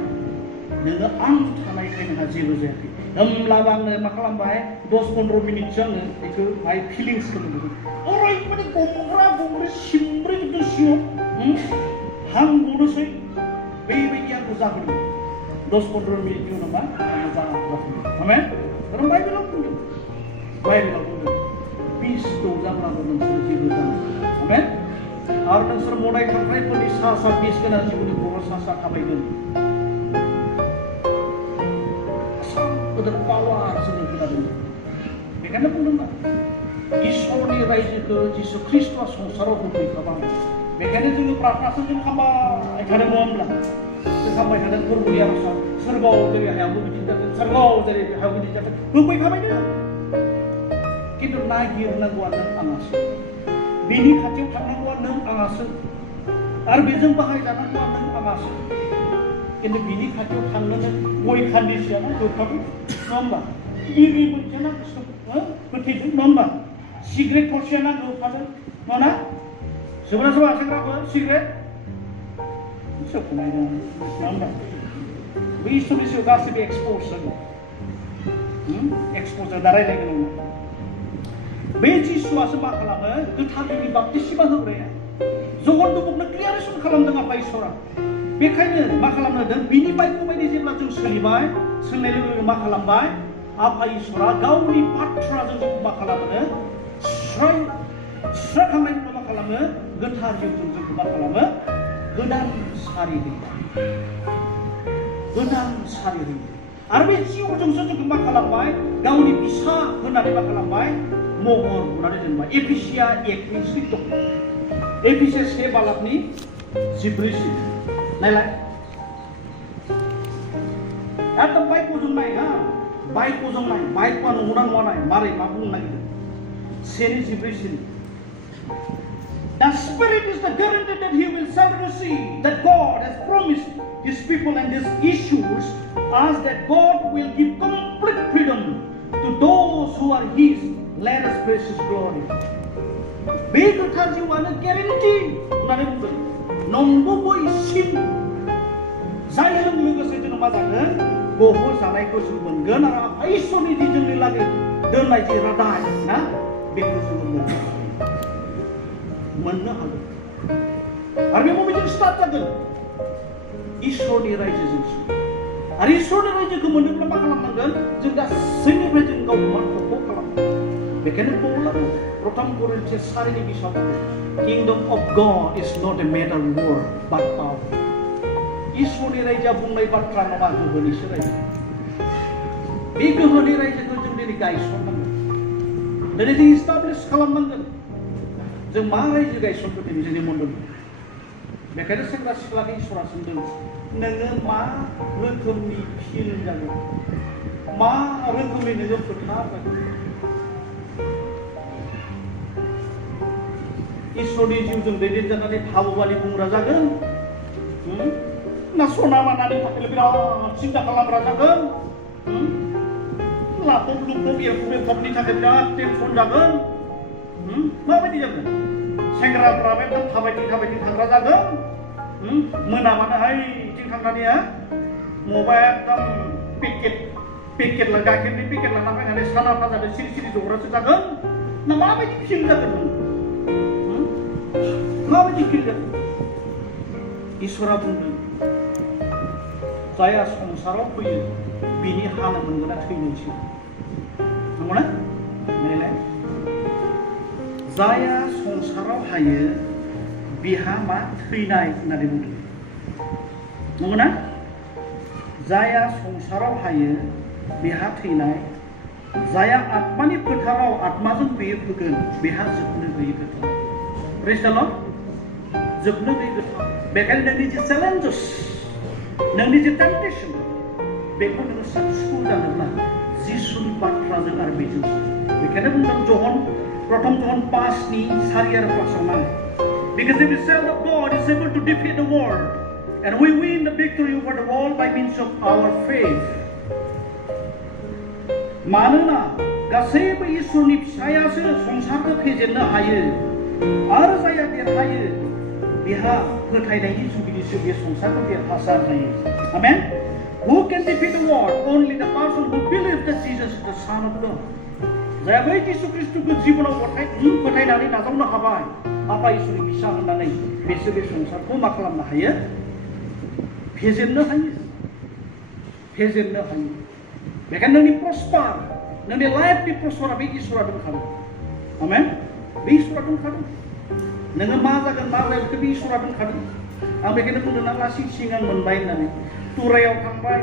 नोङो आं थानायखाय नोंहा जेबो जायाखै होमब्लाबो आंनो मा खालामबाय 10-15 मिनिटसो आङो बेखौ बाहाय फिलिंस खालामदों ओरैबायदि गंब्रै सिमब्रै गोसोआव हां गनोसै बेबायदि आंखौ जाहोदों 10-15 मिनिटनि उनाव मा आङो जाहोदों आमेन आरो बाइबेलाव बुंदों बिस दौजाब्लाबो नोंसोर जेबो जानो आमेन आरो नोंसोर मोदाय खांख्राइफोरनि सा सा बिस गोनां जिउनि खर' सा सा थाबायगोन गोदोर पावार जोङो खोनादों बेखायनो बुंदोंना इसोरनि रायजोखौ जिसु ख्रिस्ट'आ संसाराव होफैखाबाय बेखायनो जोङो प्रार्थनाखौ जों खालामबाय थादों नङा होमब्ला जों खालामबाय थादों फोरबोनि आर'जआव सोरगोआव जेरै हायावबो बिदि जाथों सोरगोआव जेरै हायावबो बिदि जाथों होफैखाबायनो खिन्थु नागिरनांगौआ नों आंहासो बेनि खाथियाव थांनांगौआ नों आंहासो आरो बेजों बाहायजानांगौआ नों आंहासो खिन्थु बिनि खाथियाव थांनो नों गय खान्दिसेयानो होखादों नङा होमबा बिरि मोनसेना गोथैजों नङा होमबा सिगारेट थरसेयानो होखादों नङा सोरबा सोरबा सेंग्राफोर सिगारेट सोरखौ नायदों नङा होमबा बै इसोरनि सायाव गासैबो एक्सप'ज जागोन एक्सप'ज दा रायलायगोन नङा बे जिसुआसो मा खालामो गोथार जिउनि बाप्तिस्मा होग्राया जहन बुकनो क्लियारेसन खालामदों आफा इसोरा बेखायनो मा खालामनो होदों बिनि बाइबेल बायदि जेब्ला जों सोलिबाय सोलिनाय लोगो लोगो मा खालामबाय आफा इसोरा गावनि बाथ्राजों जोंखौ मा खालामो सुस्राखांनायनि उनाव मा खालामो गोथार जिउजों जोंखौ मा खालामो गोदान सारि होयो आरो बे जिउजोंसो जोंखौ मा खालामबाय गावनि फिसा होननानै मा खालामबाय महर बुनानै जेनेबा एफिसिया 1नि 16 एफिसिया 1 बालाबनि 14 नायलाय एकदम बाइकखौ जों नाय हा बाइकखौ जों नाय बाइकआ नंगौना नङा नाय मारै मा बुंनो नागिरदों 1नि 14 The Spirit is the guarantee that He will suddenly see that God has promised His people and His issues as that God will give complete freedom to those who are His latest precious glory. बे गोथार जिउआनो गेरेन्टि होननानै बुंदों नंगुबै सिन जायजों लोगोसे जों मा जागोन बहु जानायखौ जों मोनगोन आरो इसोरनि जि जोंनि लागै दोननाय जि रादाय ना बेखौ जों मोननो हागोन आरो बे बबेजों स्टार्ट जागोन इसोरनि रायजोजोंसो आरो इसोरनि रायजोखौ मोनोब्ला मा खालामनांगोन जों गासैनिफ्राय जों गावखौ मार्फतखौ खालामनांगोन बेखायनो पौला प्रथम करिन्थियास 4नि 20 Kingdom of God is not a matter of word but power इसोरनि रायजोआ बुंनाय बाथ्रा नङा गोहोनिसो रायजो बे गोहोनि रायजोखौ जों दिनै गायसननांगोन दिनै जों इस्टाब्लिश खालामनांगोन जों मा रायजो गायसनगोन दिनै जोंनि मण्डलखौ बेखायनो सेंग्रा सिख्लाखौ इसोरा सोंदों नोङो मा रोखोमनि फिल्म जागोन मा रोखोमनि नोङो फोथार जागोन इसोरनि जिउजों दैदेनजानानै थाबोबानि बुंग्रा जागोन ना सना मानानै थाखायल' बिराद सिन्था खालामग्रा जागोन लाफब लुफब एरखब एरखबनि थाखाय बिराद टेनसन जागोन माबायदि जागोन सेंग्राफ्राबो एकदम थाबायथिं थाग्रा जागोन मोनाबानोहाय जों थांनानैहा मबाइल एकदम पेकेट गाइखेरनि पेकेट लाना फैनानै साना फाजानो सिरि सिरि जग्रासो जागोन ना माबायदि फिल्म जागोन माबायदि फिल्म जागोन इसोरा बुंदों जायहा संसाराव फैयो बिनि हानो मोनगोना थैनोसै नंगौना नायलाय जायहा संसाराव हायो बिहा मा थैनाय होननानै बुंदों नंगौना जायहा संसाराव हायो बिहा थैनाय जायहा आत्मानि फोथाराव आत्माजों बेयो फैगोन बेहा जोबनो गैयै गोथार प्रेज द लर्ड जोबनो गैयै गोथार बेखायनो नोंनि जि चेलेन्जेस नोंनि जि टेम्पटेशन बेखौ नोङो साक्सेसफुल जानोब्ला जिसुनि बाथ्राजों आरो बेजोंसो बेखायनो बुंदों जहन प्रथम जहन 5नि 4 आरो 5 आव because the child of God is able to defeat the world and we win the victory over the world by means of our faith मानोना गासैबो इसोरनि फिसायासो संसारखौ फेजेननो हायो आरो जायहा देरहायो बिहा फोथायनायनि जुगिदिसो बे संसारखौ देरहासार जायो आमेन who can defeat the world only the person who believes that Jesus is the Son of God जायहा बै जिसु ख्रिस्टखौ जिबनाव फोथायनानै नाजावनो हाबाय आफा इसोरनि फिसा होननानै बिसोर बे संसारखौ मा खालामनो हायो फेजेननो हायो बेखायनो नोंनि प्रस्पार नोंनि लाइफनि प्रस्पारा बे इसोरा दंखादों आमेन बे इसोरा दंखादों नोङो मा जागोन मा जाया बेखौ बे इसोरा दंखादों आं बेखायनो बुंदों ना लासै सिगां मोनबाय होननानै टुरायाव थांबाय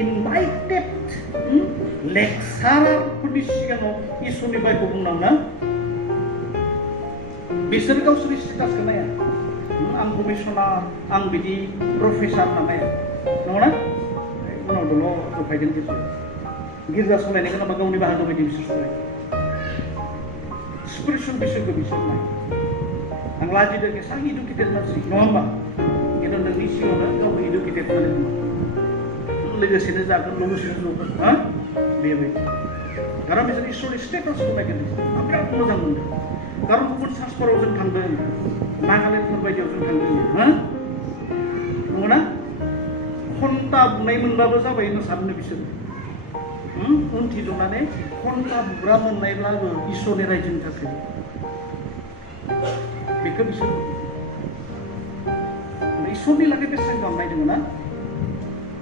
इनभाइटेड लेक्सारारफोरनि सिगाङाव इसोरनि बाइखौ बुंनांना बिसोर गावसोरनि स्टेटासखौ नाया आं कमिसनार आं बिदि प्रफेसार होनना नाया नंगौना उनाव दल' होफायदों बिसोर गिर्जा सालायनायखौ नामा गावनि बाहागो बायदि बिसोर सालायो स्पिरिचुवेल बिसोरखौ बिसोर नाय आं लाजिदों एसां इडुकेटेड मानसि नङा होमबा खिन्थु नोंनि सिगाङावनो गावखौ इडुकेटेड होननानै बुङो लोगोसेनो जागोन लोगोसेनो नुगोन हा बेबायदि खारन बिसोर इसोरनि स्टेटासखौ नायगोन आं बिराद मोजां मोनदों खारन गुबुन सासफोराव जों थांदों नागालेण्डफोर बायदियाव जों थांदों हा नंगौना घन्टा बुनाय मोनबाबो जाबाय होनना सानो बिसोर उनथि जनानै घन्टा बुग्रा मोननायब्लाबो इसोरनि रायजोनि थाखाय बेखौ बिसोर इसोरनि लागै बेसेबां गामनाय दङ ना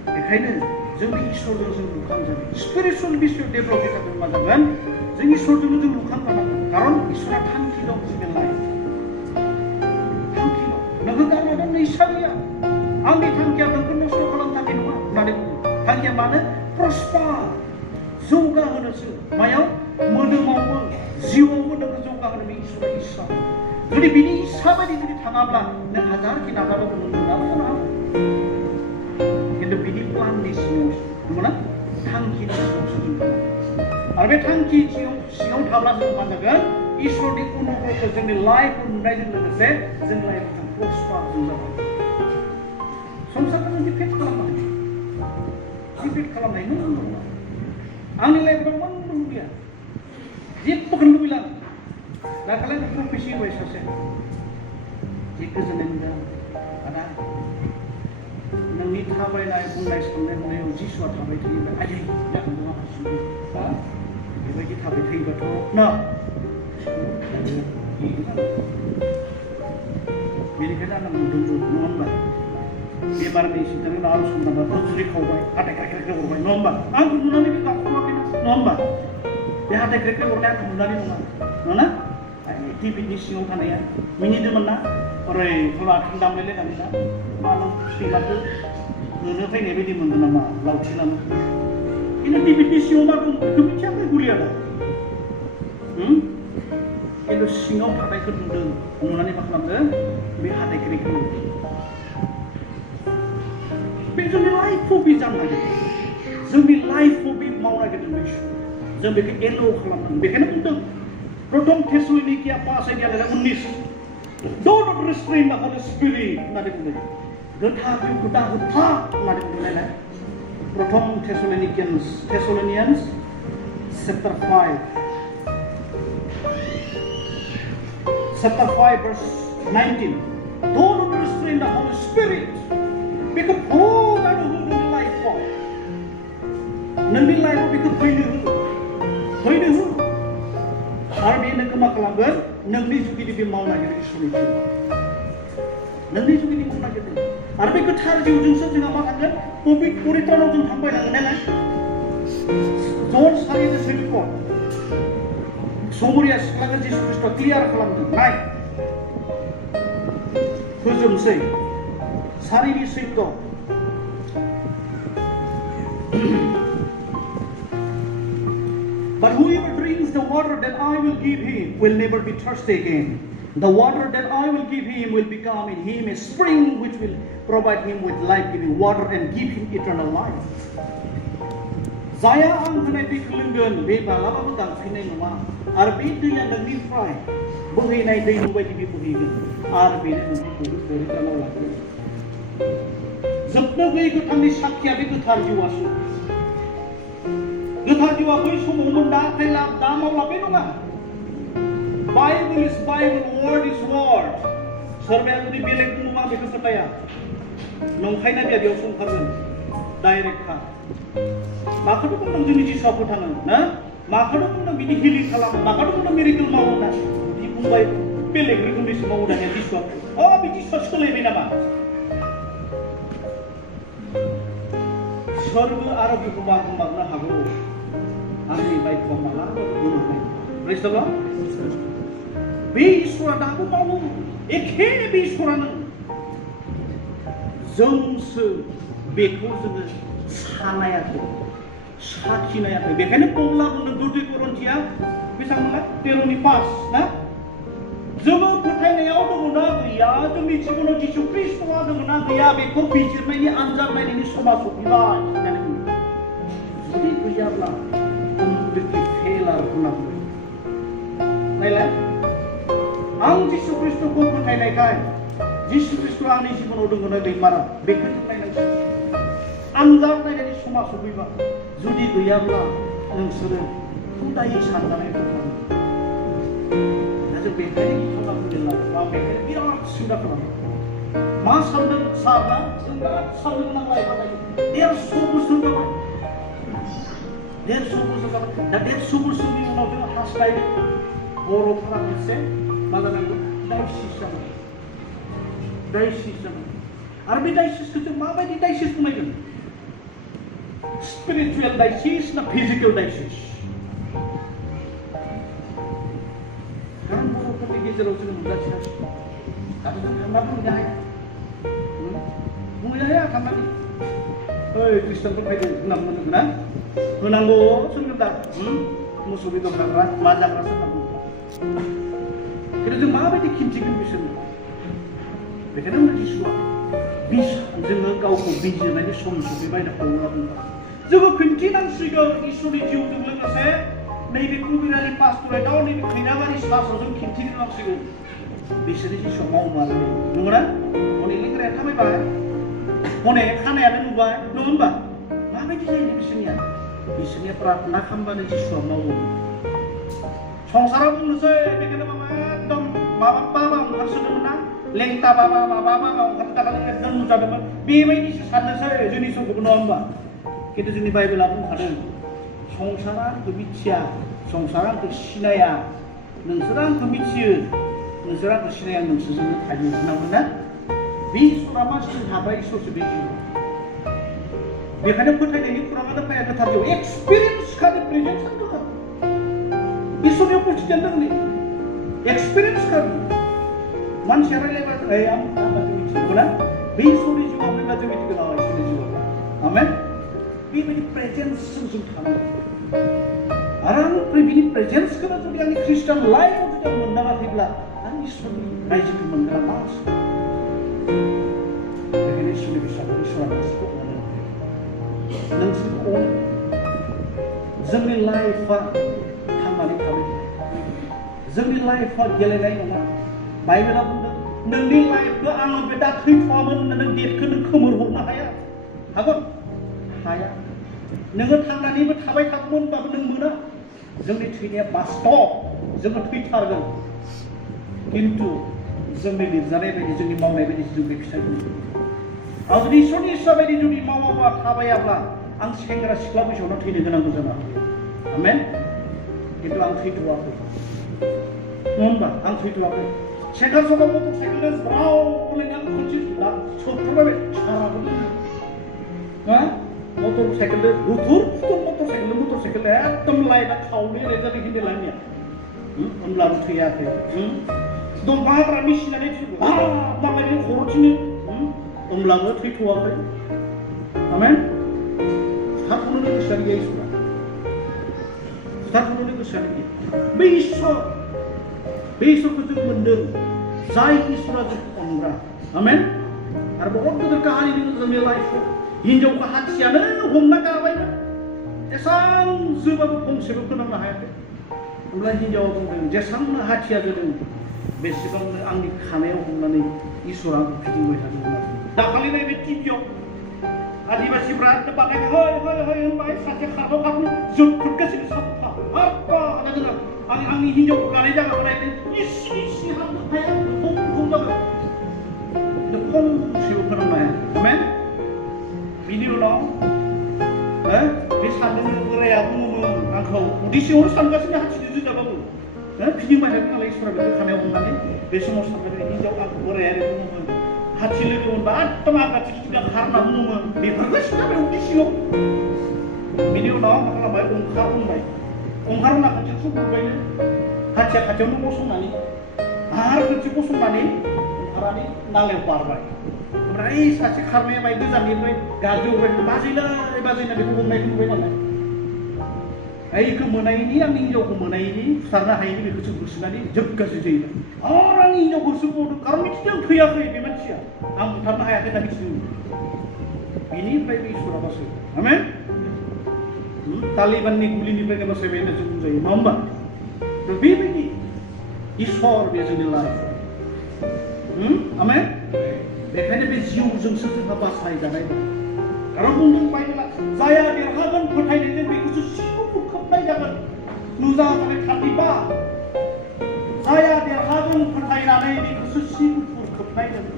बेखायनो जोंनि इसोरजों जों लुखांजानाय स्पिरिचुवेल बिसय डेभेलपनि थाखाय मा जागोन जों इसोरजोंनो जों लुखांजानांगोन खारन इसोरा थांखि दं जोंनि लाइफ थांखि दं नोङो गारनानै नैसा गैया आंनि थांखिया नोंखौ नस्थ' खालामनो थाखाय नङा होननानै बुङो थांखिया मानो प्रस्पार जौगाहोनोसो मायाव मोदोमावबो जिउआवबो नोंखौ जौगाहोनो बे इसोरा इस्सा जुदि बिनि इस्सा बायदि जुदि थाङाब्ला नों हाजारखि नाजाबाबो नों मोनाबो जानो हागौ खिन्थु बिनि प्लाननि सिङाव नंगौना थांखिनि सिङावसो जों थाङो आरो बे थांखि सिङाव थाब्लासो मा जागोन इसोरनि अनुग्रहखौ जोंनि लाइफआव नुनायजों लोगोसे जों लाइफआव जों प्रस्पार जों जाबाय संसारखौ जों डिफेक्ट खालामनो हायो डिफेक्ट खालामनायनि नङा आंनि लाइफआव मोनबो लुबैया जेबोखौनो लुबैला दाखालि प्रफेसि होबाय सासे जि गोजोननाय मोनदों आदा नोंनि थाबायनाय बुंनाय साननाय हनायाव जिसुआ थाबाय थायोब्ला आयै जागोन नङा बेबायदि थाबाय थायोबाथ' ना बेनिखायनो आं नुदोंमोन नङा होनबा बेमारनि सिन्थानि उनाव आरज खालामबा जुरि खावबाय हाथाय ख्रेख्रे हरबाय नङा होनबा आंखौ नुनानै बे गाबख'वाखैना नङा होनबा बे हाथाय ख्रेख्रे हरनाया आंखौ नुनानै नङा नङा टिभिनि सिङाव थानाया मिनिदोंमोन ना ओरै खोला आथिं दामलायलायनानै ना मा नों सैमाखौ होनो फैनाय बायदि मोनदों नामा लावथिनानै खिन्थु टिभिनि सिङाव मा दं बेखौ मिथियाखै गुलियादा खिन्थु सिङाव थानायखौ नुदों नुनानै मा खालामदों बे हाथाय ख्रेख्रे बे जोंनि लाइफआव बे जानो नागिरदों जोंनि लाइफआव बे मावनो नागिरदों जों बेखौ एल' खालामनांगोन बेखायनो बुंदों प्रथम थेसलनिकिया 5:19 Don't restrain the Holy Spirit होननानै बुंदों गोथार जिउखौ दा होबथा होननानै बुंदोंलाय प्रथम थेसलनियान्स chapter 5 verse 19 Don't restrain the Holy Spirit बेखौ हगारनो हो नोंनि लाइफआव नोंनि लाइफआव बेखौ फैनो हो आरो बे नोंखौ मा खालामगोन नोंनि जुगिदि बे मावनो नागिरो इसोरनि नोंनि जुगिदि मावनो नागिरदों आरो बे गोथार जिउजोंसो जोंहा मा थांगोन परित्रानाव जों थांबाय नांगोन नालाय जन 4:24 समरिया सिख्लाखौ जिसु ख्रिस्ट'आ क्लियार खालामदों नाय फोजोबनोसै 4:14 But whoever drinks the water that I will give him will never be thirsty again. The water that I will give him will become in him a spring which will provide him with life-giving water and give him eternal life. Zaya ang होनाय दैखौ लोंगोन बे मालाबाबो गांफिननाय नङा आरो बे दैया नोंनिफ्राय बोहैनाय दै बायदि बे बोहैगोन आरो बेनो नोंखौ परित्रानाव लागोन जोबनो गैयै गोथांनि साखिया बे गोथार जिउआसो गोथार जिउआ बै समावमोन दा खायला दा मावला बे नङा Bible is Bible, word is word सोरबाया जुदि बेलेग बुङोबा बेखौ फोथाया नंखायना बिया बेयाव संखारगोन डाइरेक्टखा माखौथ' बुंदों जोंनि जिसुआ फोथाङो ना माखौथ' बुंदों बिदि हिलिं खालामो माखौथ' बुंदों मिरेकल मावो ना बिदि बुंबाय बेलेग रोखोमनिसो मावो दानिया जिसुआ बे जिसुआ सोलायबाय नामा सोरबो आरो बुहुमा गोमानो हागौ आंनि बायथ'आ मालाबाबो गोमानाय Praise the Lord बे इसोरा दाबो मावो एखे बे इसोरानो जोंसो बेखौ जोङो सानायाखै साखिनायाखै बेखायनो पौला बुंदों 2 करन्थिया बेसेबांमोनलाय 13:5 ना जोङो फोथायनायाव दङना गैया जोंनि जिबनाव जिसु ख्रिस्ट'आ दङना गैया बेखौ बिजिरनायनि आनजाद नायनायनि समा सफैबाय होननानै बुङो जुदि गैयाब्ला कमप्लिटलि फेलार होनांगौ नायलाय आं जिसु ख्रिस्ट'खौ फोथायनायखाय जिसु ख्रिस्ट'आ आंनि जिबनाव दङना गैमारा बेखौ जों नायनांगोन आनजाद नायनायनि समा सफैबाय जुदि गैयाब्ला नोंसोरो उदायै सानजानाय दंमोन दा जों बेखायनो गिथावना बुंदोंला आं बेखायनो बिराद सिन्था खालामो मा सानदों सारना जों बिराद साननो गोनां लाइफआ दायो 150 बोसोर जाबाय 150 बोसोर जाबाय दा 150 बोसोरनि उनाव जों हास्थायदों बर'फोरा मोनसे मा जानांगौ डायसिस जानांगौ आरो बे डायसिसखौ जों माबायदि डायसिस बनायगोन स्पिरिचुवेल डायसिस ना फिजिकेल डायसिस कारण बर'फोरनि गेजेराव जों नुगासिनो आरो जों थांना बुंनो हाया थांनानै ओइ ख्रिस्टानफोर फैदों होनना बुंनो ना होनांगौ सोरगोन दा मोसौ बेदर जाग्रा मा जाग्रा सोरना बुङो Kita जों माबायदि खिन्थिगोन बिसोरनो बेखायनो जिसुआ जोङो गावखौ बिजिरनायनि सम सफैबाय होनना पौलआ बुंबाय जोङो खिन्थिनांसिगोन इसोरनि जिउजों लोगोसे नैबे कुबिरारि पास्टरेटआव नैबे खैनाबारि सार्चआव जों खिन्थिनांसिगोन बिसोरनि जिसुआ मावमारो नंगौना हनै लेंग्राया थाबायबाय हनै खानायानो नुबाय नङा होमबा माबायदि जायो बिसोरनिया प्रार्थना खालामबानो जिसुआ मावो संसाराव बुंनोसै बेखायनो माबा एकदम माबा बाबा ओंखारसोदोंमोन ना लेंटा बाबा माबा ओंखारदाखालि एकदम नुजादोंमोन बेबायदिसो साननोसै जोंनि समखौबो नङा होमबा खिन्थु जोंनि बाइबेला बुंखादों संसारा आंखौ मिथिया संसारा आंखौ सिनाया नोंसोर आंखौ मिथियो नोंसोर आंखौ सिनाया नोंसोरजोंनो थायो होनांगोन ना बे इसोरा मानसिजों थाबाय इसोरसो बे जिउ बेखायनो फोथायनायनि खुराङानो फैया गोथार जिउ एक्सपिरियेन्स खानि प्रेजेन्स खालामदों इसोरनि उपस्थितिया नोंनि एक्सपिरियेन्स खानि मानसिया रायलायबाय आं मिथिगौ ना बे इसोरनि जिउआव फैब्ला जों मिथिगौ इसोरनि जिउआव आमेन बेबायदि प्रेजेन्सजों जों थानांगौ आरो आं बिनि प्रेजेन्सखौनो जुदि आंनि ख्रिस्टान लाइफआव जुदि आं मोनदाङाखैब्ला आं इसोरनि रायजोखौ मोनगोन मा बेखायनो इसोरनि बिसाखौ इसोरा गासिबो अनो नोंसोरखौ अनो जोंनि लाइफआ थांनानै थाबाय जोंनि लाइफआ गेलेनाय नङा बाइबेला बुंदों नोंनि लाइफखौ आङो बे दा थैथ'वामोन होननानै डेटखौ नों खोमोरहरनो हाया हागोन हाया नोङो थांनानैबो थाबाय थागौमोनबाबो नों मोना जोंनि थैनाया बास्तब जोङो थैथारगोन खिन्थु जोंनि लिरजानाय बायदि जोंनि मावनाय बायदि जों बे फिथाइखौ आं जुदि इसोरनि इस्सा बायदि जुदि मावाबा थाबायाब्ला आं सेंग्रा सिख्ला बैसोआवनो थैनो गोनांबो जानो हागौ आमेन खिन्थु आं थैथ'वाखै नङा होमबा आं थैथ'वाखै सेंग्रा समाव मटर साइकेलजों ब्राव बोलायनानै खनसे सौथ्रबाय साराबो हा मटर साइकेलजों रुथुर मटर साइकेल एकदम लाइटआ खावनै ओरै जादों खिन्थु लाइननिया होमब्लाबो थैयाखै दंफां हाग्रा मिसिनानै माबायदि खर'थिनो होमब्लाबो थैथ'वाखै आमेन बुथारखौनो गोसोआनो गैया इसोरा बुथारखौनो गोसोआनो गैया बे इसोरखौ जों मोन्दों जाय इसोरा जोंखौ अनग्रा आमेन आरो बहुत गिदिर काहानि दङ जोंनि लाइफआव हिनजावखौ हाथियानो हमना गाबायमोन एसां जोबाबो फंसेबो फोनांनो हायाखै होमब्ला हिनजावा बुंदों जेसांनो हाथिया जोदों बेसेबांनो आंनि खानायाव हमनानै इसोरा आंखौ फिदिंबाय थादों होननानै दाखालि नैबे टिभियाव आदिबासिफ्रा बानायनो है होनबाय सासे खारनो जोबथोबगासिनो साफा हाब्बा होनना आंनि हिनजावखौ गानाय जागाखौ नायदों इसे हाबनो हाया खम जागोन फंसेबो फोनांनो हाया आमेन बिनि उनाव बे सानदों बोराया बुङोमोन आंखौ उदै सिङावनो सानगासिनो हाथिजों जोजाबाबो फिदिंबाय थादों नालाय इसोरा बेखौ खानायाव हमनानै बे समाव सानबाय हिनजाव आंखौ बोराया ओरै बुङोमोन हाथि लोगो मोनबा एकदम आगाथि खारना बुङोमोन बेफोरखौ सिन्थाबाय उदै सिङाव बिनि उनाव मा खालामबाय ओंखारना खाथियाव थुबुरबायनो हाथिया खाथियावनो गसंनानै आरो खनसे गसंनानै ओंखारनानै नालायाव बारबाय ओमफ्राय सासे खारनाया बाय गोजाननिफ्राय गाजौबाय बाजैना बेखौ हमनायखौ नुबाय नालाय बेखौ मोनायनि आंनि हिनजावखौ मोनायनि फुथारनो हायैनि बेखौसो होसोनानै जोबगासै जायो आरो आंनि हिनजावखौ होसोबावदों खारन मिथिदों थैयाखै बे मानसिया आं बुथारनो हायाखै होनना मिथिदों बेनिफ्राय बे इसोरा बासायो आमेन तालिबाननि गुलिनिफ्रायनो बासायबाय होनना जों बुंजायो नङा होमबा बेबायदि इसोर बे जोंनि लाइफ आमेन बेखायनो बे जिउजोंसो जोंहा बासायजानाय खारन बुंदों बाइबेला जाया देरहागोन फोथायनायजों बेखौसो सिङाव खोबनाय जागोन नुजानाय 35 जाया देरहागोन फोथायनानै बेखौसो सिङाव खोबनाय जागोन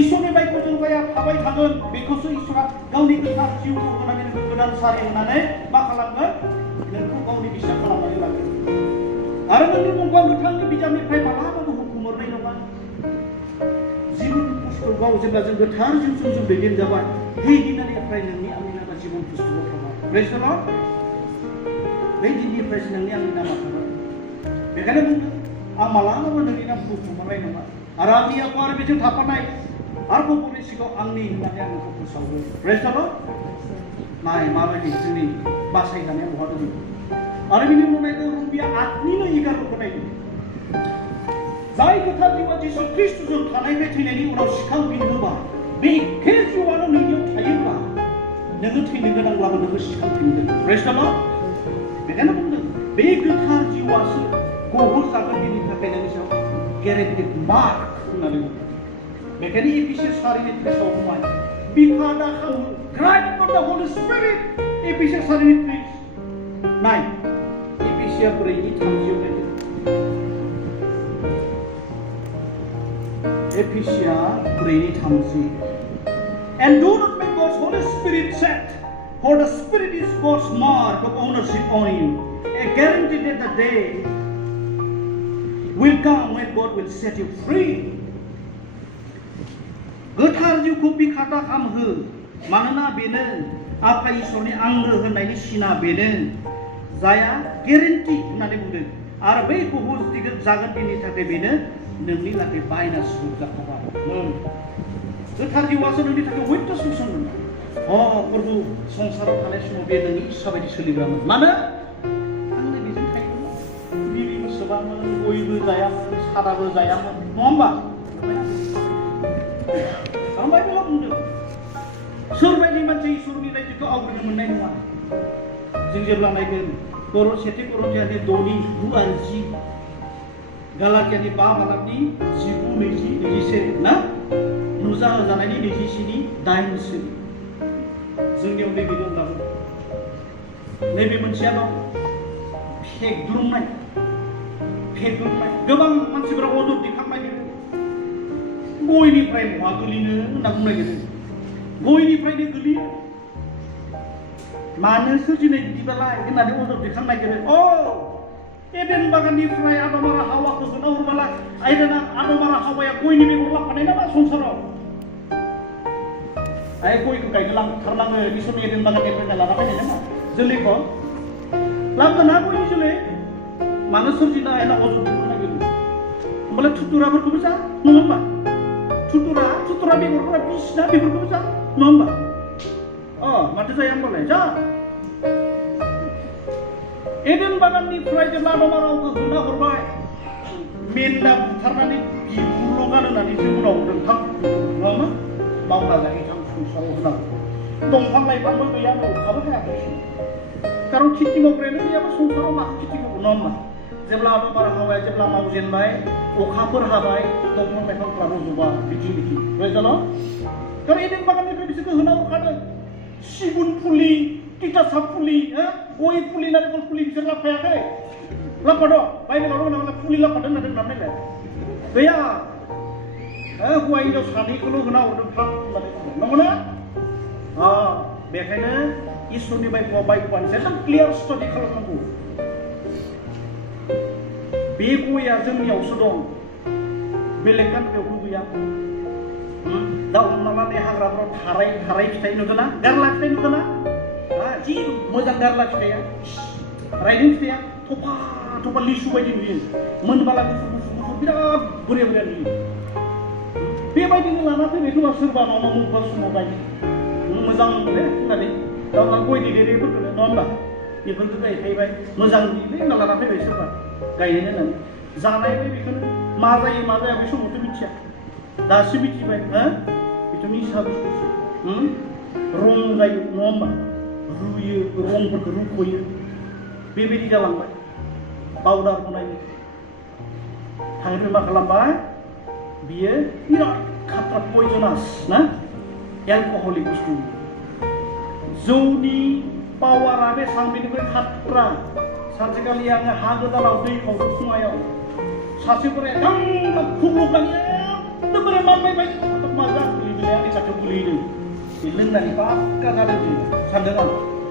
इसोरनि बाइखौ जों जाया थाबाय थागोन बेखौसो इसोरा गावनि गोथार जिउखौ होनानै गोदान सारि होनानै मा खालामगोन नोंखौ गावनि बिसा खालामनानै लागोन आरो नोंनि मुंखौ गोथांनि बिजाबनिफ्राय मालाबाबो हुखुमहरनाय नङा जिबन पुस्तकाव जेब्ला जों गोथार जिउजों जों दैदेनजाबाय बे दिननिफ्राय नोंनि आंनि नामा जिबन पुस्तकाव थाबाय प्रेज द लर्ड बे दिननिफ्रायसो नोंनि आंनि नामा थाबाय बेखायनो बुंदों आं मालाबाबो नोंनि नामखौ हुखुमहरनाय नङा आरो आंनि आखु आरो बेजों थाफानाय आरो गुबुननि सिगाङाव आंनि होननानै आं नोंखौ फोसावो प्रेज द लर्ड नाय माबायदि जोंनि बासायजानाया बहा दङ आरो बिनि उनाव नायदों रुमिया 8:11 नायदों गोथार जिउआ जिसु ख्रिस्ट'जों थानायनिफ्राय थैनायनि उनाव सिखांफिनोबा बे एखे जिउआनो नोंनियाव थायोब्ला नोङो थैनो गोनांब्लाबो नोङो सिखांफिनगोन। प्रेज द लर्ड। बेखायनो बुंदों बे गोथार जिउआसो गहरजागोन बेनि थाखाय नोंनि सायाव गेरेन्टेड मार्क होननानै बुंदों। बेखायनो एफिसियास 4:30 आव बुंबाय बिफा दा खालामो grid for the Holi spirit. एफिसियास 4:30 नाय एफिसियास 4:30 एफिसियास 4:30 And do not make God's Holy Spirit sad, for the Spirit is God's mark of ownership on you, a guarantee that the day will come when God will set you free. गोथार जिउखौ बिखाता खामहो मानोना बेनो आफा इसोरनि आंगो होननायनि सिना बेनो जाया गेरेन्टि होननानै बुंदों आरो बै गहरजागोन जागोन बेनि थाखाय बेनो नोंनि लागै बायना सुजाखाबाय। गोथार जिउआसो नोंनि थाखाय उइटनेस नुसनगोन। प्रभु संसाराव थानाय समाव बे नोंनि इस्सा बायदि सोलिग्रामोन। मानो आंनो बेजों थायोमोन बिरिबो सोबामोन गयबो जायामोन सादाबो जायामोन नङा होमबा? बाइबेलाव बुंदों सोरबायदि मानसि इसोरनि रायजोखौ आवग्रिनो मोननाय नङा। जों जेब्ला नायगोन सेथि करन्थियानि 6:9 आरो 10 गालातियानि 5 बालाबनि 19, 20, 21 ना नुजा होजानायनि 27:8 जोंनियाव नैबे दं दाबो। नैबे मोनसेया दं फेग्लुंनाय। गोबां मानसिफोरा अजद दिखांनाय गयनिफ्राय बहा गोलैनो होनना बुंनाय जादों। गयनिफ्रायनो गोलैयो मानो सोरजिनाय बिदिबालाय होननानै अजद दिखांनो नागिरो। एडेन बागाननिफ्राय आदम आरो हावाखौ होना हरबाला आदम आरो हावाया गयनि बेगर लाफानाय नामा संसाराव? गयखौ गायनो लांथारनाङो इसोरनि एडेन बागाननिफ्राय लाना फैनाय नामा जोलैखौ लाबोगोन ना गयनि जोलै मानो सोरजिनो हाया ना अजद दिखांनो नागिरो। होमबालाय थुथुराफोरखौबो जा नङा होमबा? थुथुरा बेगरफोरा बिसिना बेफोरखौबो जा नङा होमबा? माथो जाया होमबालाय जा। एडेन बागाननिफ्राय जेब्ला आदम आरो हावाखौ होना हरबाय मेन्दा बुथारनानै बिगुरल' गानहोनानै जों उनाव नोंथां नङामोन मावना जायो थां संसाराव होनांगौ। दंफां लाइफांबो गैयामोन अखाबो हायाखै खारन खेथि मावग्रायानो गैयाबा संसाराव माखौ खेथि मावो नङा होमबा? जेब्ला आदम आरो हावाया जेब्ला मावजेनबाय अखाफोर हाबाय दंफां लाइफांफ्रा रज'बा बिदि बुजिदों? खारन एडेन बागाननिफ्राय बिसोरखौ होना हरखादों। सिगुन फुलि तितासाप फुलि गय फुलि नारेंखल फुलि बिसोर लाफायाखै। लाफादों बाइबेलाव दं फुलि लाफादों होनना दोननानै गैया। हौवा हिनजाव सानैखौल' होना हरदों थाब होननानै नंगौना? बेखायनो इसोरनि बाइबेलनि एकदम क्लियार स्टाडि खालामनांगौ। बे गया जोंनियावसो दं बेलेग गामियावबो गैया। दा हमना ला बे हाग्राफ्राव थाराय फिथाइ नुदोंना गारला फिथाइ नुदोंना जि मोजां गारला फिथाइया रायदों फिथाइया थफा लिसु बायदि नुयो मोनबाला गुफुर बिराद बुरिया नुयो। बेबायदिनो लाना फैनाय खोमा सोरबा माबा मबेबा समाव गायो मोजां मोनो होननानै दाउला गयनि देरेफोरखौ नङा होमबा? बेफोरखौ गायफैबाय मोजां नुयोलै होनना लाना फैबाय सोरबा गायनो होननानै जानायबाय बेखौनो मा जायो मा जाया बे समावथ' मिथिया दासो मिथिबाय। बेथ' मिसा बुस्थुसो रं जायो नङा होमबा? रुयो रंफोरखौ रुख'यो बेबायदि जालांबाय। पाउडार बनायो थांनिफ्राय मा खालामबाय बियो बिराद खाट्रा पयजनास ना एलकहलिक बुस्थु। जौनि पावारा बेसेबां बेनिफ्राय खाट्रा। सानसेखालि आङो हा गोदानाव दै खावदों फुङायाव सासेफोरा एकदम खुग्लुबनानै एकदमबारे मानबायबाय माजा गोलैबाय आंनि खाथियाव गोलैदों। बे लोंनानै बाक्का जादों सानदों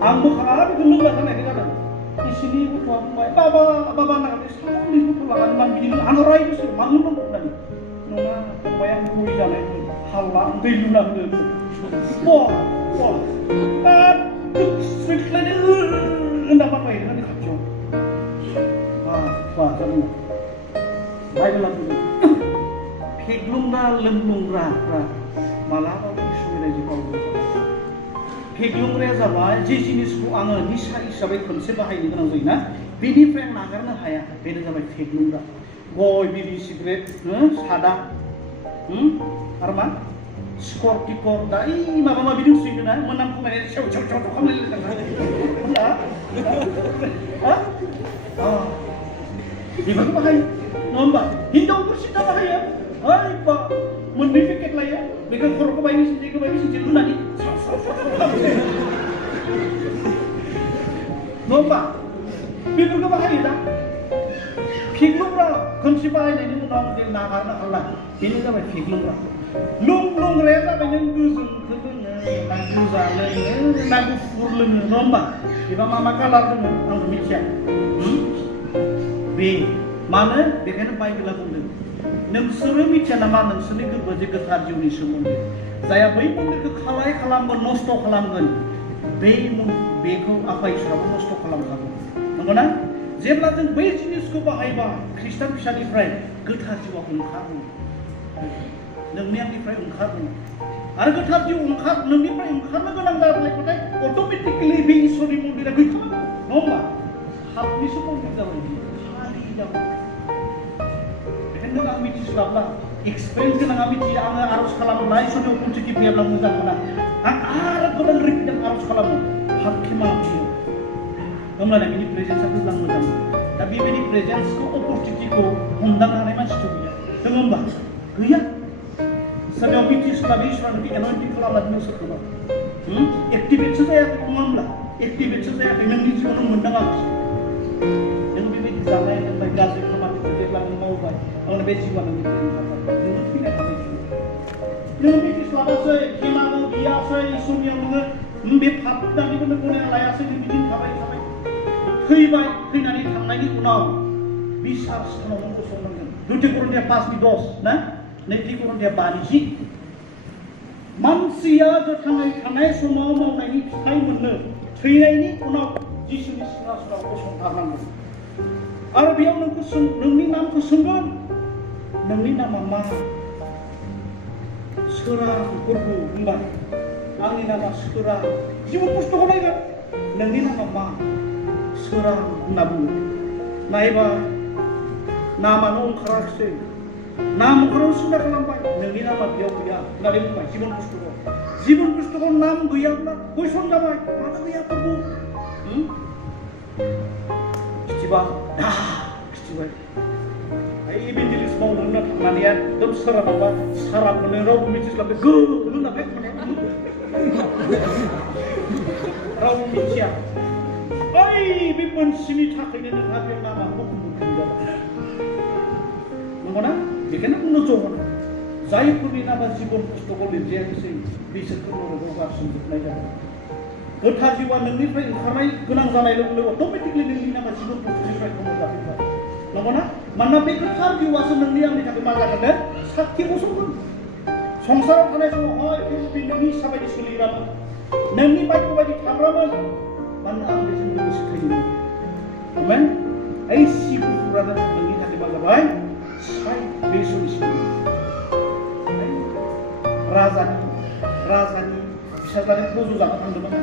आंबो खाला बेखौ लोंना जानायखाय जादों। इसिनि गथ'आ बुंबाय बाबा होननानै सानै गथ' लानानै मान बिदि आं रायदोंसो मानो लोंनांगौ होननानै। नङा फंबाय आं गय जानायमोन हाला दै लुना होदों होनना मानबाय आंनि खाथियाव जादों। बाइबेला बुंदों फेग्लुंग्रा लोंलुंग्राफ्रा मालाबाबो इसोरनि रायजोखौ आवग्रिनो। फेग्लुंग्राया जाबाय जे जिनिसखौ आङो निसा हिसाबै खनसे बाहायनो गोनां जायोना बेनिफ्राय आं नागारनो हाया बेनो जाबाय फेग्लुंग्रा। गय बिरि सिगारेट सादा आरो मा सिखर टिखर दा ओइ माबा माबि दंसोयो ना मोनाम खमायनाय सेव सेव सेव खालामलायलायदों बेफोरखौ बाहायो नङा होमबा हिनजावफोर सिद्दा बाहायो ओइ बा मोननै पेकेट लायो बेखौ खर'खौ बायनो सिनसे बायनो लुनानै नङा होमबा बेफोरखौ बाहायो दा फिग्लुग्रा खोमसि बाहायनायनि उनाव जों नागारनो हाला बेनो जाबाय फिग्लुग्रा लोंग्राया जाबाय नों गोजोनखौ लोङो ना गोजा लोङो ना गुफुर लोङो नङा होमबा एबा मा कालार लोङो आंबो मिथिया बे मानो बेखायनो बाइबेला बुंदों नोंसोरो मिथिया नामा नोंसोरनि गोरबोआव जे गोथार जिउनि सोमोन्दै जाया बै मन्दिरखौ खालाय खालामगोन नस्थ' खालामगोन बेखौ आफा इसोराबो नस्थ' खालामखागोन नंगौना जेब्ला जों बै जिनिसखौ बाहायबा खृष्टान फिसानिफ्राय गोथार जिउआ ओंखारगोन नोंनि आंनिफ्राय ओंखारगोन आरो गोथार जिउ नोंनिफ्राय ओंखारनो गोनां जाब्लाथाय अट'मेटिकेलि बे इसोरनि मन्दिरा गैखागोन नङा होमबा हाबनिसो मन्दिर जाबाय खालि जाबाय बेखायनो नों आं मिथिस्लाबला एक्सपिरियेन्स गोनाङा मिथियो आङो आर'ज खालामोब्ला इसोरनि अखुन्थिखि फैयाब्ला मोजां मोना आं आरो गोबां रिपिटेड आर'ज खालामो हाबखिमा बियो होमब्लाना बिनि प्रेजेन्सआ मोजां मोजां दा बेबायदि प्रेजेन्सखौ अपरचुनिटिखौ हमदांनो हानाय मानसिथ' गैया दङ होमबा गैया सोरनियाव मिथिस्लाबै इसोरानो बे एन'इन्टिं खालामना दोनो सोरखौबा एक्टिभेटसो जायाखै नङा होमब्ला एक्टिभेटसो जायाखै नोंनि जिउआव मोनदाङाखै नों बेबायदि जानाय लोंनाय गाज्रि खामानिखौ जेब्ला नों मावबाय अब्ला बे जिउआ नोंनिफ्राय ओंखारबाय नोङो थैनाय थाबाय नों मिथिस्लाबासै खेमानो गैयासै इसोरनियाव नोङो बे फाप दानिबो नों गनायना लायासै नों बिदिनो थाबाय थैबाय थैनानै थांनायनि उनाव बिसार स्थानाव नों गसंनांगोन 2 करिन्थिया 5:10 ना 2 करिन्थिया 5:10 मानसिया गोथाङै थानाय समाव मावनायनि फिथाइ मोननो थैनायनि उनाव जिसुनि सिंहासनाव गसंथारनांगोन आरो बेयाव नोंनि नामखौ सोंगोन नोंनि नामा मा सोरां फोरबो बुंबाय आंनि नामा सोरां जिबन पुस्तकाव नायगोन नोंनि नामा मा सोरां होनना बुङो नायबा नामानो ओंखाराखिसै नाम ओंखाराव सिन्था खालामबाय नोंनि नामा बेयाव गैया होननानै बुंबाय जिबन पुस्तकाव नाम गैयाब्ला कुइसन जाबाय मानो गैया प्रभु खिथिबाय इभेन्जेलिस्ट मावनो होनना थांनानै एकदम सोराङावबा साराखौनो रावबो मिथिस्लाबबाय गोहो होनाखै रावबो मिथिया ओइ बे मोनसेनि थाखायनो नोंहा बे नामाखौ मोनगोन नंगौना बेखायनो बुंनो ज'मोन जायफोरनि नामा जिबन पुस्तकाव लिरजायाखैसै बिसोरखौ मुलुगाव गारसोमजोबनाय जाबाय गोथार जिउआ नोंनिफ्राय ओंखारनाय गोनां जानाय लोगो लोगो अट'मेटिकलि नोंनि नामा जिबन पुस्तकनिफ्राय खोमोरजाफैबाय नंगौना मानोना बे गोथार जिउआसो नोंनि आंनि थाखाय मा जागोन साखि गसंगोन संसाराव थानाय समाव बे नोंनि हिसाबायदि सोलिग्रामोन नोंनि बायदि बायदि थाग्रामोन मानोना आं बेजों लोगोसे थैयोमोन आमेन ओइ सिबुफोरानो नोंनि थाखाय मा जाबाय साय बे समसिम राजानि फिसाज्लानि फज' जानो थांदोंमोन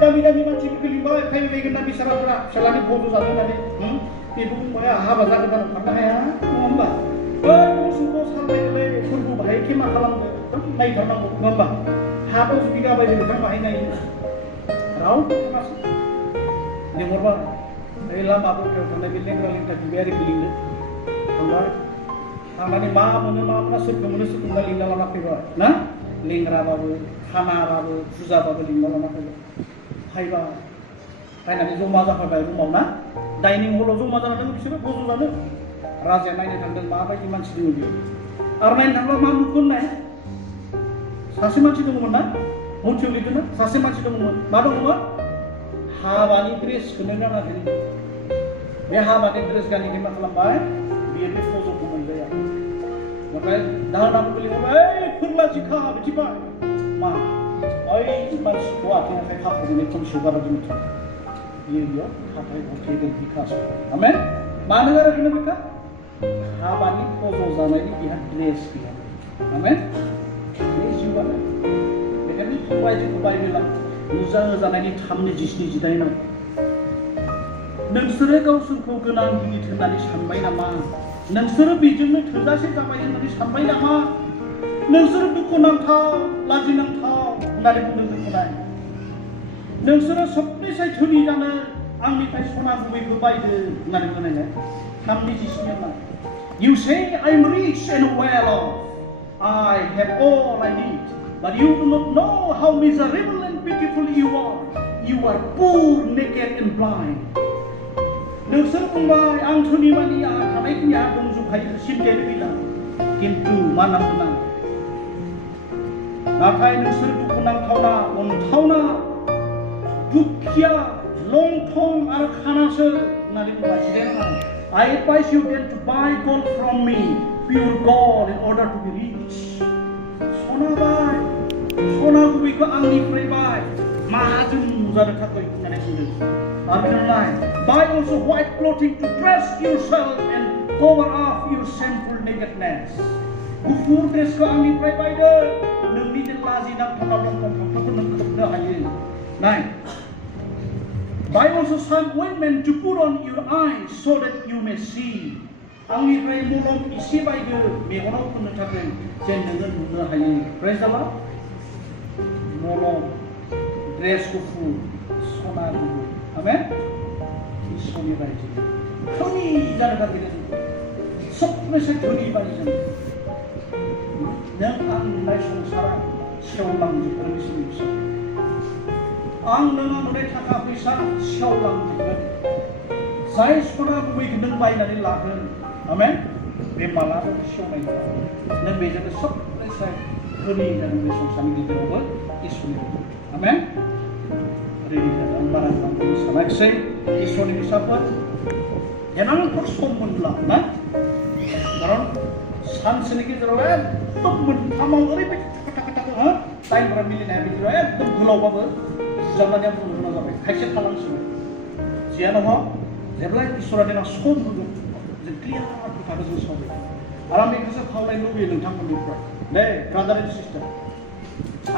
दामि मानसिफोरखौ लिंबाय फैगोन ना बिसाराफोरा फिसाज्लानि फज' जानो होननानै बेबो बुंबाय हाबा जागोदान ओंखारनो हाया नङा होमबा सुंद' सारनायलै फोरबो बाहाय खेमा खालामदो एकदम नायथारनांगौ नङा होमबा हा 10 बिगा बायदि नोंथां बाहाय नायो रावबो थाङासै लिंहरबाय ओइ लामा दथायाव थानाय बे लेंग्रा बिबायारिखौ लिंदो थांबाय थांनानै मा मोनो मा मोना सोरखौ मोनो सोरखौ लिंना लाना फैबाय ना लेंग्राबाबो खानाबाबो फुजाबाबो लिंना लाना फैबाय फैनानै जमा जाफैबाय रुमाव ना डाइनिं हलाव जमा जानानै बिसोरो फज' जानो राजाया नायनो थांदों माबायदि मानसि दङ बेयो आरो नायनो थांब्ला मा नुगोन नाय सासे मानसि दङमोन ना मथियाव लिरदों ना सासे मानसि दङमोन मा दङमोन हाबानि ड्रेसखौनो गानाखै बे हाबानि ड्रेस गानैखाय मा खालामबाय बियो बे फज'खौ मोनबाय ओमफ्राय दाहोनाफोरखौ लिंहरबाय ओइ फोरला जिखा बिथिबाय मा ओइ मानसिखौ आथिं आखाइ खाफ्राजों एकदम सोगारा दोनथ' बेयाव हाथाय हथेगोन बिखास आमेन मानो गाराखैनो बिखा हाबानि फज' जानायनि बिहा ड्रेस गैया आमेन बे जिउआनो बेखायनो फरायजों बाइबेला नुजा होजानायनि 3:27 जिदाइनाव नोंसोरो गावसोरखौ गोनां गिदिर होननानै सानबाय नामा? नोंसोरो बेजोंनो थोजासे जाबाय होननानै सानबाय नामा? नोंसोरो दुखुनांथाव लाजिनांथाव होननानै बुंनो दोननाय। नोंसोरो सबनिसाय धोनि जानो आंनिफ्राय सना गुबैखौ बायदो होननानै बुंनाय। 3:27 You say I'm rich and well off. I have all I need. But you do not know how miserable and pitiful you are. You are poor, naked and blind. नोंसोर बुंबाय आं धोनि मानि आंहा थानायखिनिया दंजोबखायो सिन्थायानो गैला। किन्तु मा नांगौना? नाथाय नोंसोर दुखुनांथावना अनथावना दुखिया लंथं आरो खानासो होननानै बुंबाय। जिरायना I advise you then to buy gold from me, pure gold, in order to be rich. सना बाय, सना गुबैखौ आंनिफ्राय बाय, माहाजोन जानो थाखाय होननानै बुंदों। आरो बिनालाय, buy also white clothing to dress yourself and cover up your sinful nakedness. गुफुर ड्रेसखौ आंनिफ्राय बायदो, नोंनि जे लाजिनांथाव लंथंफोरखौ नों खोबनो हायो। नाय, buy also some ointment to put on your eyes so that you may see. आंनिफ्राय मलम एसे बायदो मेगनाव फोननो थाखाय जेन नोङो नुनो हायो। Praise the Lord. मलम, ड्रेस गुफुर, सना गुफुर, आमेन। इसोरनि बायदि धोनि जानो थाखाय सबनिफ्राय धोनि बायदि जों नों आं नुनाय संसारा सेवलांजोबगोन इसोरनि फिसा। आं नों नुनाय थाखा फैसा सेवलांजोबगोन। जाय सना गुबैखौ नों बायनानै लागोन, आमेन, बे मालाबाबो सेवनाय नङा। नों बेजोंनो सबनिफ्राय धोनि जागोन बे संसारनि गेजेरावबो इसोरनि बायदि, आमेन। रेडि जागोन। आं बारा खालामनो सानाखिसै इसोरनि फिसाफोर। देनांफोर सम मोनब्ला ना, खारन सानसेनि गेजेराव एकदम मोनथामाव ओरैबायदि थाखा टाइमफोरा मिलिनाया बिदिनो एकदम गोलावबाबो जिरायनानै आं बुंनो गोनां जाबाय। खायसे थालांसिगोन। जियानो हक जेब्लाय इसोरा देनां सम होगोन जों क्लियार खोथाखौ जों सावरायगोन। आरो आं बेखौसो खावलायनो लुबैयो नोंथांमोननिफ्राय। दे ब्रादार एन्ड सिस्टार,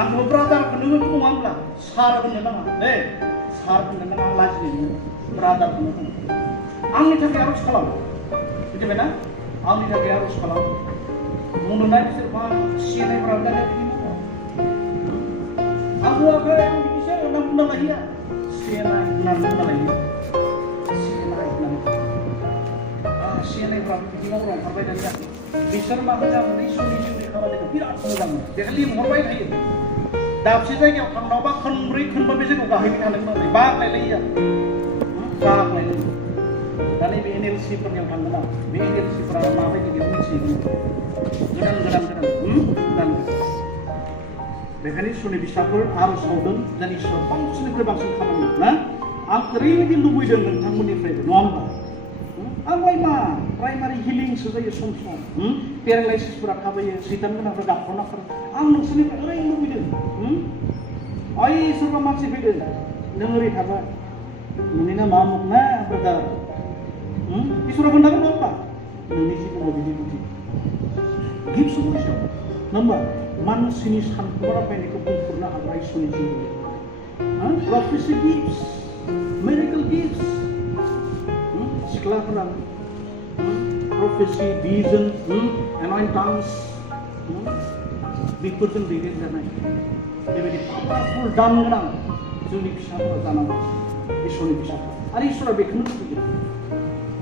आंखौ ब्रादारखौ नोङो बुङाब्ला सार होननो नाङा। दे सार होननो नाङा, आं लाजिनाय नङा। ब्रादार होननो नाङा। आंनि थाखाय आरज खालाम, मिथिबायना? आंनि थाखाय आरज खालाम। बुंनोनाय बिसोर मा सिनायफ्रा दा बिदि आं बुङाखै, आं बिदिसो होनना बुंना लायो। सिनाय होननानै बुंना लायो। सिनाय होननानै सिनायफ्रा बिदि मावग्रा ओंखारबाय दानिया। बिसोर मा मोजां इसोरनि जिउनि खामानिखौ बिराद मोजां मोनो। बेखौ लिंहरबाय थायो। दाबसे जायगायाव थांनांबा खनब्रै खनबा बे जायगायाव गाहैबाय थानो गोनां जायो। बाग्लायलायो आरो बाग्लायलायो। दा नैबे NLC-फोरनियाव थांगोन आं। बे NLC-फोरा माबायदि बेखौ मिथिगोन। गोदान बेखायनो इसोरनि फिसाफोर आरज सावदों जेन इसोर बांसिननिफ्राय बांसिन खामानि ना। आं ओरैबायदि लुबैदों नोंथांमोननिफ्रायबो, नङा होमबा? आंलाय मा प्राइमारि हिलिंसो जायो सम सम। पेरालाइसिसफोरा थाबायो, सैतान गोनांफ्रा गाबख'ना खारो। आं नोंसोरनिफ्राय ओरैनो लुबैदों। ओइ सोरबा मानसि फैदों, नों ओरै थाबाय, नोंनि नामा आमुक ना ब्रादार? इसोरा खोन्थागोन नङा होमबा? नोंनि जिबनाव बिदि बिदि गिफ्ट सफैस दं, नङा होमबा? मानसिनि सानखोमाना फैनायखौ बुंफोरनो हाग्रा इसोरनि जिउ। प्रफेसि गिफ्टस, मिरेकल गिफ्टस, सिख्लाफोरा प्रफेसि, भिजन, एन'इन्ट टांस, बेफोरजों दैदेनजानाय बेबायदि पावारफुल दान गोनां जोंनि फिसाफोरा जानांगौ इसोरनि फिसाफोर। आरो इसोरा बेखौनो लुबैयो।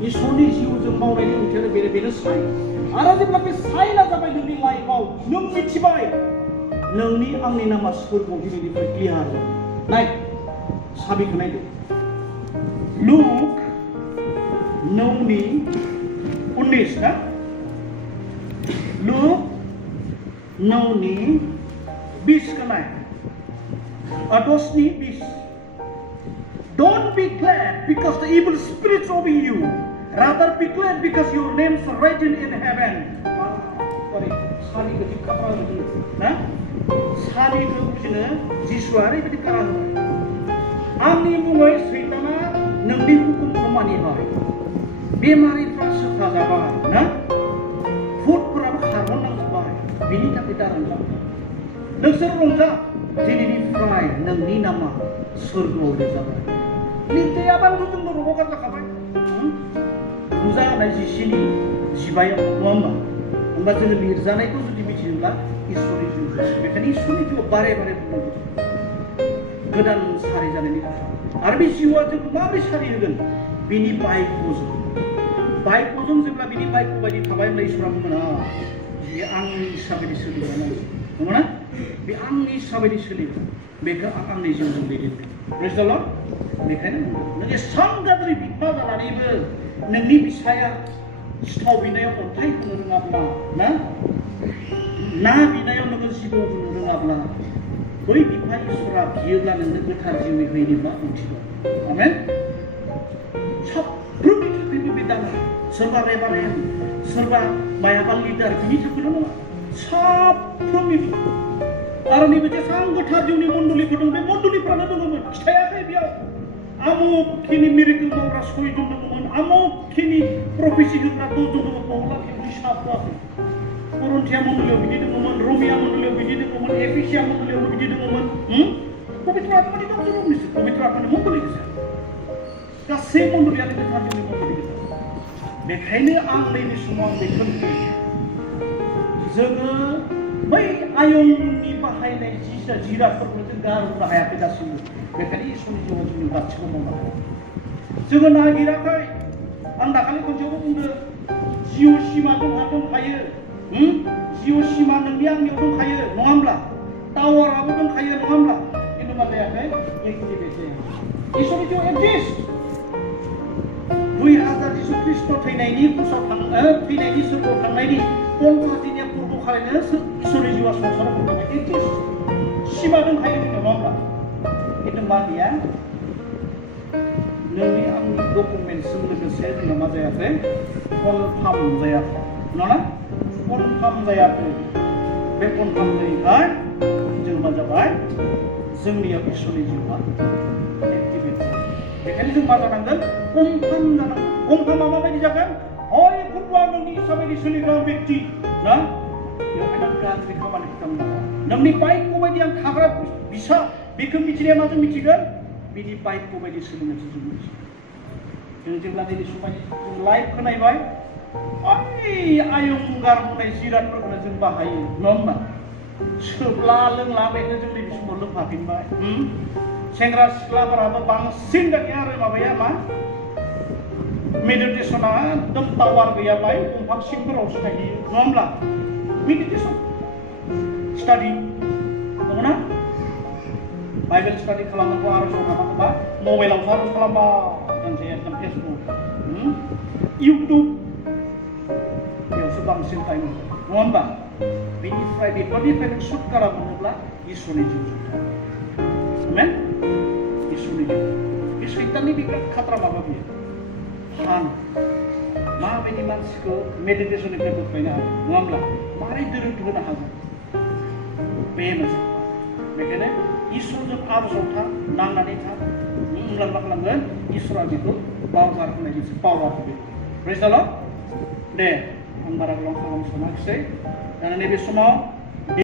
इसोरनि जिउजों मावनायनि ओंथियानो बेनो साइन। आरो जेब्ला बे साइनआ जाबाय नोंनि लाइफआव, नों मिथिबाय नोंनि आंनि नामा सोरगोआव दिनैनिफ्राय क्लियार जाबाय। नाय साबिखौ नायदो। लुक 9:19 ना? लुक 9:20 का नाय। 10:20 Don't be glad because the evil spirits obey you. Rather be glad because your names are written in heaven. Sorry, sani ke dik kapra betul, na? Sani ke bujine Jiswa hari betul karan. Amni mungoi seitana nengdi hukum komani hai. Bemari prasa kazabar, na? Food prab harmon nang sebai. Bini tak kita rangkap. Nengser rongga jadi di fry nengdi nama surga udah zabar. Lintai abang tu jeng berubah kata kapai. नुजानाय जिसिनि जिबायाव नङा होमबा? होमबा जोङो लिरजानायखौ जुदि मिथियोब्ला इसोरनि जिउ बेखायनो इसोरनि जिउआव बारे बारे बुंनांगौ गोदान सारि जानायनि खोथा आरो बे जिउआ जोंखौ माबोरै सारि होगोन बिनि बायख'जों जेब्ला बिनि बायख' बायदि थाबाय होनब्ला इसोरा बुंगोन बे आंनि हिसाबै सोलिग्रा मानसि नंगौना बे आंनि हिसाबै सोलिग्रा बेखौ आंनि जिउजों दैदेनगोन प्रेज द लर्ड बेखायनो नों एसां गाज्रि बिफा जानानैबो नोंनि बिसाया सिथाव बिनायाव अन्थाइ होनो रोङाब्ला ना बिनायाव नोङो जिबौ होनो रोङाब्ला बै बिफा इसोरा बियोब्ला नोंनो गोथार जिउनि होयैनि मा ओंथि दं आमेन साफ्रोमनि थाखायबो बे दाना सोरबा रेभारेन्ड सोरबा मायाबा लिडार बिनि थाखायल' नङा साफ्रोमनि आरो नैबे जेसेबां गोथार जिउनि मण्डलिफोर दं बे मण्डलिफ्रानो दङमोन खिथायाखै बेयाव आमुखिनि मिरेकल मावग्रा 6 जन दङमोन आमुखिनि प्रफेसि होग्रा 10 जन दङमोन पौला हिसाब होआखै करन्थिया मण्डलियाव बिदि दङमोन रमिया मण्डलियाव बिदि दङमोन एफिसिया मण्डलियाव बिदि दङमोन पबित्र आत्मानि दंजोबो निश्चित पबित्र आत्मानि मण्डलि गोजा गासै मण्डलियानो गोथार जिउनि मण्डलि गोजा बेखायनो आं नैबे समाव आं बेखौ लुबैयो जोङो बै आयंनि बाहायनाय जिरादफोरखौ जों गारनो हायाखै दासिमबो बेखायनो इसोरनि जिउआव जोंनि गासिबो मावनांगौ जोङो नागिराखै आं दाखालि खनसेयावबो बुंदों जिउ सिमा जोंहा दंखायो जिउ सिमा नोंनि आंनियाव दंखायो नङा होमब्ला टावाराबो दंखायो नङा होमब्ला खिन्थु मा जायाखै एक्टिभेट जायाखै इसोरनि जिउआव एक्जिस्ट 2000 जिसु ख्रिस्ट' थैनायनि थैनायनि सोरगोआव थांनायनि 50 दिनिया फोरबो खालायनो इसोरनि जिउआ संसाराव फैबाय एक्जिस्ट सिमा दंखायो जोंनाव नङा होमब्ला खिन्थु मा गैया नोंनि आंनि डकुमेन्टजों लोगोसे जोंना मा जायाखै कनफार्म जायाखै नङा कनफार्म जायाखै बे कनफार्म जायैखाय जों मा जाबाय जोंनियाव इसोरनि जिउआ एक्टिभेट बेखायनो जों मा जानांगोन कनफार्म जानांगोन कनफार्मा माबायदि जागोन हय फुटबल नोंनि हिसाबै सोलिग्रा व्यक्ति ना बेवहाय नों गाज्रि खामानि खालामनो नोंनि बाइकखौ बायदि आं थाग्रा बिसा बेखौ मिथिनाया माजों मिथिगोन बिनि बाइकखौ बायदि सोलिनायसो जों मिथिगोन जों जेब्ला नैबे समाव जों लाइभ खोनायबाय आयं गारबोनाय जिरादफोरखौनो जों बाहायो नङा होमबा सोबला लोंला बेखौ जों नैबे समाव लोंफाफिनबाय सेंग्रा सिख्लाफोराबो बांसिन दानिया आरो माबाया मा मेडिटेसना एकदम टावार गैयाबाय दंफां सिंफोरावसो थाहैयो नङा होमब्ला मेडिटेसन स्टाडि नंगौना बाइबेल स्टाडि खालामनांगौ आरज खालामनांगौबा मबाइलावसो आरज खालामबा दोनसै एकदम फेसबुक इउटुब बेयावसो बांसिन टाइम नङा होमबा बेनिफ्राय बेफोरनिफ्राय नों सुटकारा मोनोब्ला इसोरनि जिउजों आमेन इसोरनि जिउ बे सैताननि बिराद खात्रा माबा बियो माबायदि मानसिखौ मेडिटेसननिफ्राय बोख्लायनो हागोन नङा होमब्ला मारै दोरों होनो हागोन बे मोनसे बेखायनो इसोरजों आरजआव था नांनानै था होमब्ला मा खालामगोन इसोरा बेखौ बावगार होनायनि पावार होगोन प्रेज द लर्ड दे आं बारा गोलाव खालामनो सानाखिसै दाना नैबे समाव